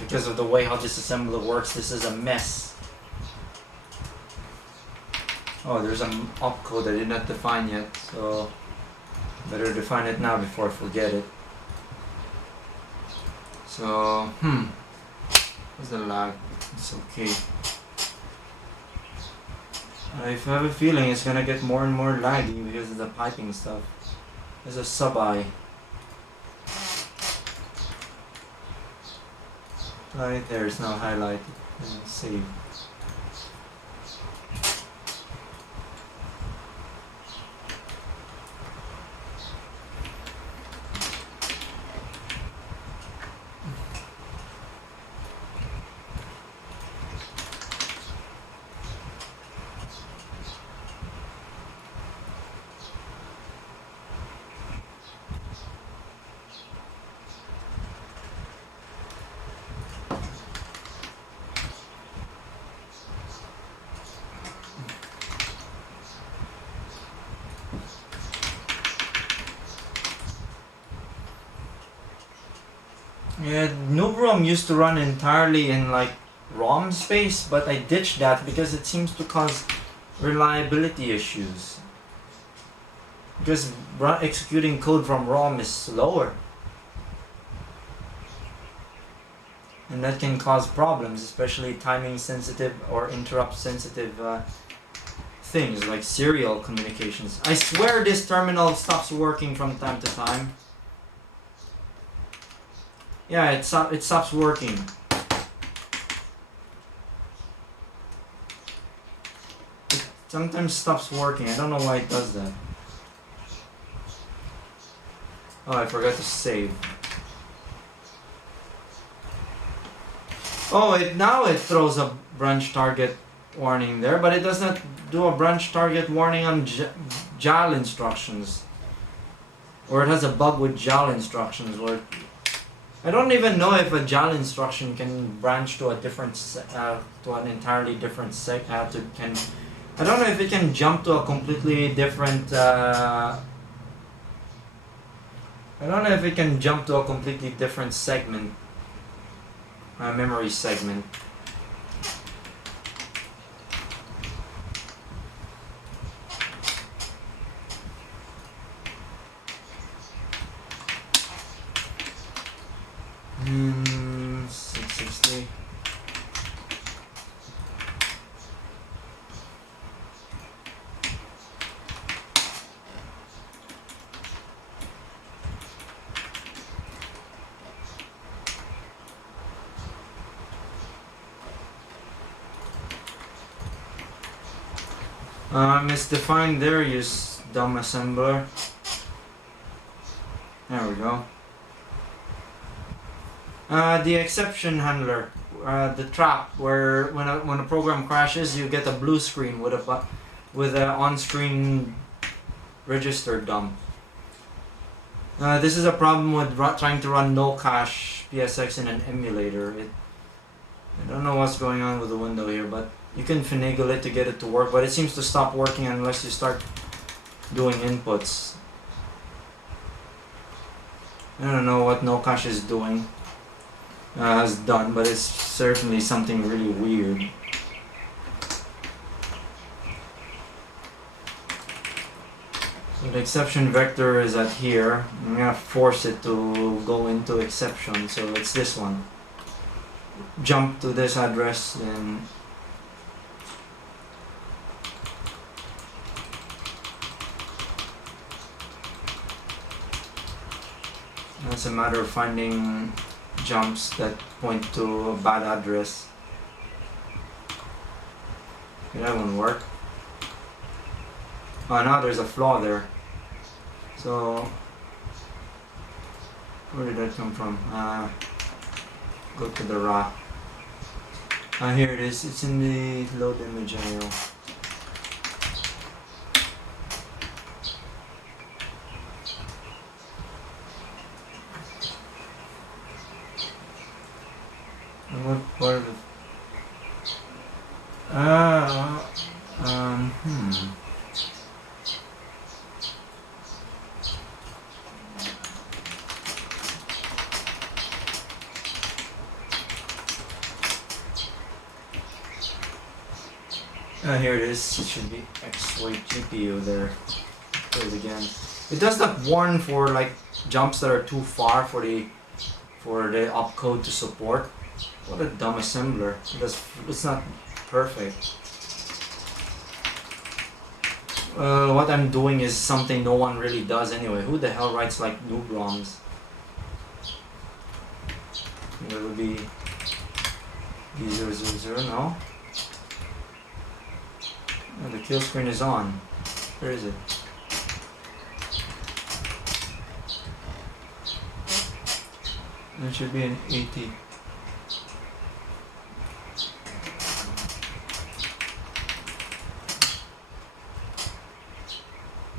Because of the way how this assembler works, this is a mess. Oh, there's an opcode I did not define yet, so better define it now before I forget it. So, what's the lag? It's okay. I have a feeling it's gonna get more and more laggy because of the piping stuff. There's a sub-I. Right there, it's now highlighted. Save. Yeah, n00bROM used to run entirely in like ROM space, but I ditched that because it seems to cause reliability issues. Because executing code from ROM is slower. And that can cause problems, especially timing sensitive or interrupt sensitive things like serial communications. I swear this terminal stops working from time to time. Yeah, it stops working. It sometimes stops working. I don't know why it does that. Oh, I forgot to save. Oh, now it throws a branch target warning there, but it does not do a branch target warning on JAL instructions. Or it has a bug with JAL instructions where I don't even know if a JAL instruction can branch to a different to an entirely different I don't know if it can jump to a completely different I don't know if it can jump to a completely different segment, memory segment. Hmm, 660. Misdefined there, use dumb assembler. There we go. The exception handler, the trap where when a program crashes, you get a blue screen with a on-screen register dump. This is a problem with trying to run no cache PSX in an emulator. I don't know what's going on with the window here, but you can finagle it to get it to work, but it seems to stop working unless you start doing inputs. I don't know what no cache is doing. Has done, but it's certainly something really weird. So the exception vector is at here. I'm gonna force it to go into exception, so it's this one. Jump to this address, then it's a matter of finding jumps that point to a bad address. Okay, that won't work. Oh, now there's a flaw there. So, where did that come from? Go to the raw. Here it is. It's in the load image arrow. What part of Here it is. It should be X-Weight GPU there. Do it again. It does not warn for like jumps that are too far for the opcode to support. What a dumb assembler. It's not perfect. What I'm doing is something no one really does anyway. Who the hell writes like n00bROMs? It would be B000, no? Oh, the kill screen is on. Where is it? It should be an 80.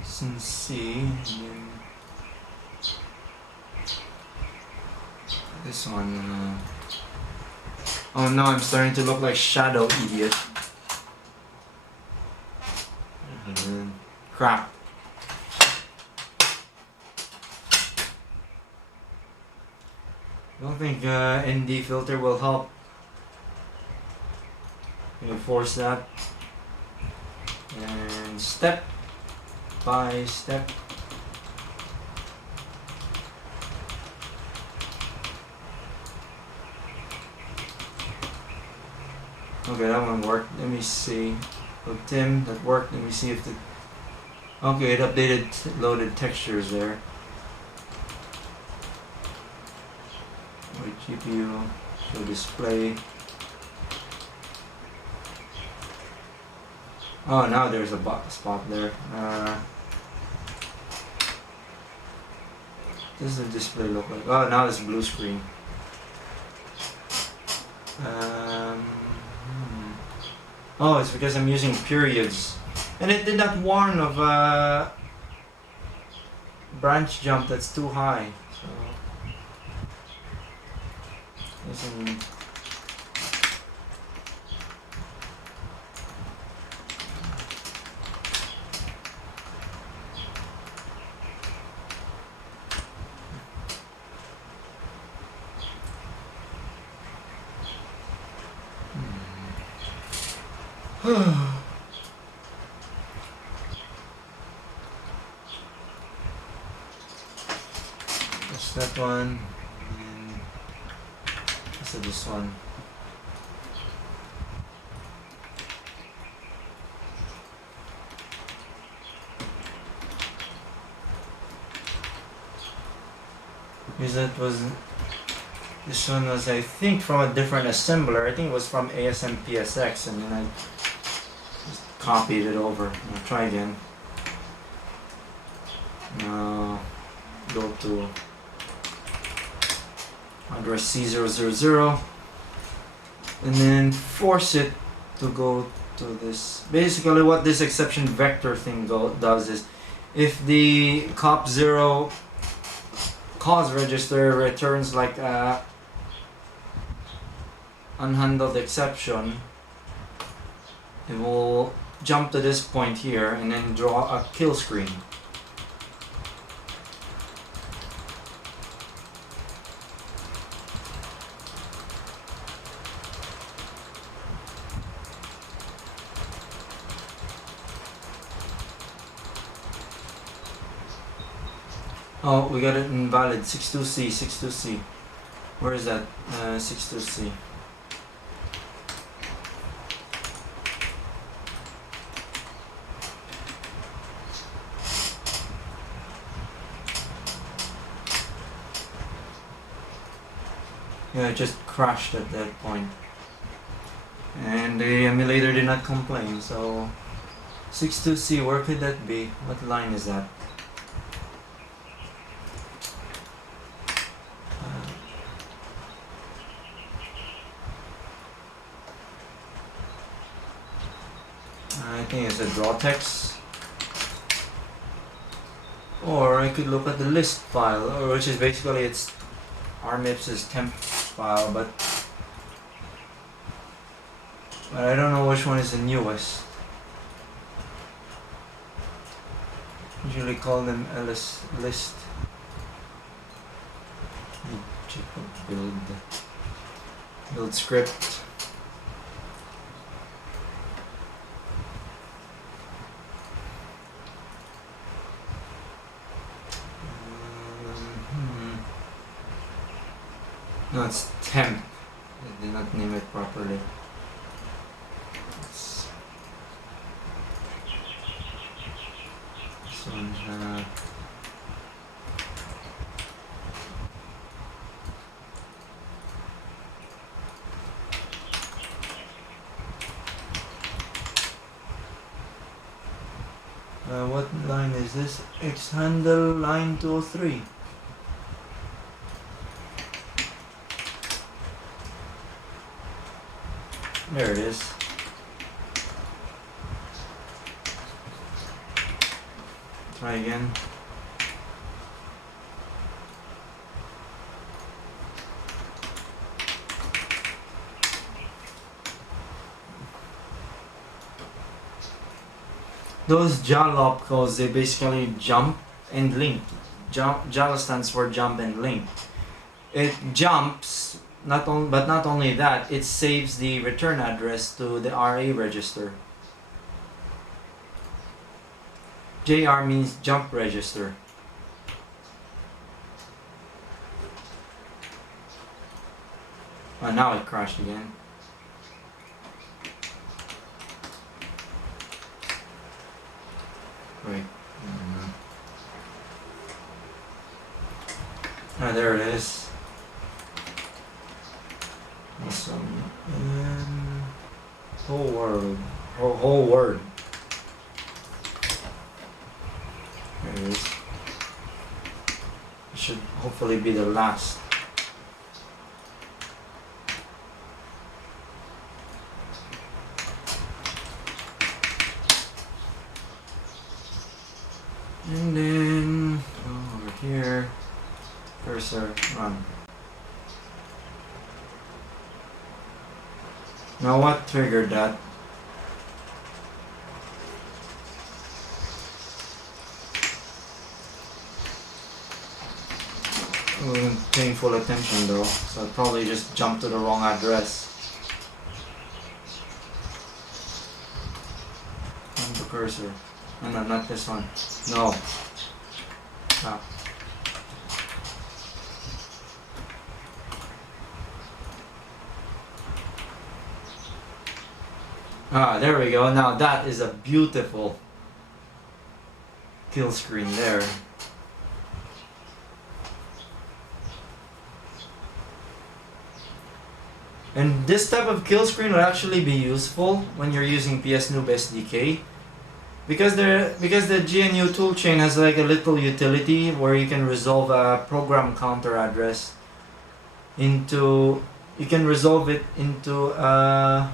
Since C, and then this one. Oh no, I'm starting to look like Shadow Idiot. Crap. I don't think ND filter will help. Maybe force that. And step by step. Okay, that one worked. Let me see. Oh, Tim, that worked. Let me see if the... Okay, it updated loaded textures there. Wait, GPU, show display. Oh, now there's a spot there. Does the display look like? Oh, now it's blue screen. Oh, it's because I'm using periods. And it did not warn of a branch jump that's too high. So, listen. That's that one, and this one. Because this one was, I think, from a different assembler. I think it was from ASMPSX, and then I just copied it over. I'll try again. Now go to address C000 and then force it to go to this. Basically what this exception vector thing does is if the cop0 cause register returns like a unhandled exception, it will jump to this point here and then draw a kill screen. Oh, we got it invalid. 62C, 62C. Where is that? 62C. Yeah, it just crashed at that point. And the emulator did not complain, so 62C, where could that be? What line is that? I think it's a draw text. Or I could look at the list file, which is basically it's MIPS' temp file, but I don't know which one is the newest. Usually call them ls list. Check out build script. No, it's temp. I did not name it properly. This one, what line is this? It's handle line 203. There it is. Try again. Those JAL opcodes, they basically jump and link. JAL stands for jump and link. It jumps, but not only that, it saves the return address to the RA register. JR means jump register. Oh, now it crashed again. Wait. Ah, there it is. Awesome. Whole word. There it is. It should hopefully be the last. And then go over here, cursor, run. Now what triggered that? I wasn't paying full attention though, so I probably just jumped to the wrong address. On the cursor. Oh, no, not this one. No. Ah. Ah, there we go. Now that is a beautiful kill screen there. And this type of kill screen will actually be useful when you're using PSNoob SDK. Because the GNU toolchain has like a little utility where you can resolve a program counter address into, you can resolve it into a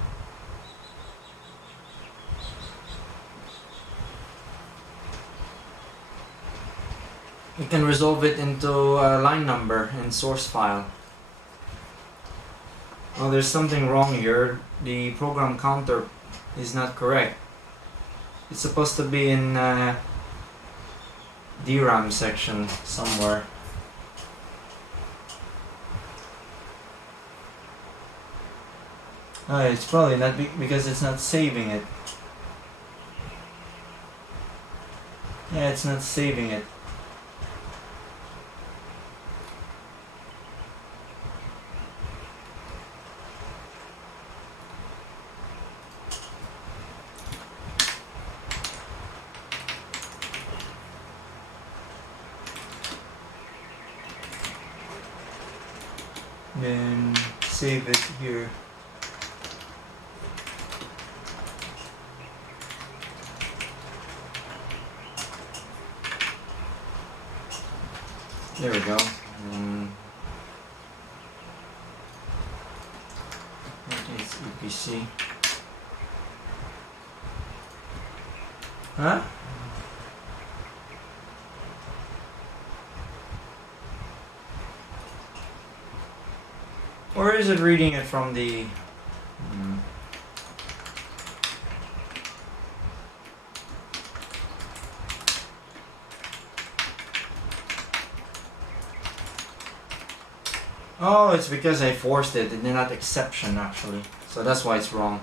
line number and source file. Oh, there's something wrong here. The program counter is not correct. It's supposed to be in DRAM section somewhere. It's probably not because it's not saving it. Yeah, it's not saving it. Then save it here. There we go. It's EPC. Huh? Or is it reading it from the... Oh, it's because I forced it. It did not exception actually. So that's why it's wrong.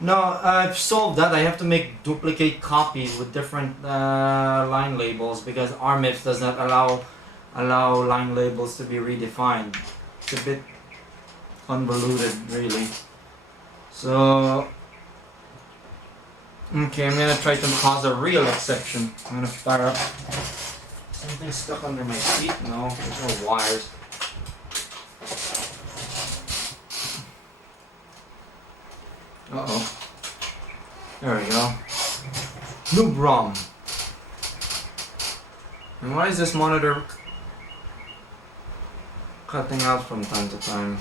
No, I've solved that. I have to make duplicate copies with different line labels because MIPS does not allow line labels to be redefined. It's a bit convoluted, really. So, okay, I'm gonna try to cause a real exception. I'm gonna fire up. Something stuck under my feet? No, there's no wires. Uh-oh. There we go. n00bROM. And why is this monitor cutting out from time to time?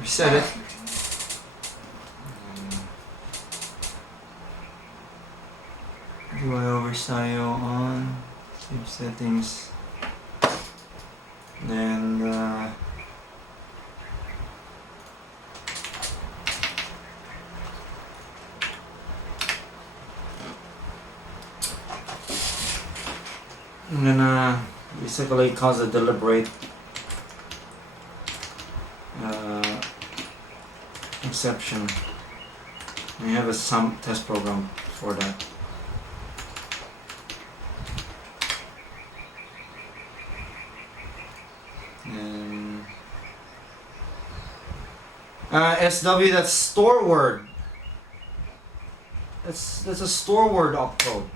Reset it. Do I overstyle on? Save settings. Then I'm gonna basically cause a deliberate exception. I have a some test program for that. And SW, that's store word. That's a store word opcode.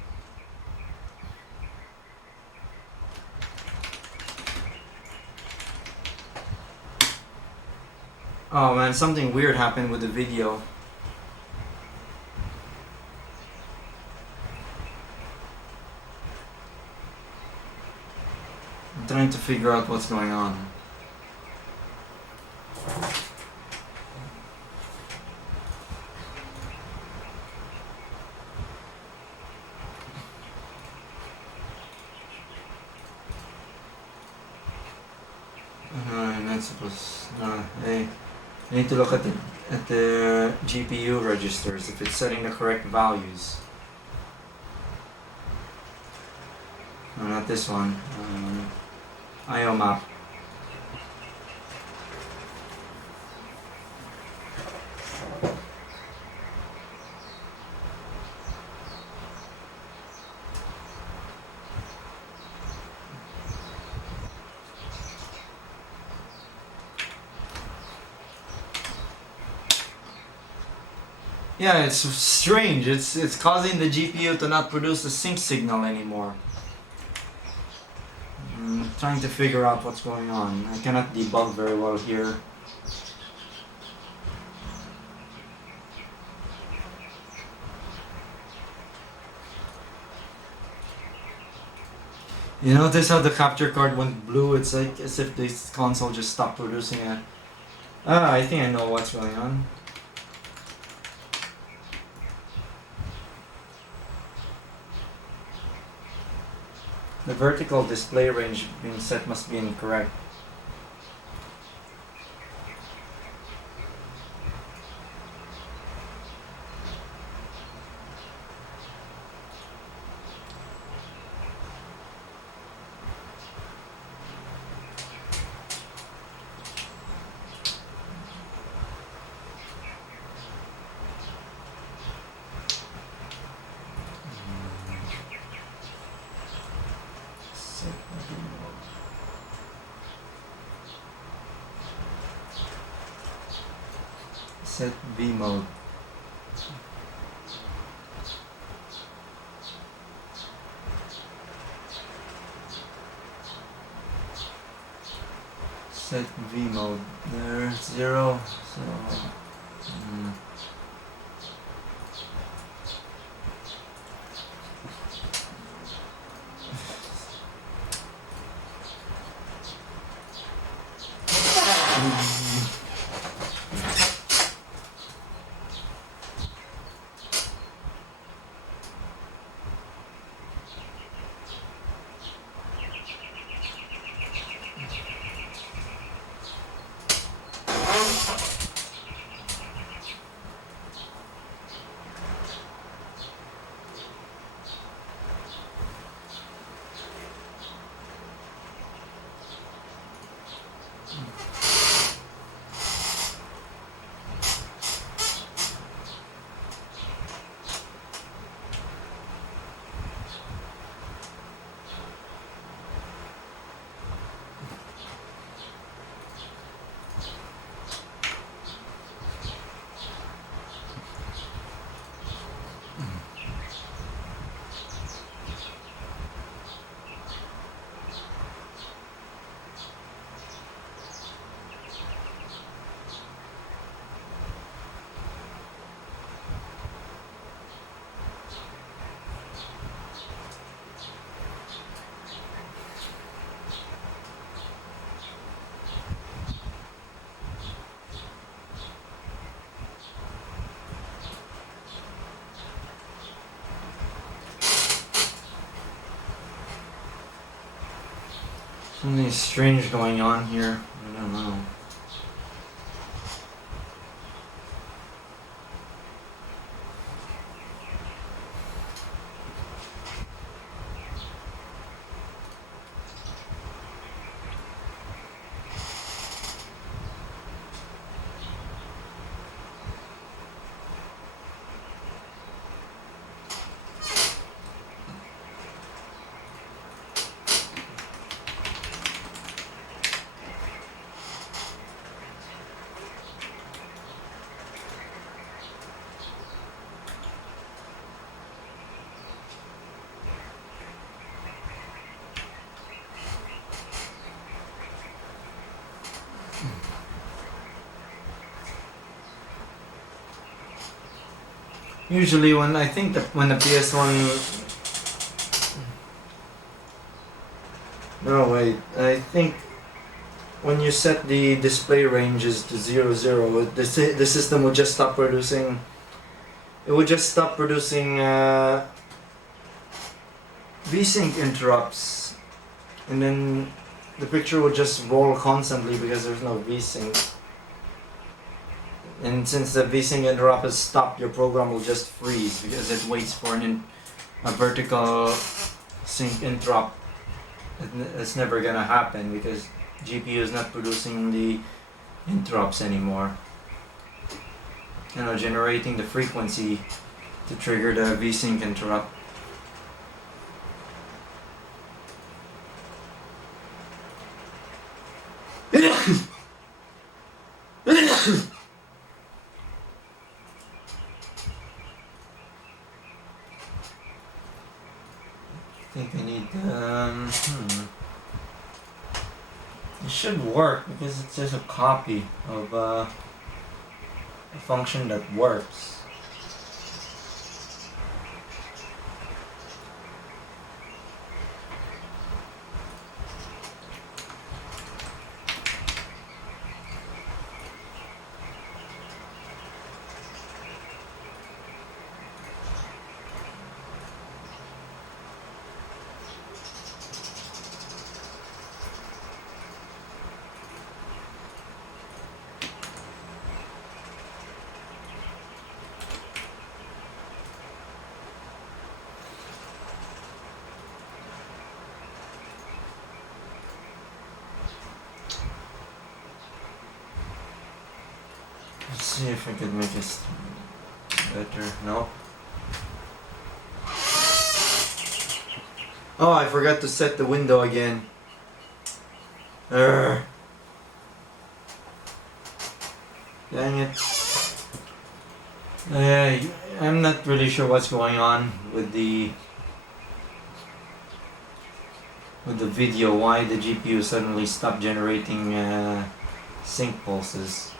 Oh man, something weird happened with the video. I'm trying to figure out what's going on. I'm not supposed. Hey. I need to look at the GPU registers if it's setting the correct values. No, not this one. IO map. Yeah, it's strange. It's causing the GPU to not produce the sync signal anymore. I'm trying to figure out what's going on. I cannot debug very well here. You notice how the capture card went blue? It's like as if this console just stopped producing it. I think I know what's going on. The vertical display range being set must be incorrect. Set V mode. Set V mode. There, 0. So. Something strange going on here. I don't know. Usually when when the PS1... No, wait. I think when you set the display ranges to 00, the system would just stop producing... It would just stop producing VSync interrupts. And then the picture would just roll constantly because there's no VSync. And since the VSync interrupt is stopped, your program will just freeze because it waits for a vertical sync interrupt. It's never gonna happen because GPU is not producing the interrupts anymore. You know, generating the frequency to trigger the VSync interrupt. I think I need it should work because it's just a copy of a function that works. Let's see if I could make this better. No. Oh, I forgot to set the window again. Dang it. I'm not really sure what's going on with the video. Why the GPU suddenly stopped generating sync pulses.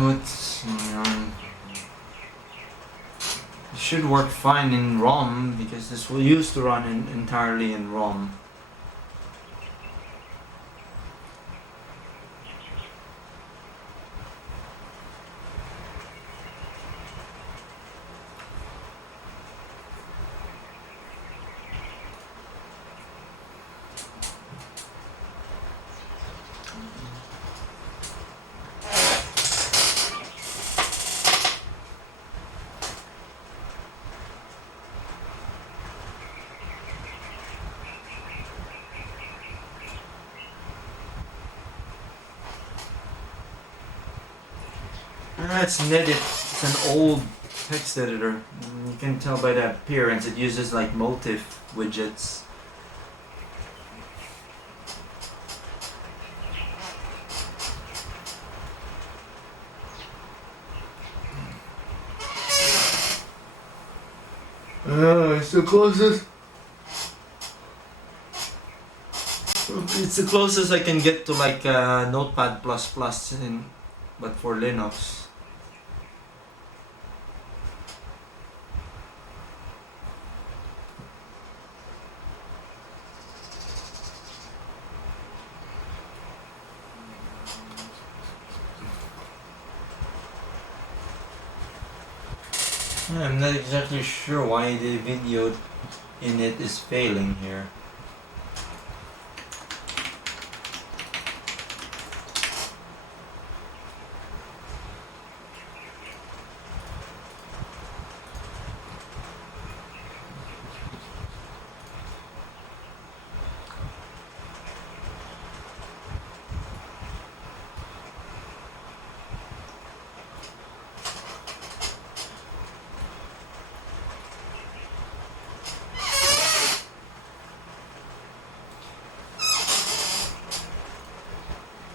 What's going on? should work fine in ROM because this will used to run entirely in ROM. It's knitted. It's an old text editor. You can tell by the appearance it uses like motif widgets. It's the closest. It's the closest I can get to like Notepad++ but for Linux. I'm not exactly sure why the video in it is failing here.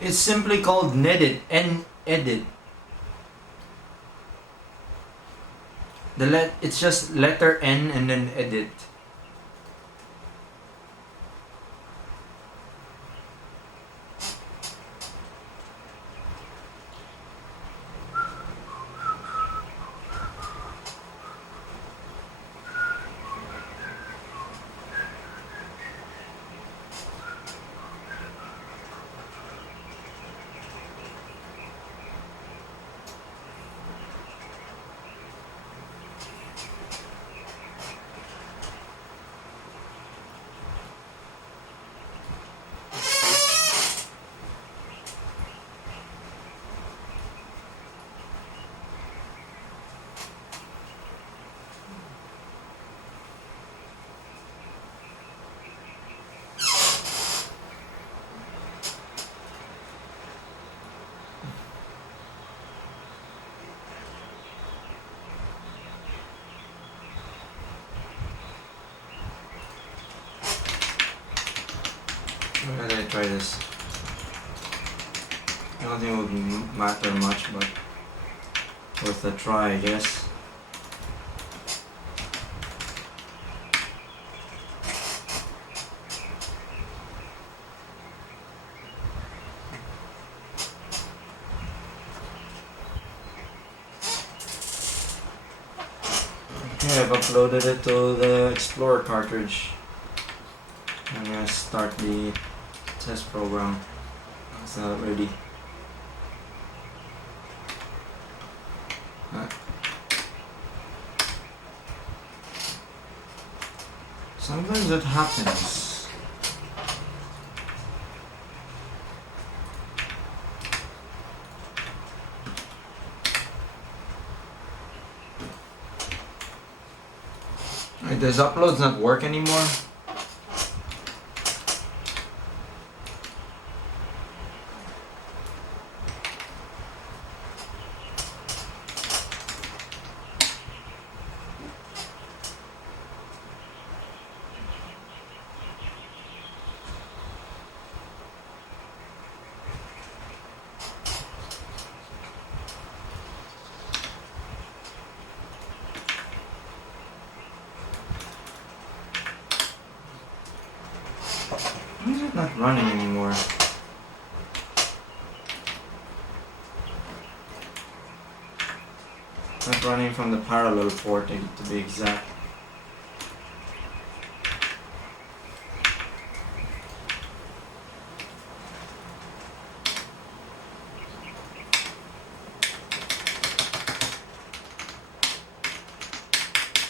It's simply called Nedit, N-edit. It's just letter N and then edit. Why did I try this? I don't think it would matter much, but worth a try, I guess. Okay, I've uploaded it to the Explorer cartridge. I'm gonna start the test program. It's not ready. Sometimes it happens. Wait, does uploads not work anymore? Why is it not running anymore? Not running from the parallel port to be exact.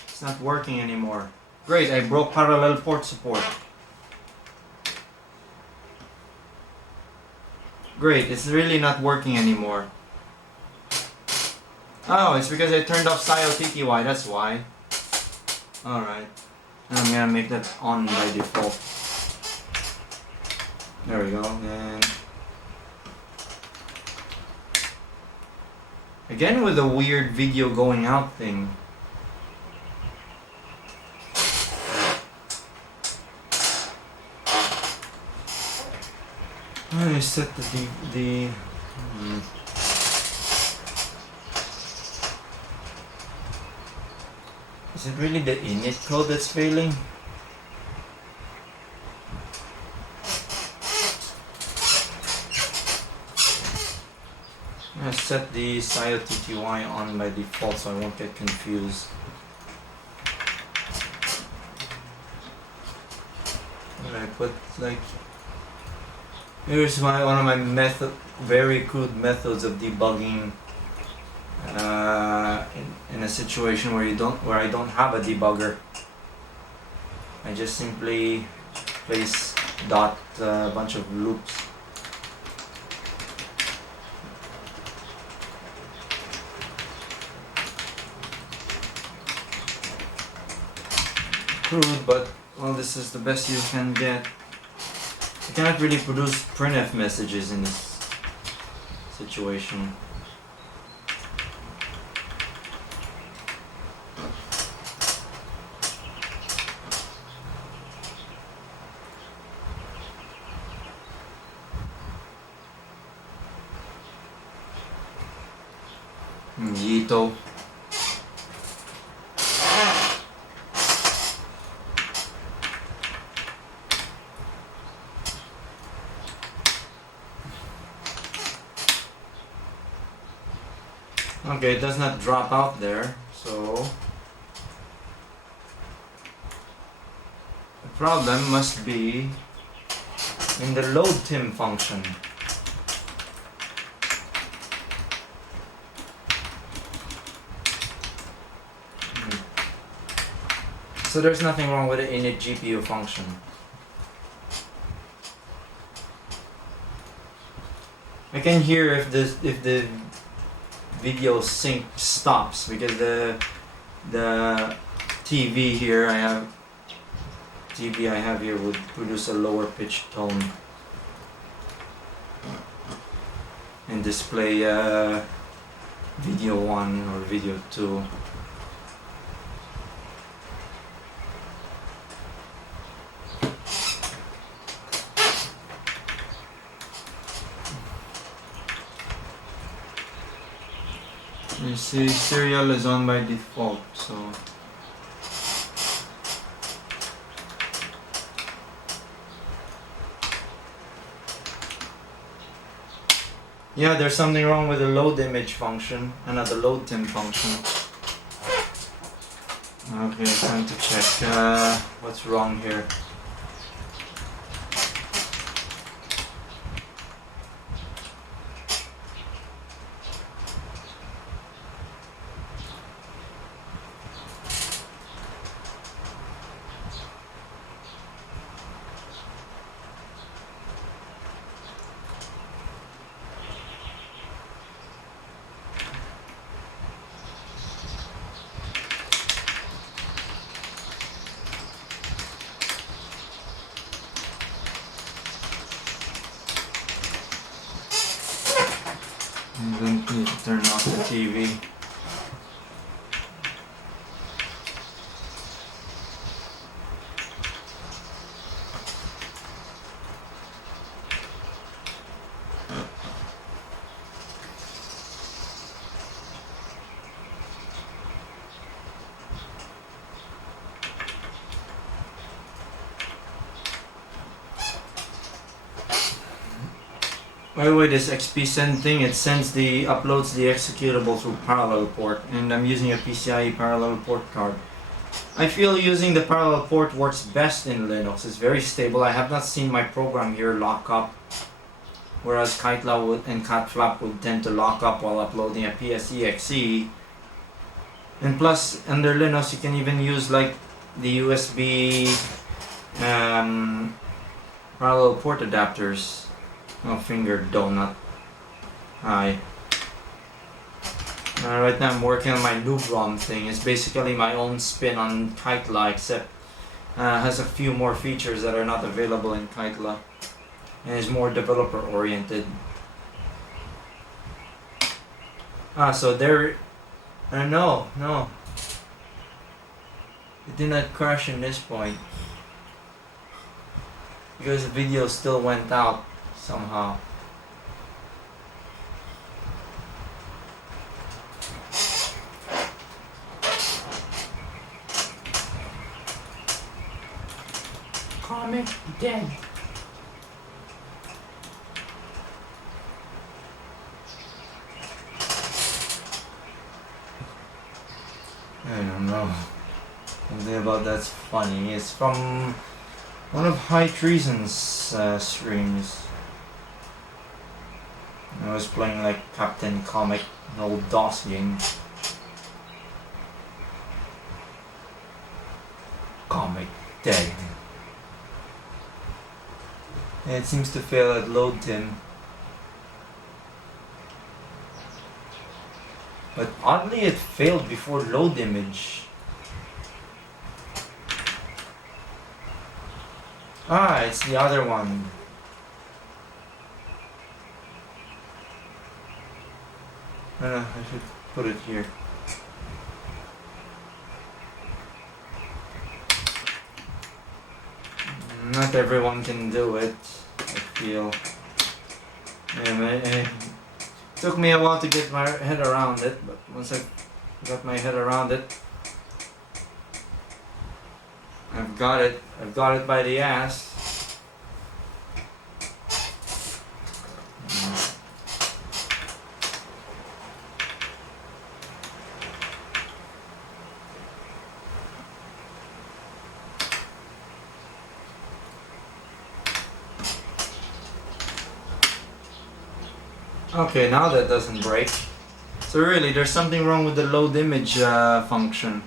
It's not working anymore. Great, I broke parallel port support. Great, it's really not working anymore. Oh, it's because I turned off SIO-TTY, that's why. Alright. I'm gonna make that on by default. There we go, and... Again with the weird video going out thing. I set the Is it really the init code that's failing? I'm gonna set the SIO-TTY on by default so I won't get confused. What I put like... Here's one of my very crude methods of debugging in a situation where I don't have a debugger. I just simply place a bunch of loops. Crude, but well, this is the best you can get. You cannot really produce printf messages in this situation. Yito. Okay, it does not drop out there, so the problem must be in the loadTim function. So there's nothing wrong with the init GPU function. I can hear if the video sync stops because the TV here I have here would produce a lower pitched tone and display video 1 or video 2. You see, serial is on by default, so yeah, there's something wrong with the load image function and not the load tim function. Okay, time to check what's wrong here. I don't need to turn off the TV. By the way, this XP send thing, it sends the uploads the executable through parallel port, and I'm using a PCIe parallel port card. I feel using the parallel port works best in Linux. It's very stable. I have not seen my program here lock up, whereas Kitela would and Catflap would tend to lock up while uploading a PSEXE. And plus, under Linux, you can even use like the USB parallel port adapters. Oh, finger donut. Hi. Right now I'm working on my n00bROM thing. It's basically my own spin on Kitela, except has a few more features that are not available in Kitela, and is more developer oriented. So there. No. It did not crash in this point because the video still went out somehow. Comic dead. I don't know. Something about that's funny. It's from one of High Treason's streams. I was playing like Captain Comic, an old DOS game. Comic dead. And it seems to fail at load tim. But oddly it failed before load image. It's the other one. I should put it here. Not everyone can do it, I feel. It took me a while to get my head around it, but once I got my head around it, I've got it by the ass. Okay, now that doesn't break. So really, there's something wrong with the load image function.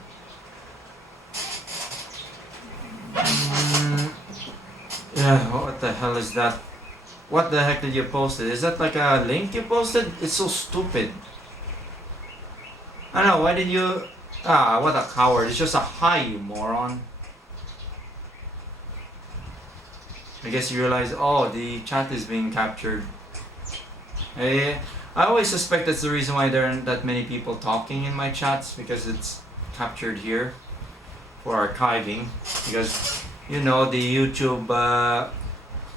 Yeah, what the hell is that? What the heck did you post it? Is that like a link you posted? It's so stupid. I don't know, why did you... what a coward. It's just a hi, you moron. I guess you realize, oh, the chat is being captured. I always suspect that's the reason why there aren't that many people talking in my chats, because it's captured here for archiving. Because, you know, the YouTube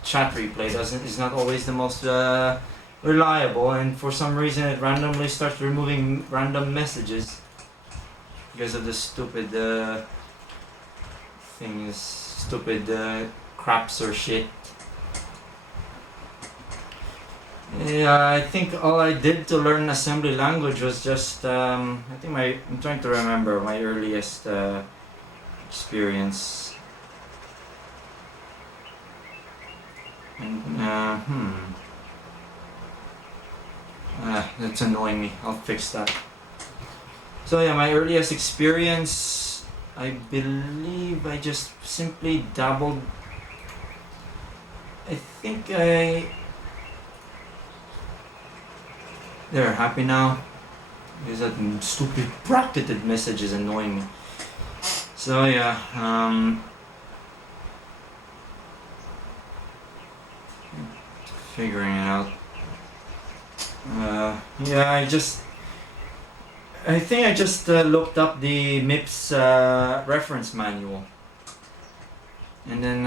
chat replay is not always the most reliable, and for some reason it randomly starts removing random messages because of the stupid things, stupid craps or shit. Yeah, I think all I did to learn assembly language was just I'm trying to remember my earliest experience. And, that's annoying me. I'll fix that. So yeah, my earliest experience, I believe I just simply dabbled. I think they're happy now. Because that stupid bracketed message is annoying me. So yeah, figuring it out. Yeah, I think I just looked up the MIPS reference manual, and then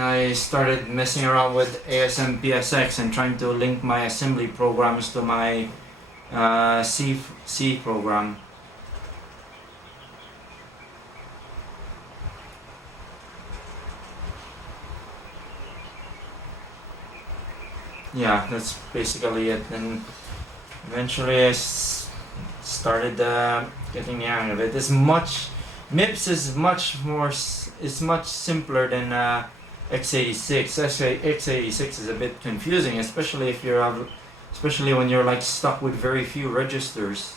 I started messing around with ASM-PSX and trying to link my assembly programs to my C program. yeah, that's basically it. And eventually I started getting the hang of it. MIPS is much simpler than x86. Actually, x86 is a bit confusing, especially if especially when you're like stuck with very few registers.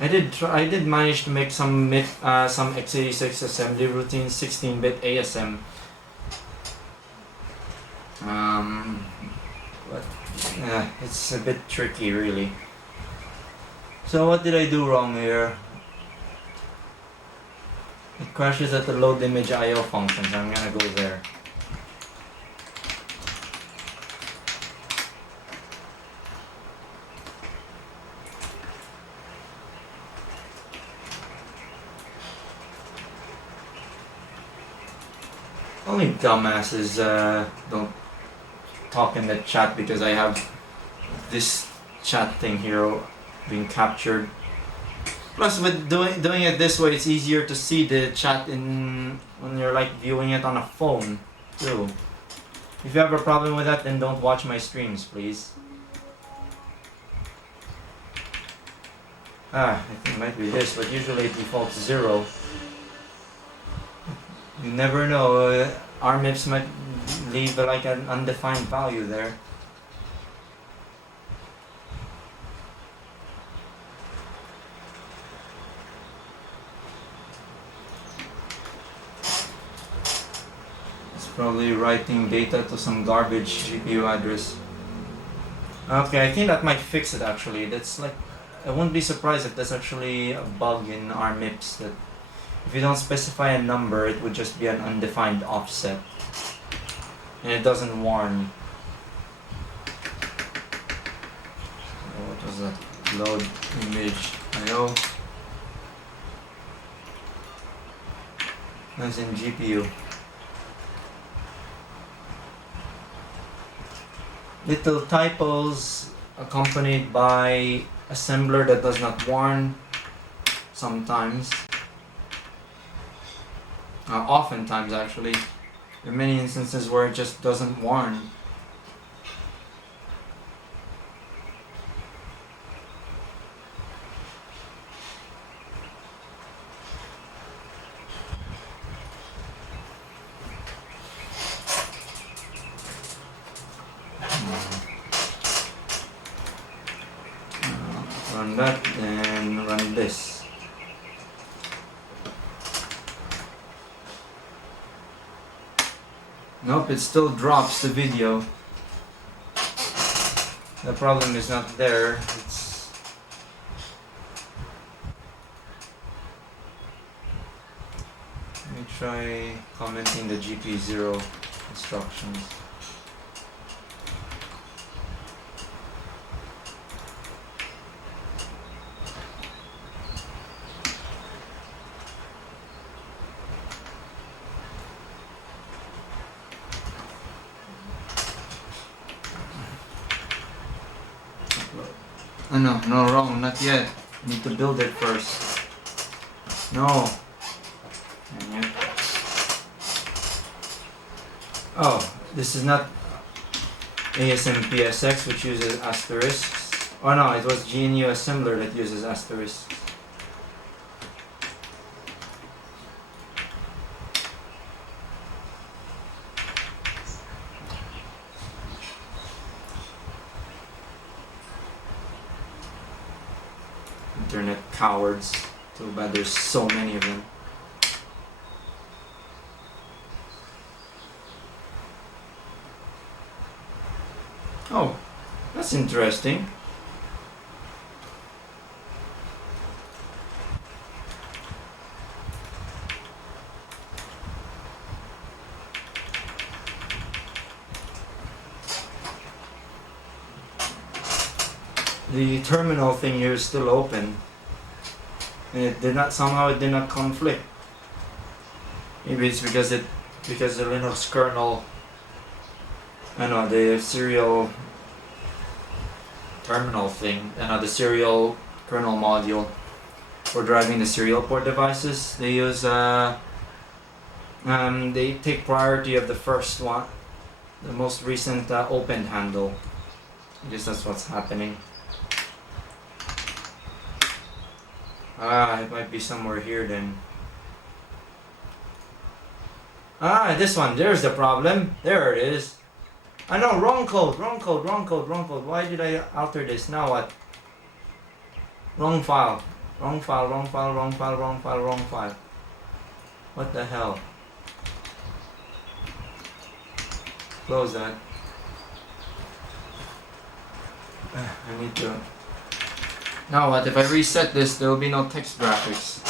I did manage to make some x86 assembly routines, 16-bit ASM. But it's a bit tricky, really. So what did I do wrong here? It crashes at the load image IO function, so I'm gonna go there. Only dumbasses don't talk in the chat because I have this chat thing here being captured. Plus, with doing it this way, it's easier to see the chat when you're like viewing it on a phone too. If you have a problem with that, then don't watch my streams, please. I think it might be this, but usually it defaults 0. You never know, our MIPS might leave like an undefined value there. It's probably writing data to some garbage GPU address. Okay, I think that might fix it actually. That's like, I wouldn't be surprised if that's actually a bug in our MIPS, that if you don't specify a number, it would just be an undefined offset. And it doesn't warn. What was that? Load image IO. That's in GPU. Little typos accompanied by assembler that does not warn sometimes. Oftentimes actually. There are many instances where it just doesn't warn. Run that and run this. Nope, it still drops the video. The problem is not there. Let me try commenting the GP0 instructions. Oh, no, wrong, not yet. Need to build it first. No. And yet. Oh, this is not ASM-PSX, which uses asterisks. Oh no, it was GNU assembler that uses asterisks. Internet cowards. Too bad there's so many of them. Oh, that's interesting. The terminal thing here is still open. And it did not conflict. Maybe it's because the Linux kernel, the serial terminal thing, the serial kernel module for driving the serial port devices, they use they take priority of the first one, the most recent opened handle. I guess that's what's happening. It might be somewhere here then. This one, there's the problem. There it is. I know, wrong code. Why did I alter this? Now what? Wrong file. Wrong file. What the hell? Close that. I need to... Now what? If I reset this, there will be no text graphics.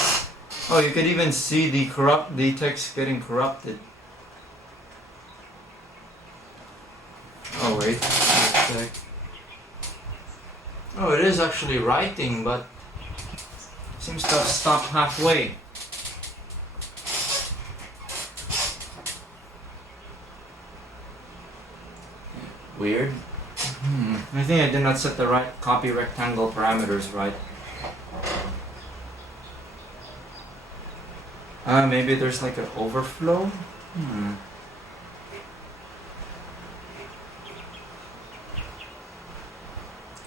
Oh, you could even see the text getting corrupted. Oh wait, oh, it is actually writing, but seems to have stopped halfway. Weird. I think I did not set the right copy rectangle parameters right. Maybe there's like an overflow?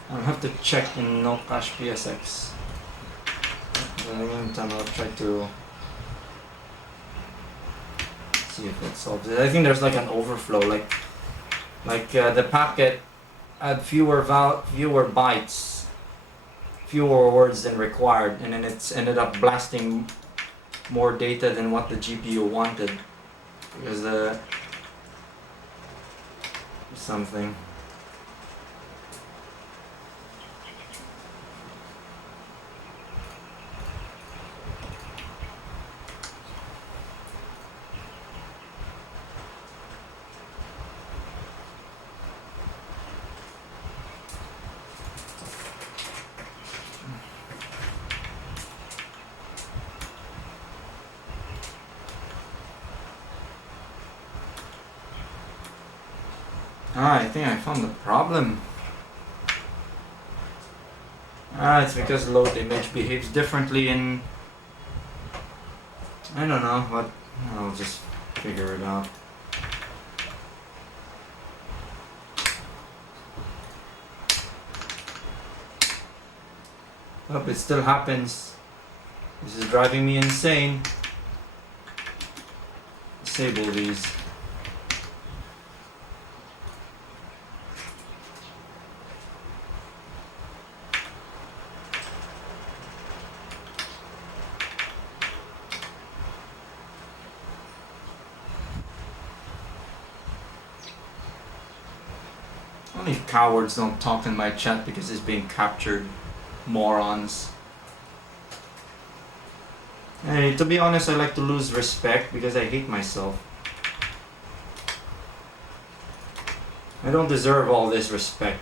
I'll have to check in no cache PSX. In the meantime, I'll try to see if it solves it. I think there's like an overflow, like the packet had fewer bytes, fewer words than required, and then it's ended up blasting more data than what the GPU wanted because something. I think I found the problem. It's because load image behaves differently in... I don't know, but I'll just figure it out. Hope it still happens. This is driving me insane. Disable these. Only cowards don't talk in my chat because it's being captured. Morons. Hey, to be honest, I like to lose respect because I hate myself. I don't deserve all this respect.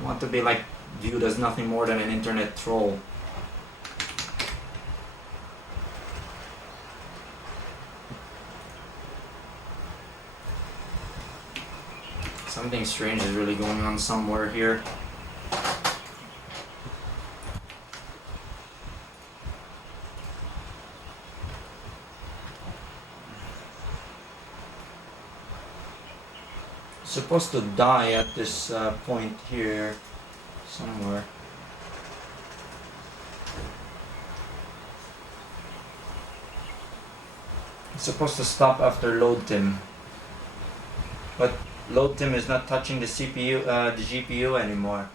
I want to be like viewed as nothing more than an internet troll. Something strange is really going on somewhere here. It's supposed to die at this point here somewhere. It's supposed to stop after load tim, but load tim is not touching the CPU, the GPU anymore.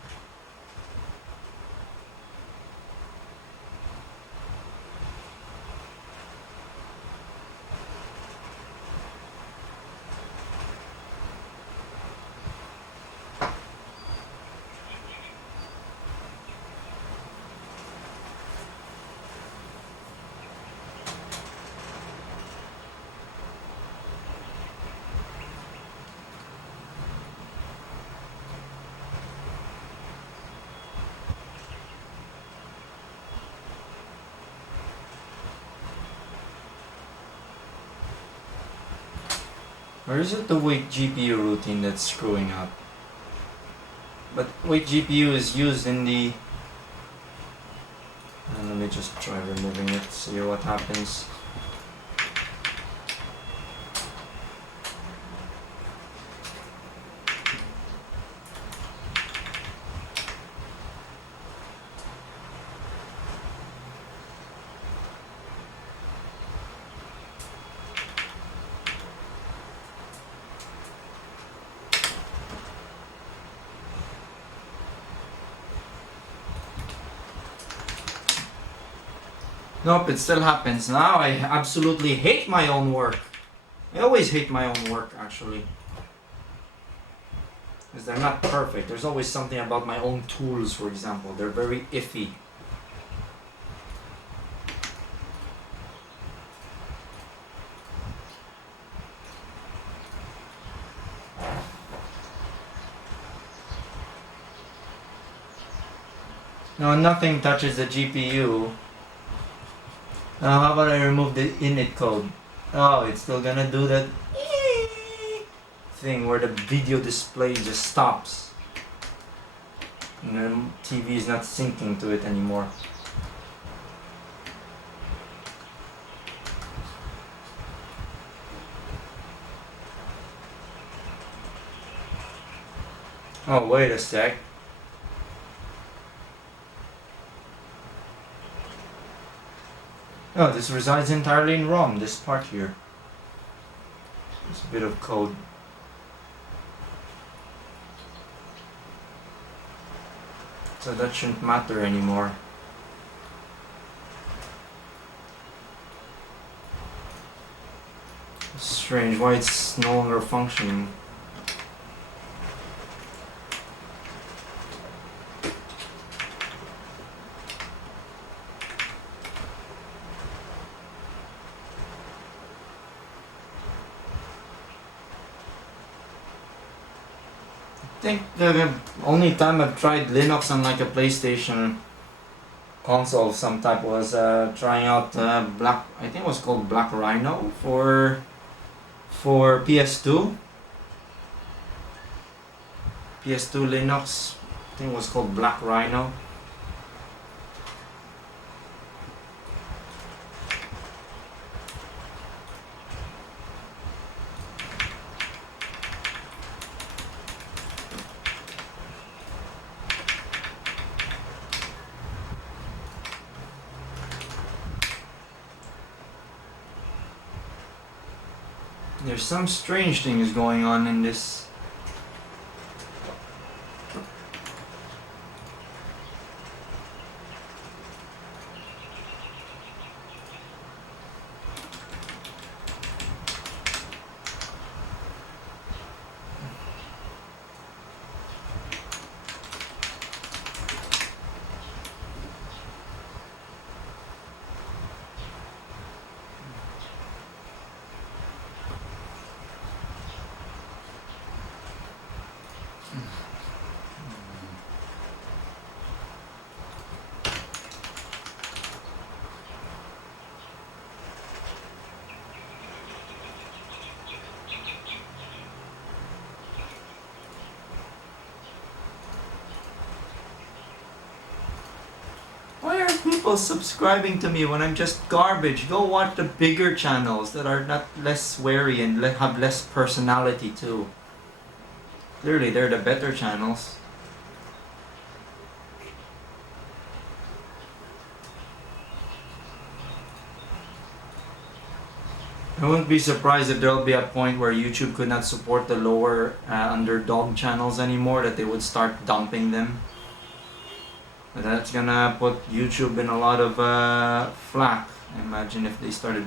Or is it the wait GPU routine that's screwing up? But wait GPU is used in the... let me just try removing it, see what happens. Nope, it still happens. Now I absolutely hate my own work. I always hate my own work, actually. Because they're not perfect. There's always something about my own tools, for example. They're very iffy. No, nothing touches the GPU. How about I remove the init code? Oh, it's still gonna do that thing where the video display just stops. And the TV is not syncing to it anymore. Oh, wait a sec. Oh, this resides entirely in ROM, this part here. This bit of code. So that shouldn't matter anymore. It's strange why it's no longer functioning. I think the only time I've tried Linux on like a PlayStation console of some type was trying out Black. I think it was called Black Rhino for PS2. PS2 Linux. I think it was called Black Rhino. There's some strange things going on in this. Why are people subscribing to me when I'm just garbage? Go watch the bigger channels that are not less sweary and have less personality too. Clearly, they're the better channels. I wouldn't be surprised if there'll be a point where YouTube could not support the lower underdog channels anymore, that they would start dumping them. But that's gonna put YouTube in a lot of flack. Imagine if they started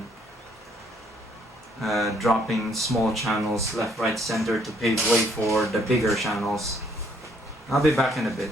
dropping small channels left, right, center to pave way for the bigger channels. I'll be back in a bit.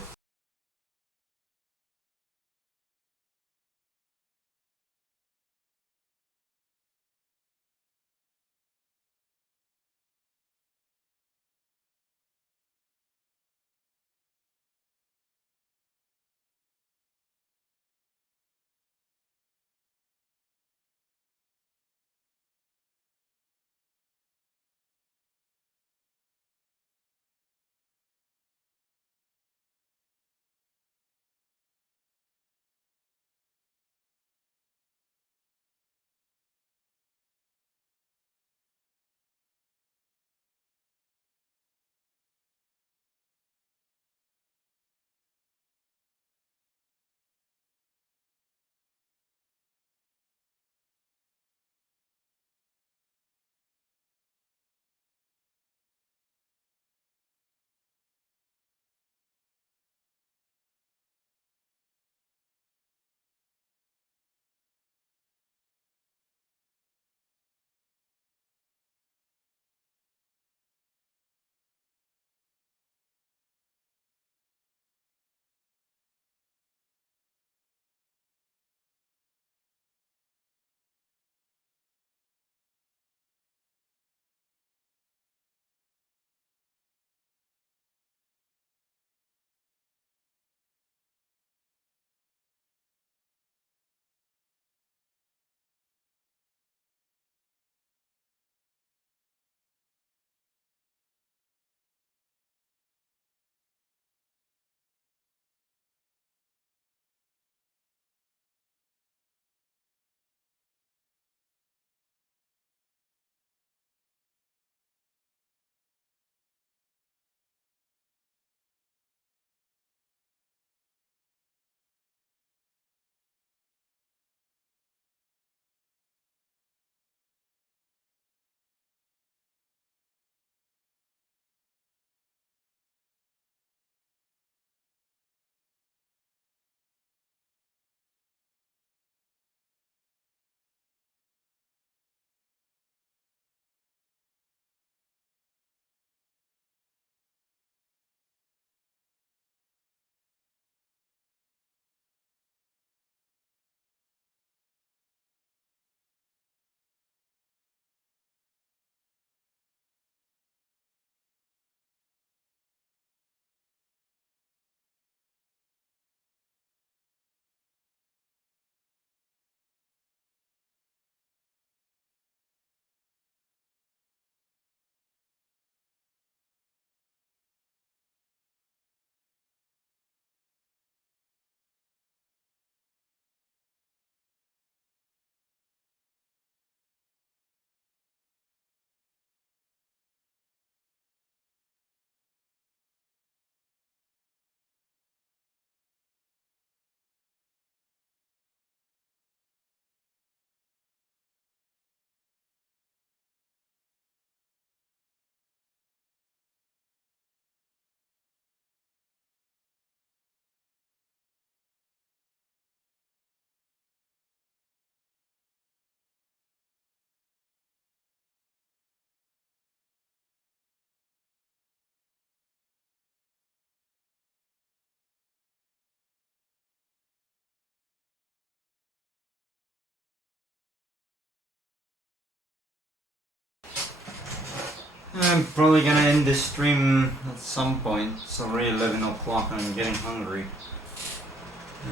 I'm probably gonna end this stream at some point. It's already 11 o'clock and I'm getting hungry.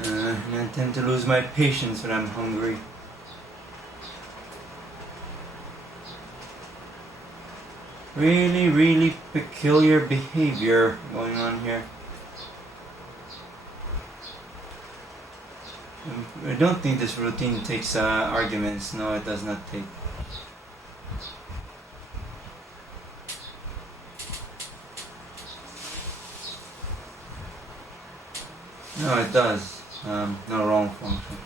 And I tend to lose my patience when I'm hungry. Really, really peculiar behavior going on here. I don't think this routine takes arguments. No, it does not take. No, it does. No wrong function.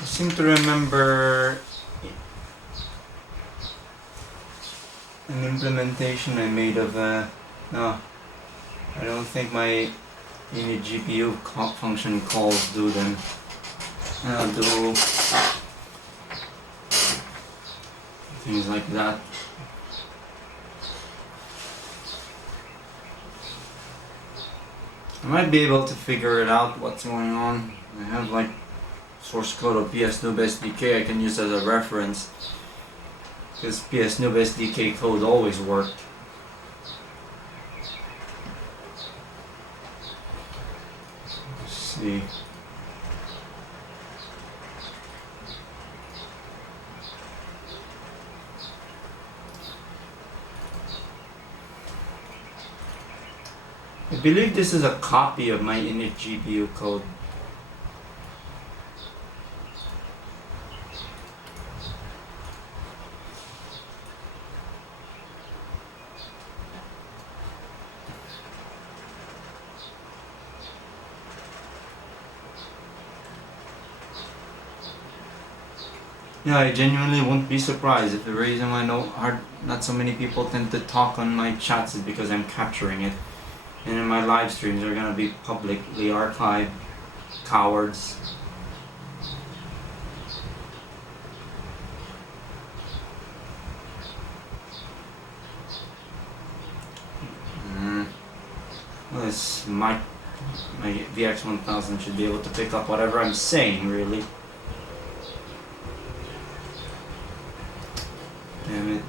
I seem to remember an implementation I made of no, I don't think my init GPU function calls do them. Do things like that. I might be able to figure it out what's going on. I have like source code of PSNoob SDK I can use as a reference, because PSNoob SDK code always worked. Let's see. I believe this is a copy of my init GPU code. Yeah, I genuinely won't be surprised if the reason why not so many people tend to talk on my chats is because I'm capturing it. And in my live streams are gonna be publicly archived. Cowards. Well, my VX1000 should be able to pick up whatever I'm saying, really. Damn it.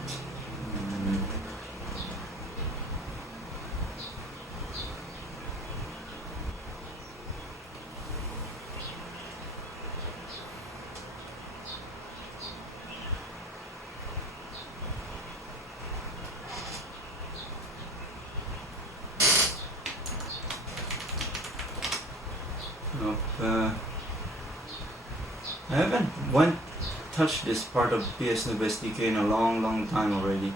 I haven't touched this part of PSNoob SDK in a long time already.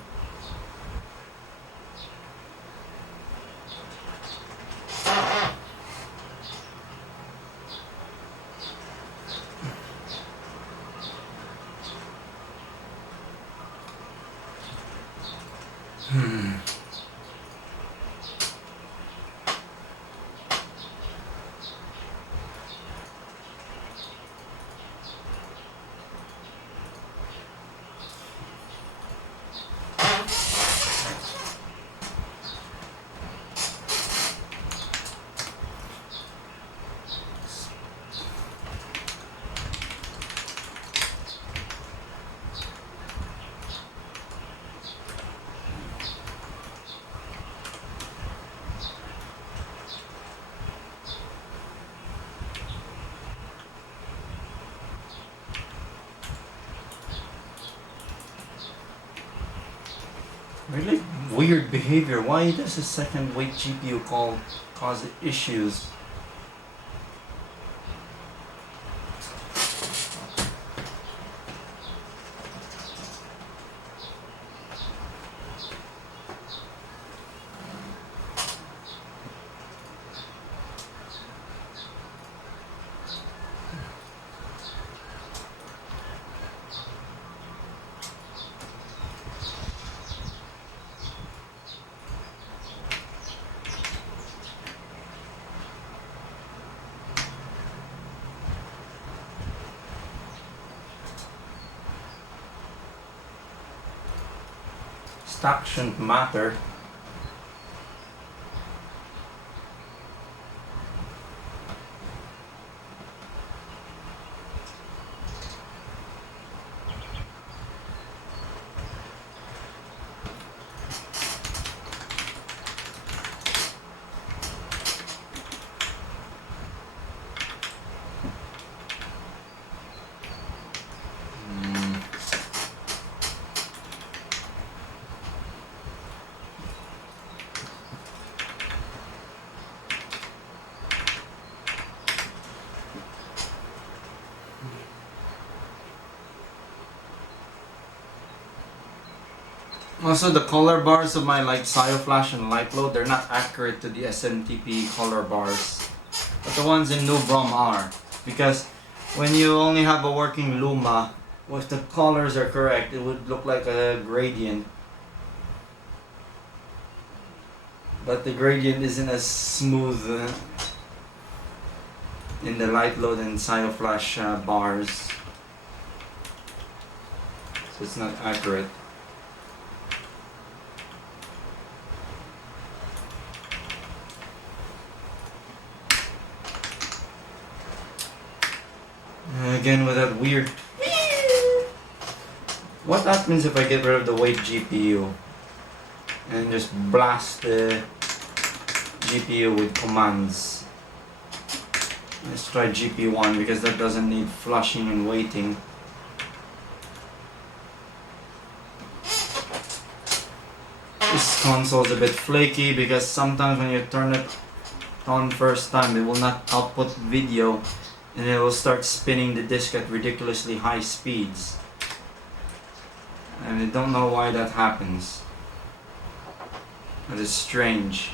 Really weird behavior. Why does a second wait GPU call cause issues? Stack shouldn't matter. Also, the color bars of my like flash and light load, they're not accurate to the SMTP color bars, but the ones in n00bROM are, because when you only have a working Luma, if the colors are correct, it would look like a gradient. But the gradient isn't as smooth in the light load and flash bars, so it's not accurate. Again with that weird. What happens if I get rid of the weight GPU and just blast the GPU with commands? Let's try GP1 because that doesn't need flushing and waiting. This console is a bit flaky because sometimes when you turn it on first time, it will not output video and it will start spinning the disk at ridiculously high speeds. And I don't know why that happens. That is strange.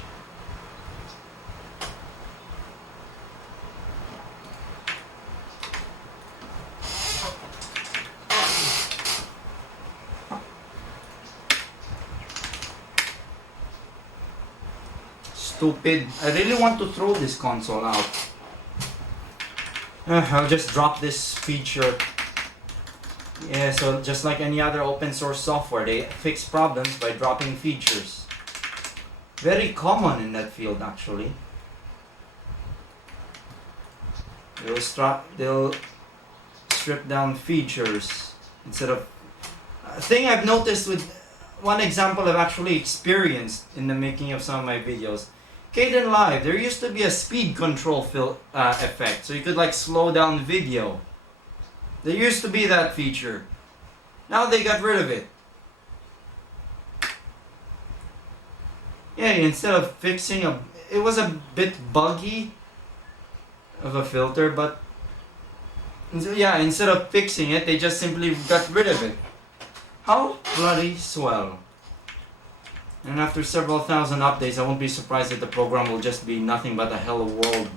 Stupid. I really want to throw this console out. I'll just drop this feature. Yeah, so just like any other open source software, they fix problems by dropping features. Very common in that field, actually. They'll strip down features instead of... A thing I've noticed with one example I've actually experienced in the making of some of my videos. Kdenlive, there used to be a speed control effect, so you could like slow down video. There used to be that feature. Now they got rid of it. Yeah, instead of fixing it was a bit buggy of a filter, but yeah, instead of fixing it, they just simply got rid of it. How bloody swell. And after several thousand updates, I won't be surprised if the program will just be nothing but a hello world.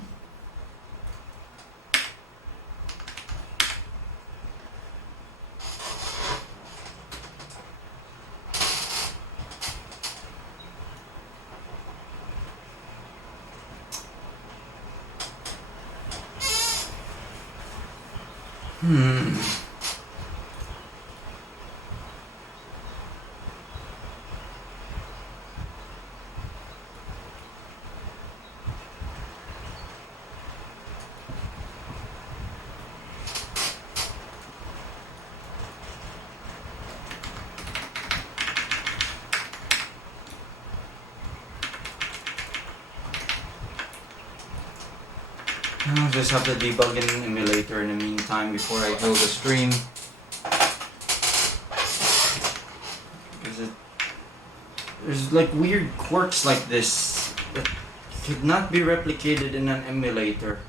I'll just have to debug an emulator in the meantime before I build the stream. There's like weird quirks like this that could not be replicated in an emulator.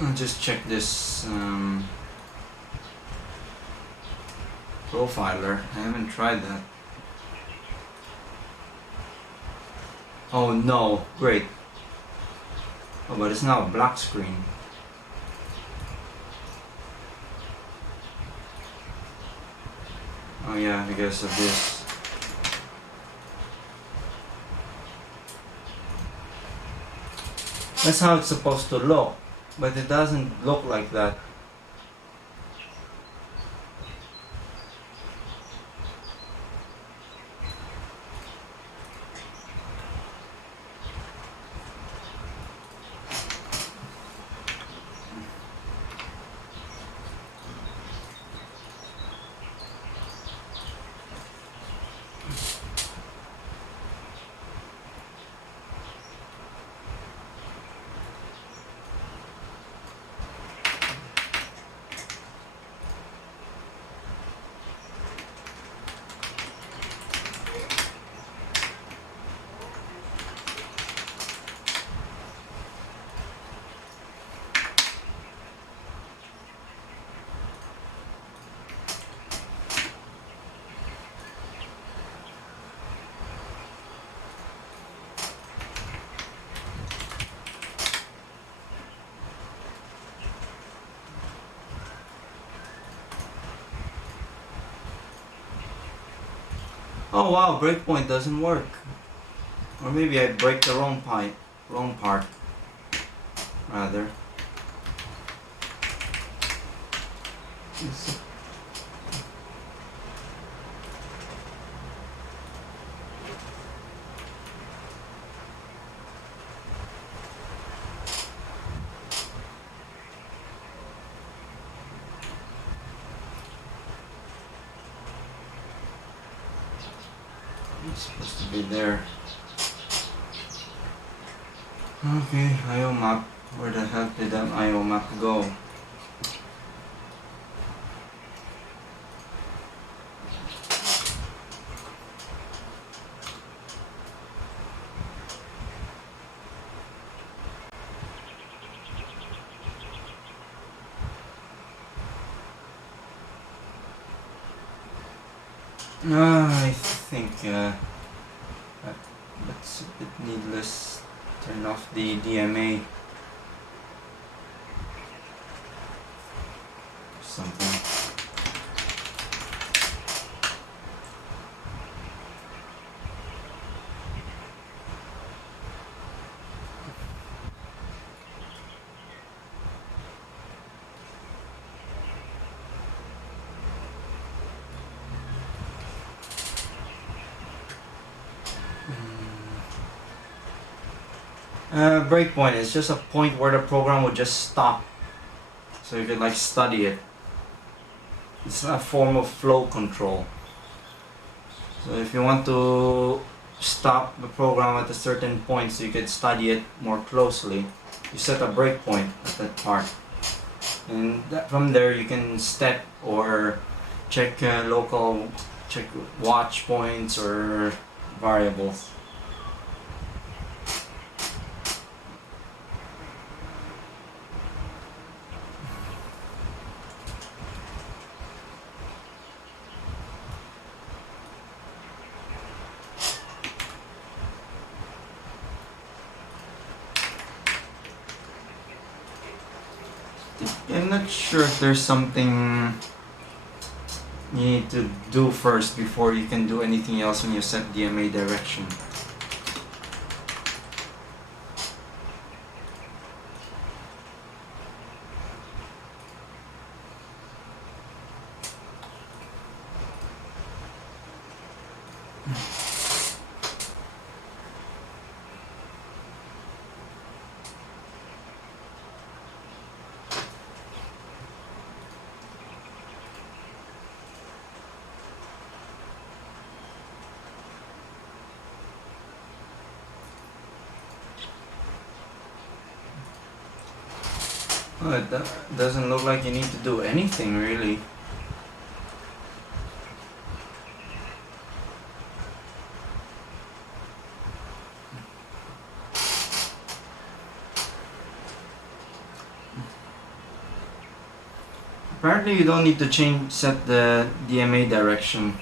I'll just check this profiler. I haven't tried that. Oh no, great. Oh, but it's now a black screen. Oh yeah, because of this. That's how it's supposed to look, but it doesn't look like that. Oh wow, breakpoint doesn't work. Or maybe I break the wrong part, rather. It's supposed to be there. Okay, IO map. Where the heck did that IO map go? I think that's a bit needless. Turn off the DMA. Something. Breakpoint is just a point where the program would just stop, so you could like study it. It's a form of flow control. So if you want to stop the program at a certain point so you could study it more closely, you set a breakpoint at that part, and from there you can step or check check watch points or variables. I'm not sure if there's something you need to do first before you can do anything else when you set DMA direction. Well, it doesn't look like you need to do anything really. Apparently you don't need to set the DMA direction.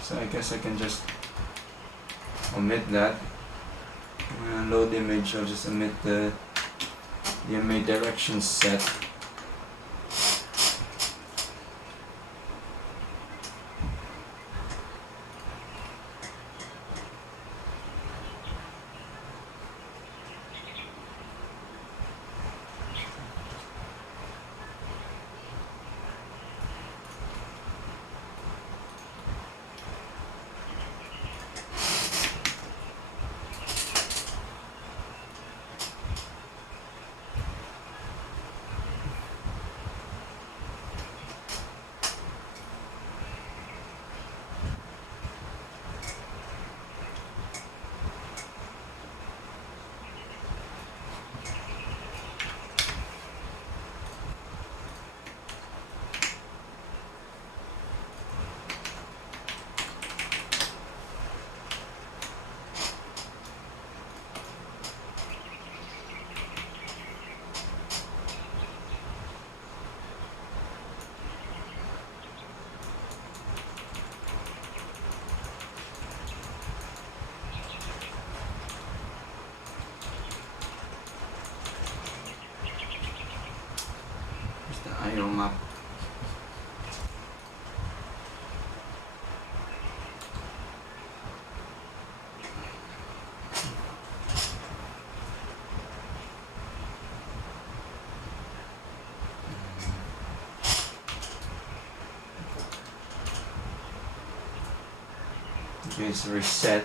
So I guess I can just omit that. Load image, I'll just omit the DMA direction set. map. Okay, it's reset.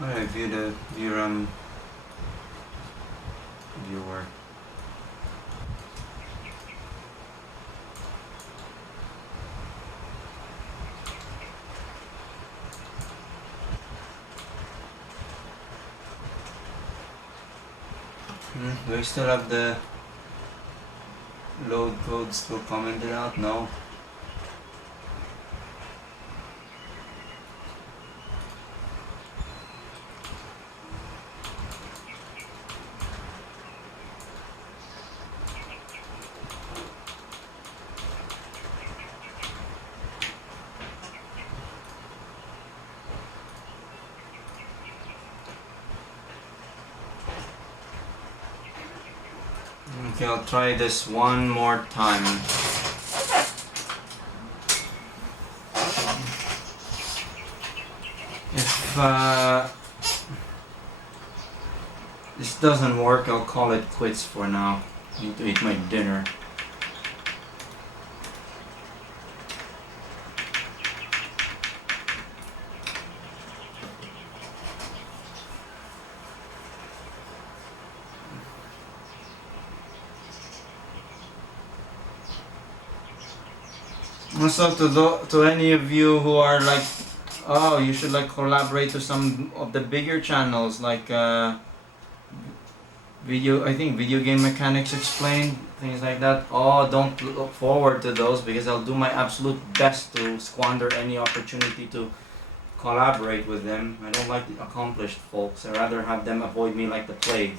I view the VRAM viewer. Do I still have the load code still commented out? No. Okay, I'll try this one more time. If this doesn't work, I'll call it quits for now. I need to eat my dinner. Also, to any of you who are like, oh, you should like collaborate with some of the bigger channels like Video Game Mechanics Explained, things like that. Oh, don't look forward to those because I'll do my absolute best to squander any opportunity to collaborate with them. I don't like the accomplished folks. I'd rather have them avoid me like the plague.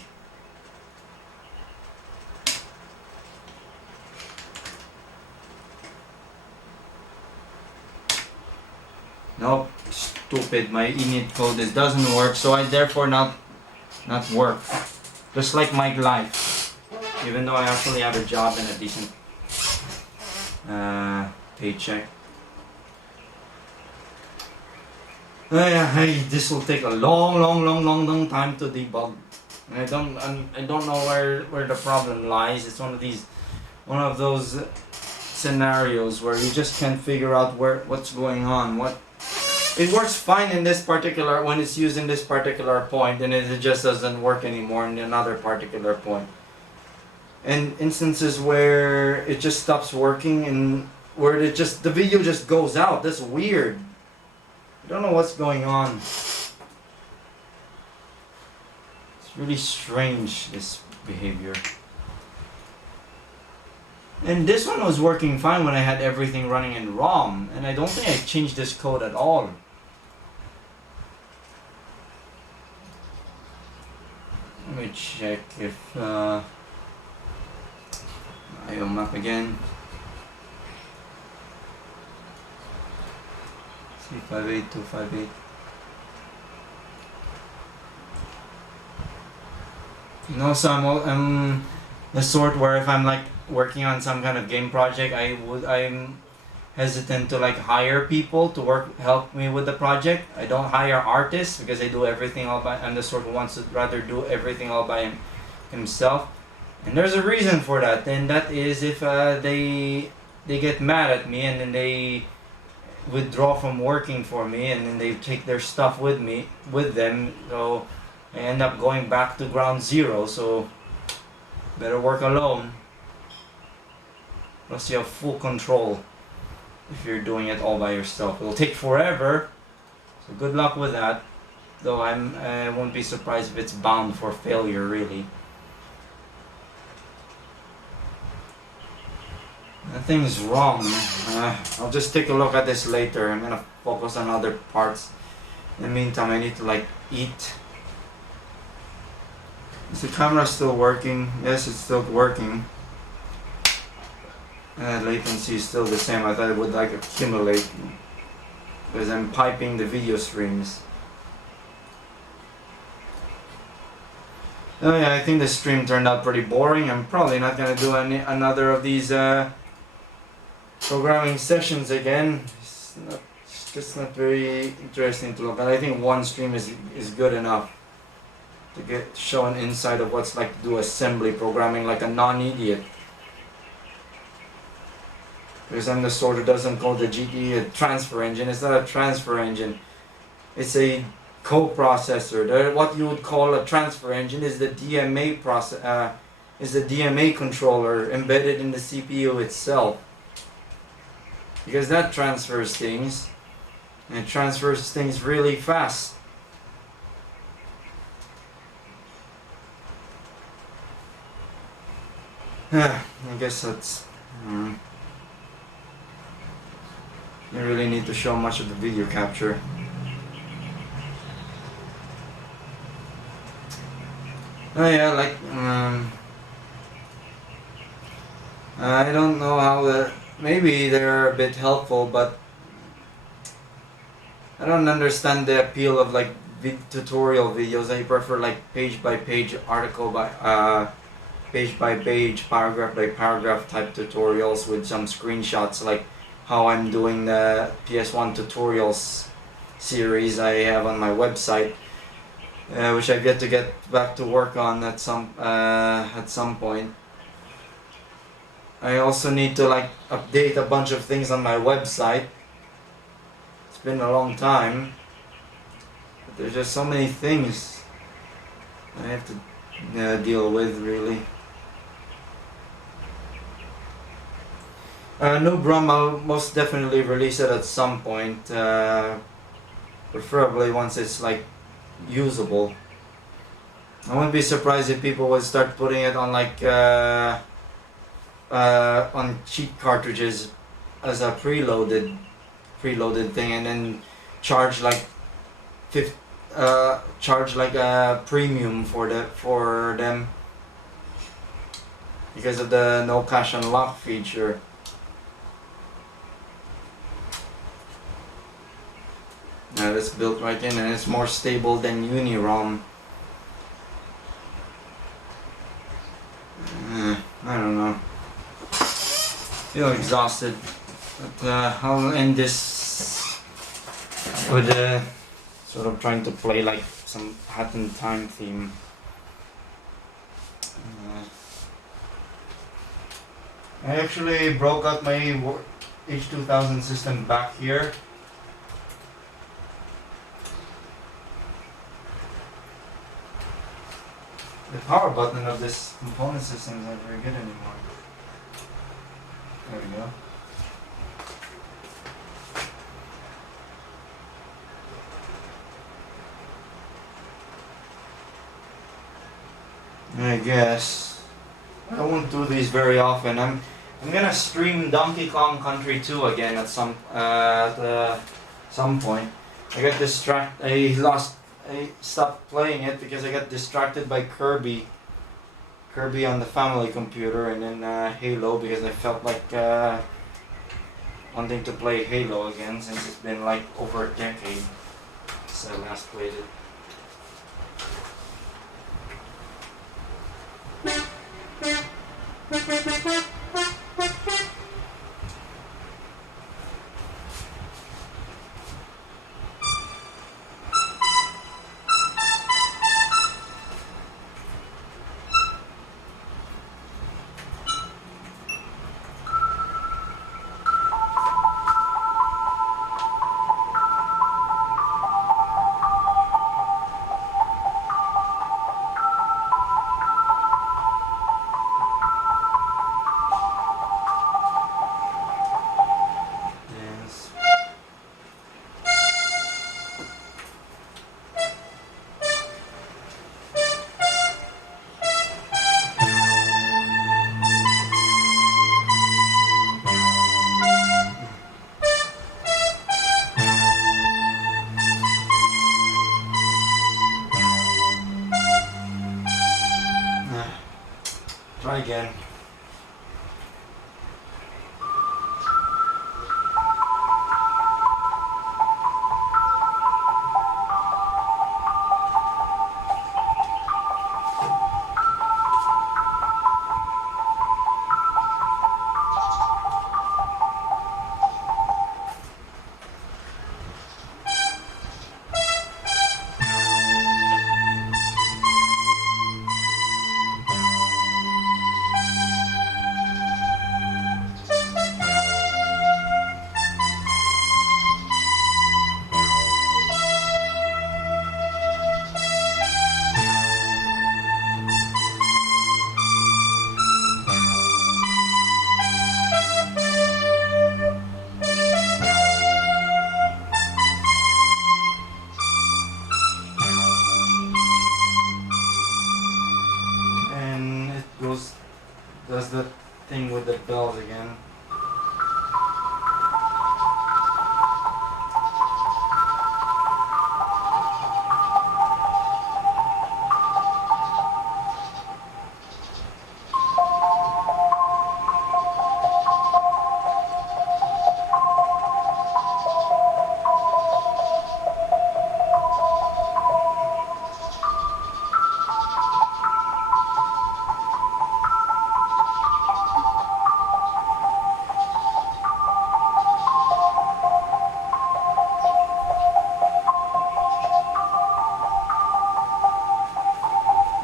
Nope, stupid. My init code doesn't work, so I therefore not work. Just like my life. Even though I actually have a job and a decent paycheck. Hey, this will take a long time to debug. I don't know where the problem lies. It's one of those scenarios where you just can't figure out what's going on. It works fine in this particular, when it's used in this particular point, and it just doesn't work anymore in another particular point. And instances where it just stops working and where the video just goes out. That's weird. I don't know what's going on. It's really strange, this behavior. And this one was working fine when I had everything running in ROM, and I don't think I changed this code at all. Let me check if IO map again. C58258. You know, so I'm the sort where if I'm like working on some kind of game project, I'm hesitant to like hire people to help me with the project. I don't hire artists because I do everything all by. I'm the sort who wants to rather do everything all by himself. And there's a reason for that, and that is if they get mad at me and then they withdraw from working for me and then they take their stuff with them. So I end up going back to ground zero, so better work alone. Plus you have full control if you're doing it all by yourself. It'll take forever, so good luck with that. Though I won't be surprised if it's bound for failure, really. Nothing's wrong. I'll just take a look at this later. I'm gonna focus on other parts. In the meantime, I need to like eat. Is the camera still working? Yes, it's still working. Latency is still the same. I thought it would like accumulate because I'm piping the video streams. Oh yeah, I think the stream turned out pretty boring. I'm probably not gonna do another of these programming sessions again. It's just not very interesting to look at. I think one stream is good enough to show an insight of what's like to do assembly programming like a non-idiot. Because I'm the sort who doesn't call the GTE a transfer engine. It's not a transfer engine. It's a coprocessor. What you would call a transfer engine is the DMA DMA controller embedded in the CPU itself. Because that transfers things, and it transfers things really fast. I guess that's... You really need to show much of the video capture. Oh yeah, like... I don't know how maybe they're a bit helpful, but I don't understand the appeal of like tutorial videos. I prefer like page by page, article by page by page, paragraph by paragraph type tutorials with some screenshots, like how I'm doing the PS1 tutorials series I have on my website, which I've yet to get back to work on at some point. I also need to like update a bunch of things on my website. It's been a long time, but there's just so many things I have to deal with, really. n00bROM, I'll most definitely release it at some point, preferably once it's like usable. I wouldn't be surprised if people would start putting it on like on cheat cartridges as a preloaded thing, and then charge like a premium for them because of the no cache unlock feature. Now that's built right in, and it's more stable than Unirom. I don't know. Feel exhausted, but I'll end this with sort of trying to play like some Hat in Time theme. I actually broke out my H2000 system back here. The power button of this component system is not very good anymore. There we go. I guess I won't do these very often. I'm gonna stream Donkey Kong Country 2 again at some point. I stopped playing it because I got distracted by Kirby on the family computer, and then Halo, because I felt like wanting to play Halo again since it's been like over a decade since I last played it. Try again. Does the thing with the bells again.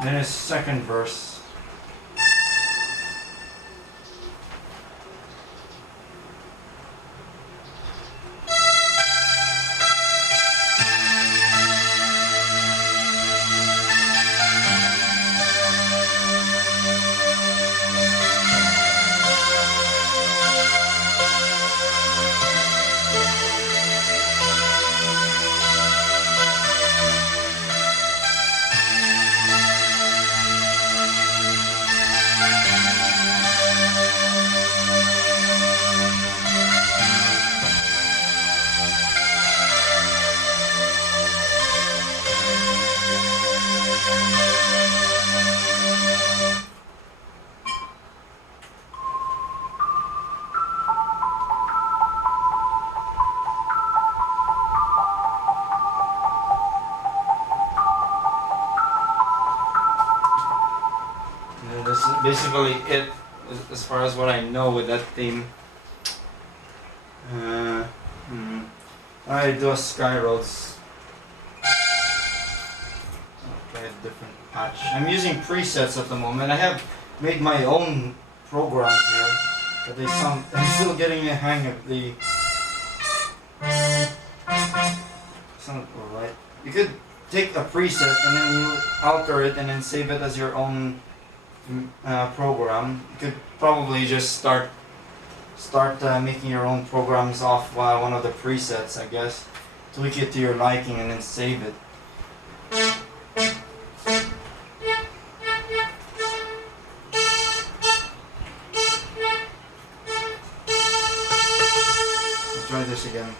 Then his second verse. This is basically it as far as what I know with that theme. I do a Sky Roads. Okay, a different patch. I'm using presets at the moment. I have made my own programs here, but I'm still getting a hang of the sound alright. You could take a preset and then you alter it and then save it as your own program. You could probably just start making your own programs off one of the presets, I guess. Tweak it to your liking and then save it. Let's try this again.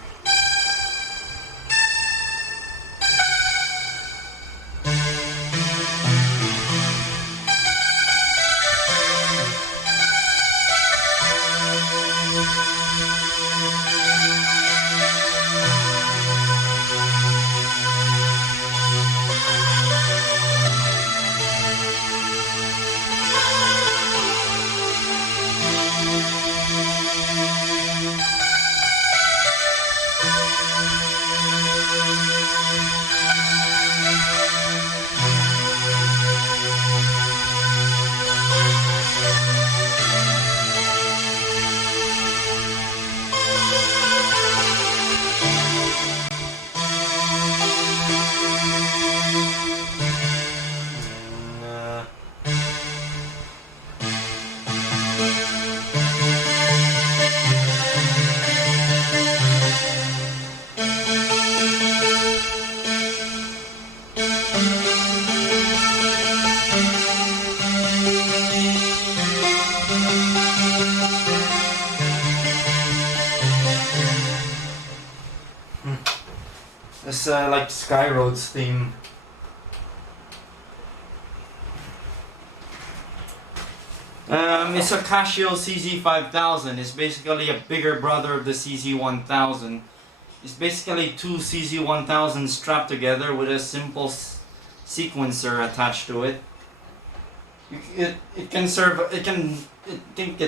This like Sky Roads theme. It's a Casio CZ5000. It's basically a bigger brother of the CZ1000. It's basically two CZ1000 strapped together with a simple sequencer attached to it. It can serve. It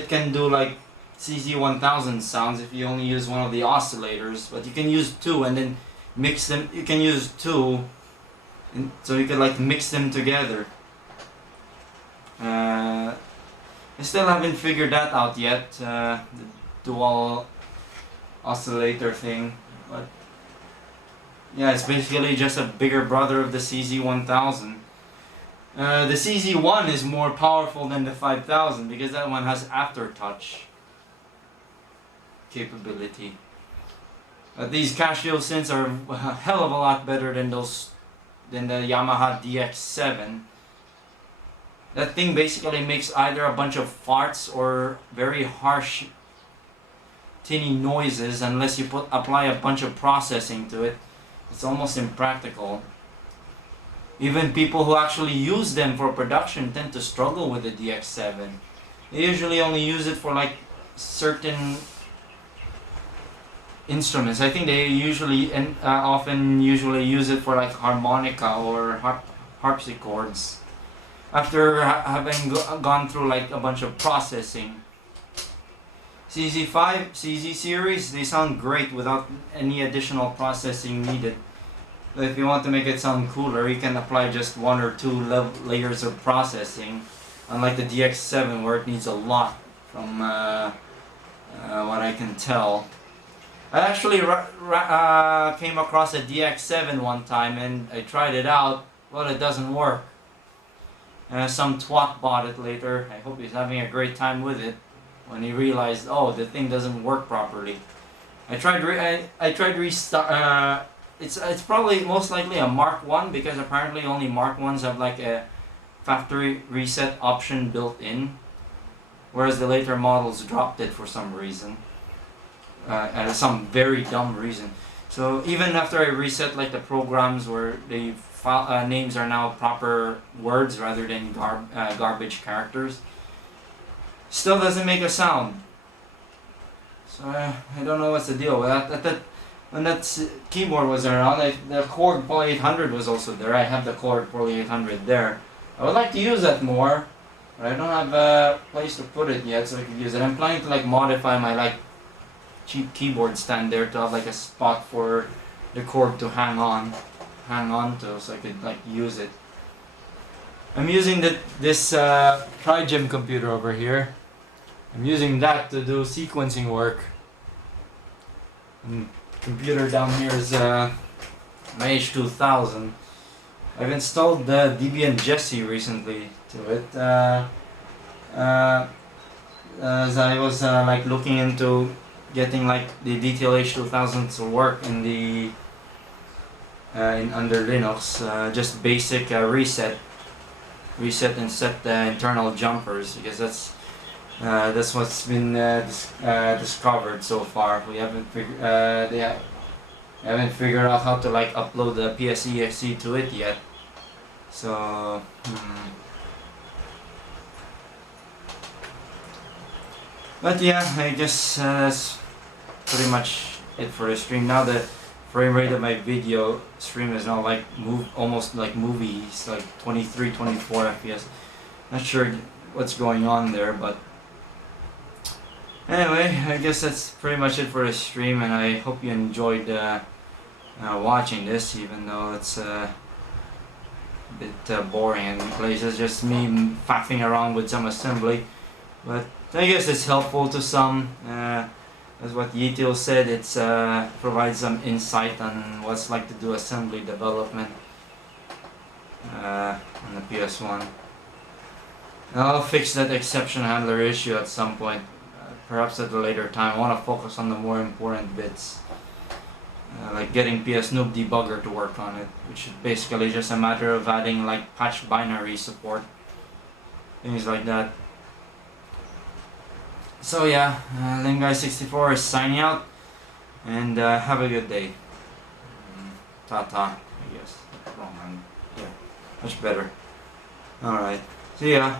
can do like CZ1000 sounds if you only use one of the oscillators, but you can use two and then mix them. You can use two, and so you can like mix them together. I still haven't figured that out yet, the dual oscillator thing, but yeah, it's basically just a bigger brother of the CZ1000. The CZ1 is more powerful than the 5000 because that one has aftertouch capability. But these Casio synths are a hell of a lot better than the Yamaha DX7. That thing basically makes either a bunch of farts or very harsh tinny noises unless you apply a bunch of processing to it. It's almost impractical. Even people who actually use them for production tend to struggle with the DX7. They usually only use it for like certain instruments. I think they usually often use it for like harmonica or harpsichords. After having gone through like a bunch of processing. CZ series, they sound great without any additional processing needed. But if you want to make it sound cooler, you can apply just one or two layers of processing, unlike the DX7 where it needs a lot from what I can tell. I actually came across a DX7 one time and I tried it out, but it doesn't work. Some twat bought it later. I hope he's having a great time with it when he realized, oh, the thing doesn't work properly. I tried restart. It's probably most likely a Mark 1 because apparently only Mark 1s have like a factory reset option built in, whereas the later models dropped it for some reason, and some very dumb reason. So even after I reset like the programs where the file names are now proper words rather than garbage characters, still doesn't make a sound. So I don't know what's the deal with that. When that keyboard was around, the Korg Poly 800 was also there. I have the Korg Poly 800 there. I would like to use that more, but I don't have a place to put it yet, so I could use it. I'm planning to like modify my like cheap keyboard stand there to have like a spot for the Korg to hang on to, so I could like use it. I'm using this Trigem computer over here. I'm using that to do sequencing work. And computer down here is my H2000. I've installed the Debian Jessie recently to it. As I was like looking into getting like the DTL H2000 to work in the under Linux, just basic reset and set the internal jumpers, because that's what's been discovered so far. We haven't haven't figured out how to like upload the PSEXE to it yet. So but yeah, I guess that's pretty much it for the stream. Now the frame rate of my video stream is now like almost like movies, like 23, 24 FPS. Not sure what's going on there, but anyway, I guess that's pretty much it for the stream, and I hope you enjoyed watching this, even though it's a bit boring in places, just me faffing around with some assembly. But I guess it's helpful to some. As what Yitil said, it's provides some insight on what's like to do assembly development on the PS1. I'll fix that exception handler issue at some point, perhaps at a later time. I want to focus on the more important bits, like getting PS Noob Debugger to work on it, which is basically just a matter of adding like patch binary support, things like that. So yeah, Linguy64 is signing out, and have a good day. Ta-ta, I guess. Wrong one. Yeah, much better. Alright, see ya.